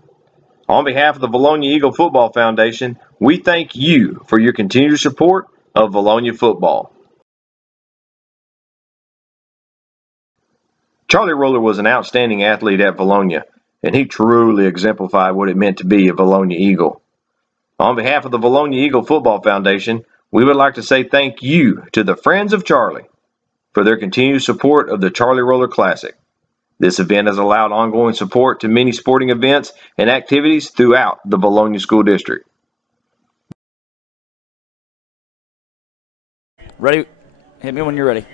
On behalf of the Vilonia Eagle Football Foundation, we thank you for your continued support of Vilonia football. Charlie Roller was an outstanding athlete at Vilonia, and he truly exemplified what it meant to be a Vilonia Eagle. On behalf of the Vilonia Eagle Football Foundation, we would like to say thank you to the Friends of Charlie for their continued support of the Charlie Roller Classic. This event has allowed ongoing support to many sporting events and activities throughout the Vilonia School District. Ready? Hit me when you're ready.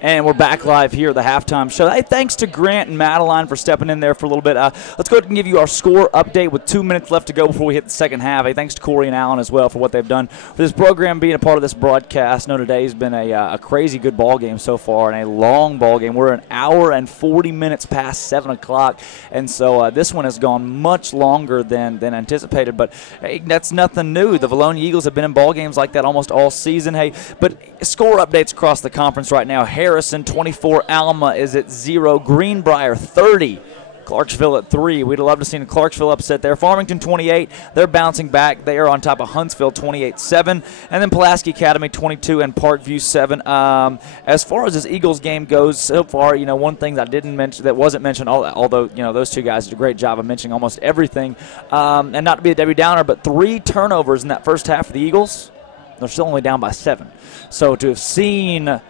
And we're back live here at the halftime show. Hey, thanks to Grant and Madeline for stepping in there for a little bit. Let's go ahead and give you our score update with 2 minutes left to go before we hit the second half. Hey, thanks to Corey and Allen as well for what they've done for this program, being a part of this broadcast. I know today's been a crazy good ball game so far and a long ball game. We're an hour and 40 minutes past 7 o'clock, and so this one has gone much longer than anticipated. But hey, that's nothing new. The Vilonia Eagles have been in ball games like that almost all season. Hey, but score updates across the conference right now. Harrison 24, Alma is at 0, Greenbrier 30, Clarksville at 3. We'd love to see Clarksville upset there. Farmington 28, they're bouncing back. They are on top of Huntsville 28-7, and then Pulaski Academy 22 and Parkview 7. As far as this Eagles game goes so far, you know, one thing that I didn't mention, that wasn't mentioned, although you know those two guys did a great job of mentioning almost everything, and not to be a Debbie Downer, but 3 turnovers in that first half for the Eagles. They're still only down by 7. So to have seen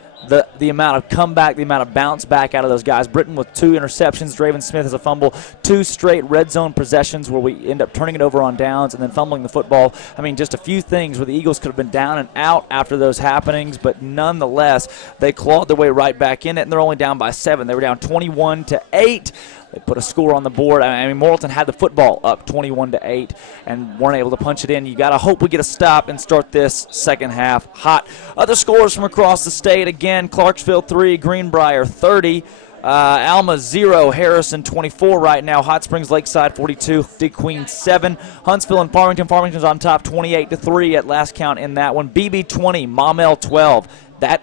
the amount of comeback, the amount of bounce back out of those guys. Britton with 2 interceptions. Draven Smith has a fumble. 2 straight red zone possessions where we end up turning it over on downs and then fumbling the football. I mean, just a few things where the Eagles could have been down and out after those happenings, but nonetheless, they clawed their way right back in it, and they're only down by 7. They were down 21-8. They put a score on the board. I mean, Morrilton had the football up 21-8 and weren't able to punch it in. You got to hope we get a stop and start this second half hot. Other scores from across the state. Again, Clarksville 3, Greenbrier 30. Alma 0, Harrison 24 right now. Hot Springs Lakeside 42, Dig Queen 7. Huntsville and Farmington. Farmington's on top 28-3 at last count in that one. BB 20, Maumelle 12. That,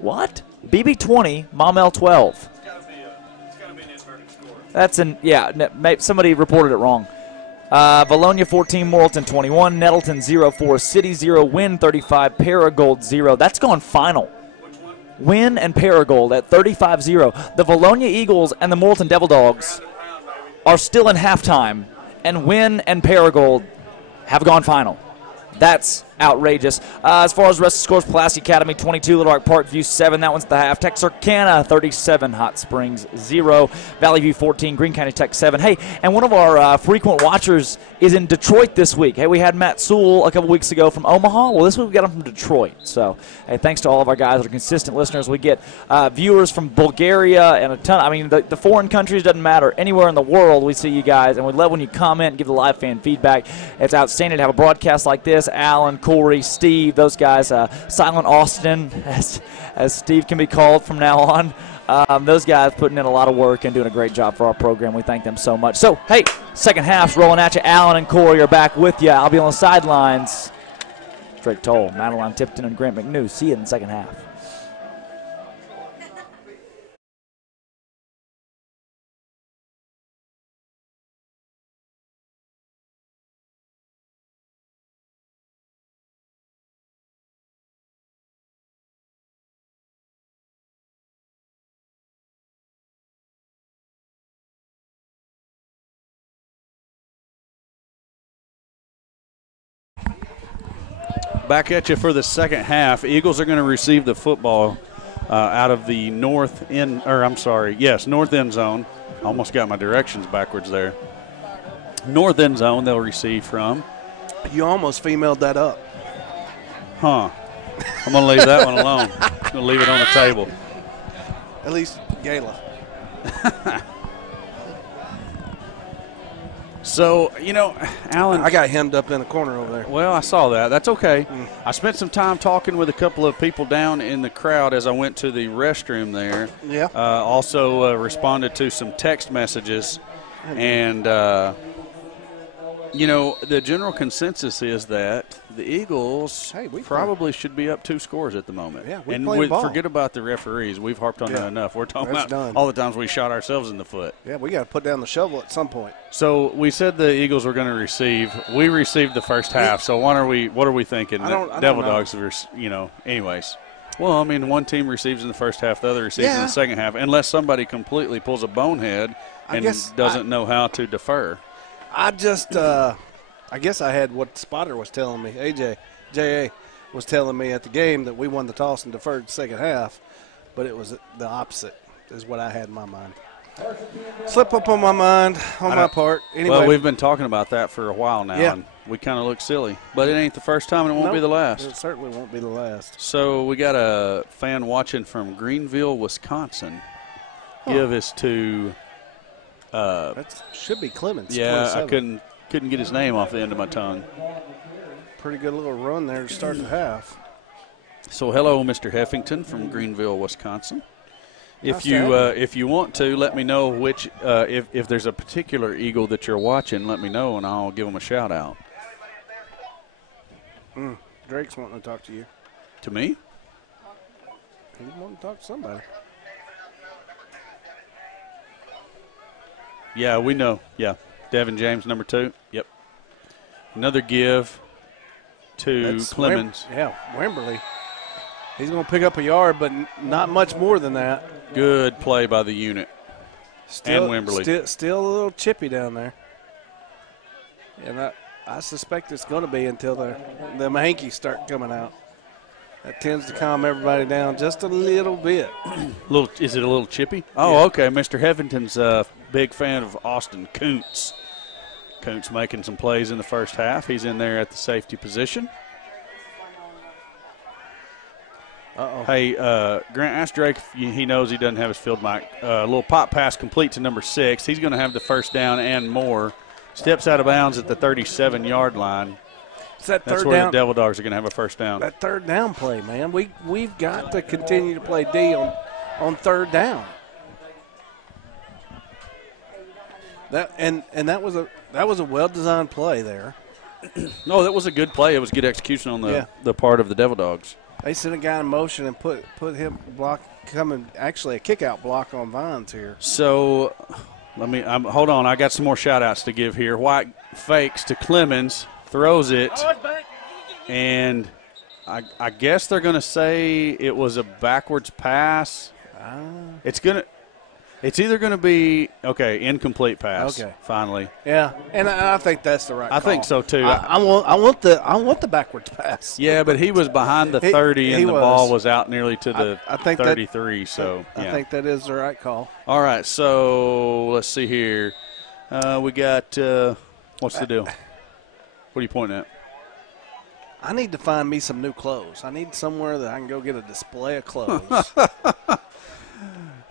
what? BB 20, Maumelle 12. That's somebody reported it wrong. Vilonia 14, Morrilton 21, Nettleton 0, 4, City 0, Wynn 35, Paragold 0. That's gone final. Wynn and Paragold at 35-0. The Vilonia Eagles and the Morrilton Devil Dogs are still in halftime, and Wynn and Paragold have gone final. That's outrageous. As far as the rest of the scores, Pulaski Academy 22, Little Rock Parkview 7. That one's the half. Texarkana 37, Hot Springs 0. Valley View 14, Greene County Tech 7. Hey, and one of our frequent watchers is in Detroit this week. Hey, we had Matt Sewell a couple weeks ago from Omaha. Well, this week we got him from Detroit. So, hey, thanks to all of our guys that are consistent listeners. We get viewers from Bulgaria and a ton. I mean, the foreign countries doesn't matter. Anywhere in the world, we see you guys, and we love when you comment and give the live fan feedback. It's outstanding to have a broadcast like this. Alan, Corey, Steve, those guys, Silent Austin, as Steve can be called from now on. Those guys putting in a lot of work and doing a great job for our program. We thank them so much. So, hey, second half's rolling at you. Alan and Corey are back with you. I'll be on the sidelines. Drake Toll, Madeline Tipton, and Grant McNew. See you in the second half. Back at you for the second half. Eagles are going to receive the football out of the north end zone. Almost got my directions backwards there. North end zone they'll receive from. You almost female that up. Huh. I'm going to leave that one alone. I'm going to leave it on the table. At least Gayla. So, you know, Alan. I got hemmed up in the corner over there. Well, I saw that. That's okay. I spent some time talking with a couple of people down in the crowd as I went to the restroom there. Yeah. Also responded to some text messages. And You know, the general consensus is that the Eagles probably should be up 2 scores at the moment. Yeah, we forget about the referees. We've harped on that enough. We're talking about all the times we shot ourselves in the foot. Yeah, we got to put down the shovel at some point. So we said the Eagles were going to receive. We received the first half. So what are we thinking? Devil Dogs are, anyways. Well, I mean, one team receives in the first half, the other receives in the second half, unless somebody completely pulls a bonehead and doesn't know how to defer. I guess I had what Spotter was telling me. J.A. was telling me at the game that we won the toss and deferred the second half, but it was the opposite is what I had in my mind. Slip up on my mind, on my part. Anyway. Well, we've been talking about that for a while now, and we kind of look silly. But it ain't the first time, and it won't be the last. It certainly won't be the last. So we got a fan watching from Greenville, Wisconsin. Give us to that should be Clemens. Yeah, 27. I couldn't get his name off the end of my tongue. Pretty good little run there to start the half. So hello, Mr. Heffington from Greenville, Wisconsin. If you want to, let me know which if there's a particular Eagle that you're watching, let me know and I'll give them a shout out. Drake's wanting to talk to you. To me? He's wanting to talk to somebody. Yeah, we know. Yeah. Devin James, number 2. Yep. Another give to Clemens. Wimberly. He's going to pick up a yard, but not much more than that. Good play by the unit. And Wimberly. Still a little chippy down there. And I suspect it's going to be until the hankies start coming out. That tends to calm everybody down just a little bit. Is it a little chippy? Oh, okay. Mr. Heffington's a big fan of Austin Kuntz. Kuntz making some plays in the first half. He's in there at the safety position. Hey, Grant, ask Drake if he knows he doesn't have his field mic. A little pop pass complete to number 6. He's going to have the first down and more. Steps out of bounds at the 37-yard line. That's where the Devil Dogs are going to have a first down. That third down play, man. We've got to continue to play D on third down. That was a well-designed play there. No, that was a good play. It was good execution on the part of the Devil Dogs. They sent a guy in motion and put him actually a kick-out block on Vines here. So hold on. I got some more shout-outs to give here. White fakes to Clemens, throws it, and I guess they're going to say it was a backwards pass. It's either going to be incomplete pass. Okay, finally. Yeah, and I think that's the right call. I think so too. I want the backwards pass. Yeah, but he was behind the 30 and the ball was out nearly to the 33. I think that is the right call. All right, so let's see here. We got what's the deal? What are you pointing at? I need to find me some new clothes. I need somewhere that I can go get a display of clothes.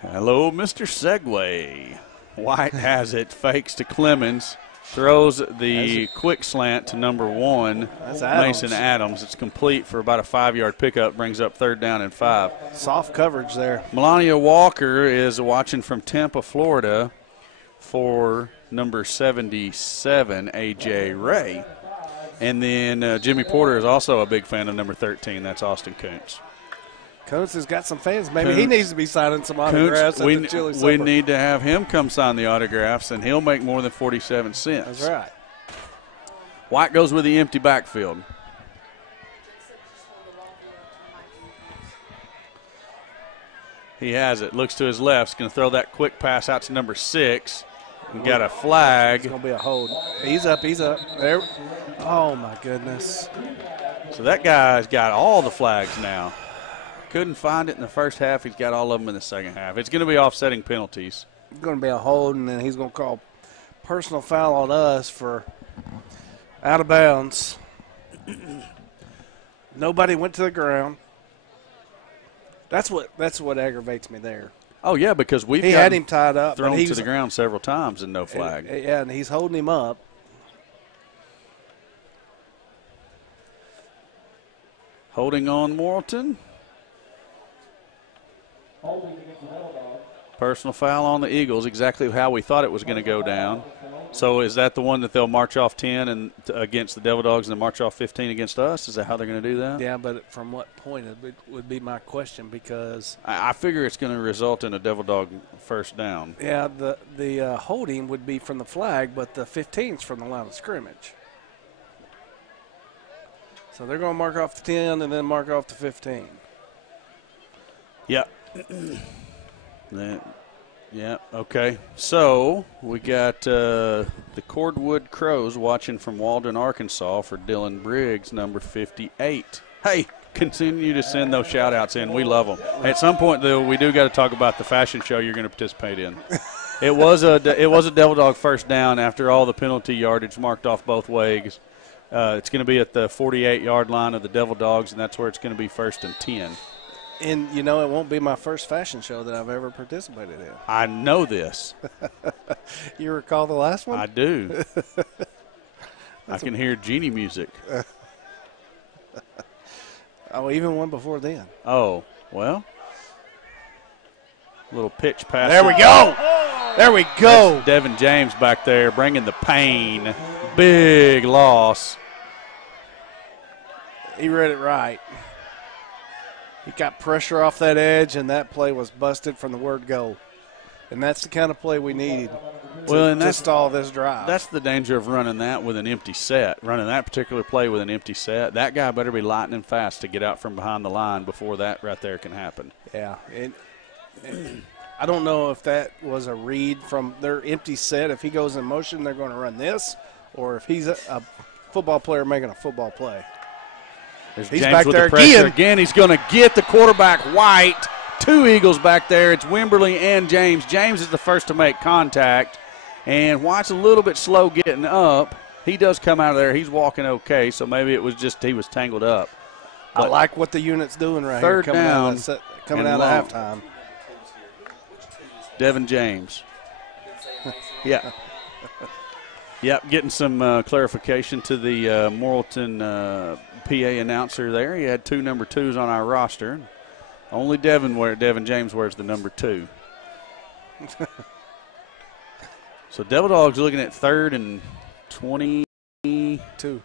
Hello, Mr. Segway. White has it, fakes to Clemens, throws the quick slant to number 1, Mason Adams. It's complete for about a 5-yard pickup, brings up third down and 5. Soft coverage there. Melania Walker is watching from Tampa, Florida for number 77, A.J. Ray. And then Jimmy Porter is also a big fan of number 13. That's Austin Kuntz. Kuntz has got some fans. Maybe he needs to be signing some autographs at the Chili Supper. We need to have him come sign the autographs, and he'll make more than 47 cents. That's right. White goes with the empty backfield. He has it. Looks to his left. He's going to throw that quick pass out to number 6. We got a flag. It's going to be a hold. He's up. There. Oh, my goodness. So that guy's got all the flags now. Couldn't find it in the first half. He's got all of them in the second half. It's going to be offsetting penalties. It's going to be a hold, and then he's going to call personal foul on us for out of bounds. Nobody went to the ground. That's what aggravates me there. Oh, yeah, because he had him tied up. Thrown to the ground several times and no flag. And he's holding him up. Holding on Morrilton. Personal foul on the Eagles, exactly how we thought it was going to go down. So is that the one that they'll march off 10 and against the Devil Dogs and then march off 15 against us? Is that how they're going to do that? Yeah, but from what point would be my question, because I figure it's going to result in a Devil Dog first down. Yeah, the holding would be from the flag, but the 15's from the line of scrimmage. So they're going to mark off the 10 and then mark off the 15. Yep. Yeah, okay. So we got the Cordwood Crows watching from Walden, Arkansas for Dylan Briggs, number 58. Hey, continue to send those shout-outs in. We love them. At some point, though, we do got to talk about the fashion show you're going to participate in. It was a Devil Dog first down after all the penalty yardage marked off both ways. It's going to be at the 48-yard line of the Devil Dogs, and that's where it's going to be 1st and 10. And, you know, it won't be my first fashion show that I've ever participated in. I know this. You recall the last one? I do. I can hear genie music. Oh, even one before then. Oh, well. Little pitch pass. There we go. There we go. That's Devin James back there bringing the pain. Big loss. He read it right. He got pressure off that edge, and that play was busted from the word go. And that's the kind of play we need to stall this drive. That's the danger of running that with an empty set, running that particular play with an empty set. That guy better be lightning fast to get out from behind the line before that right there can happen. Yeah. I don't know if that was a read from their empty set. If he goes in motion, they're going to run this, or if he's a football player making a football play. He's James back with there the pressure again. He's going to get the quarterback White. 2 Eagles back there. It's Wimberly and James. James is the first to make contact, and White's a little bit slow getting up. He does come out of there. He's walking okay, so maybe it was just he was tangled up. But I like what the unit's doing right here coming out of halftime. Devin James. Yeah. Yep, getting some clarification to the Morrilton PA announcer there. He had 2 number 2s on our roster. Only Devin James wears the number 2. So Devil Dogs looking at 3rd and 22.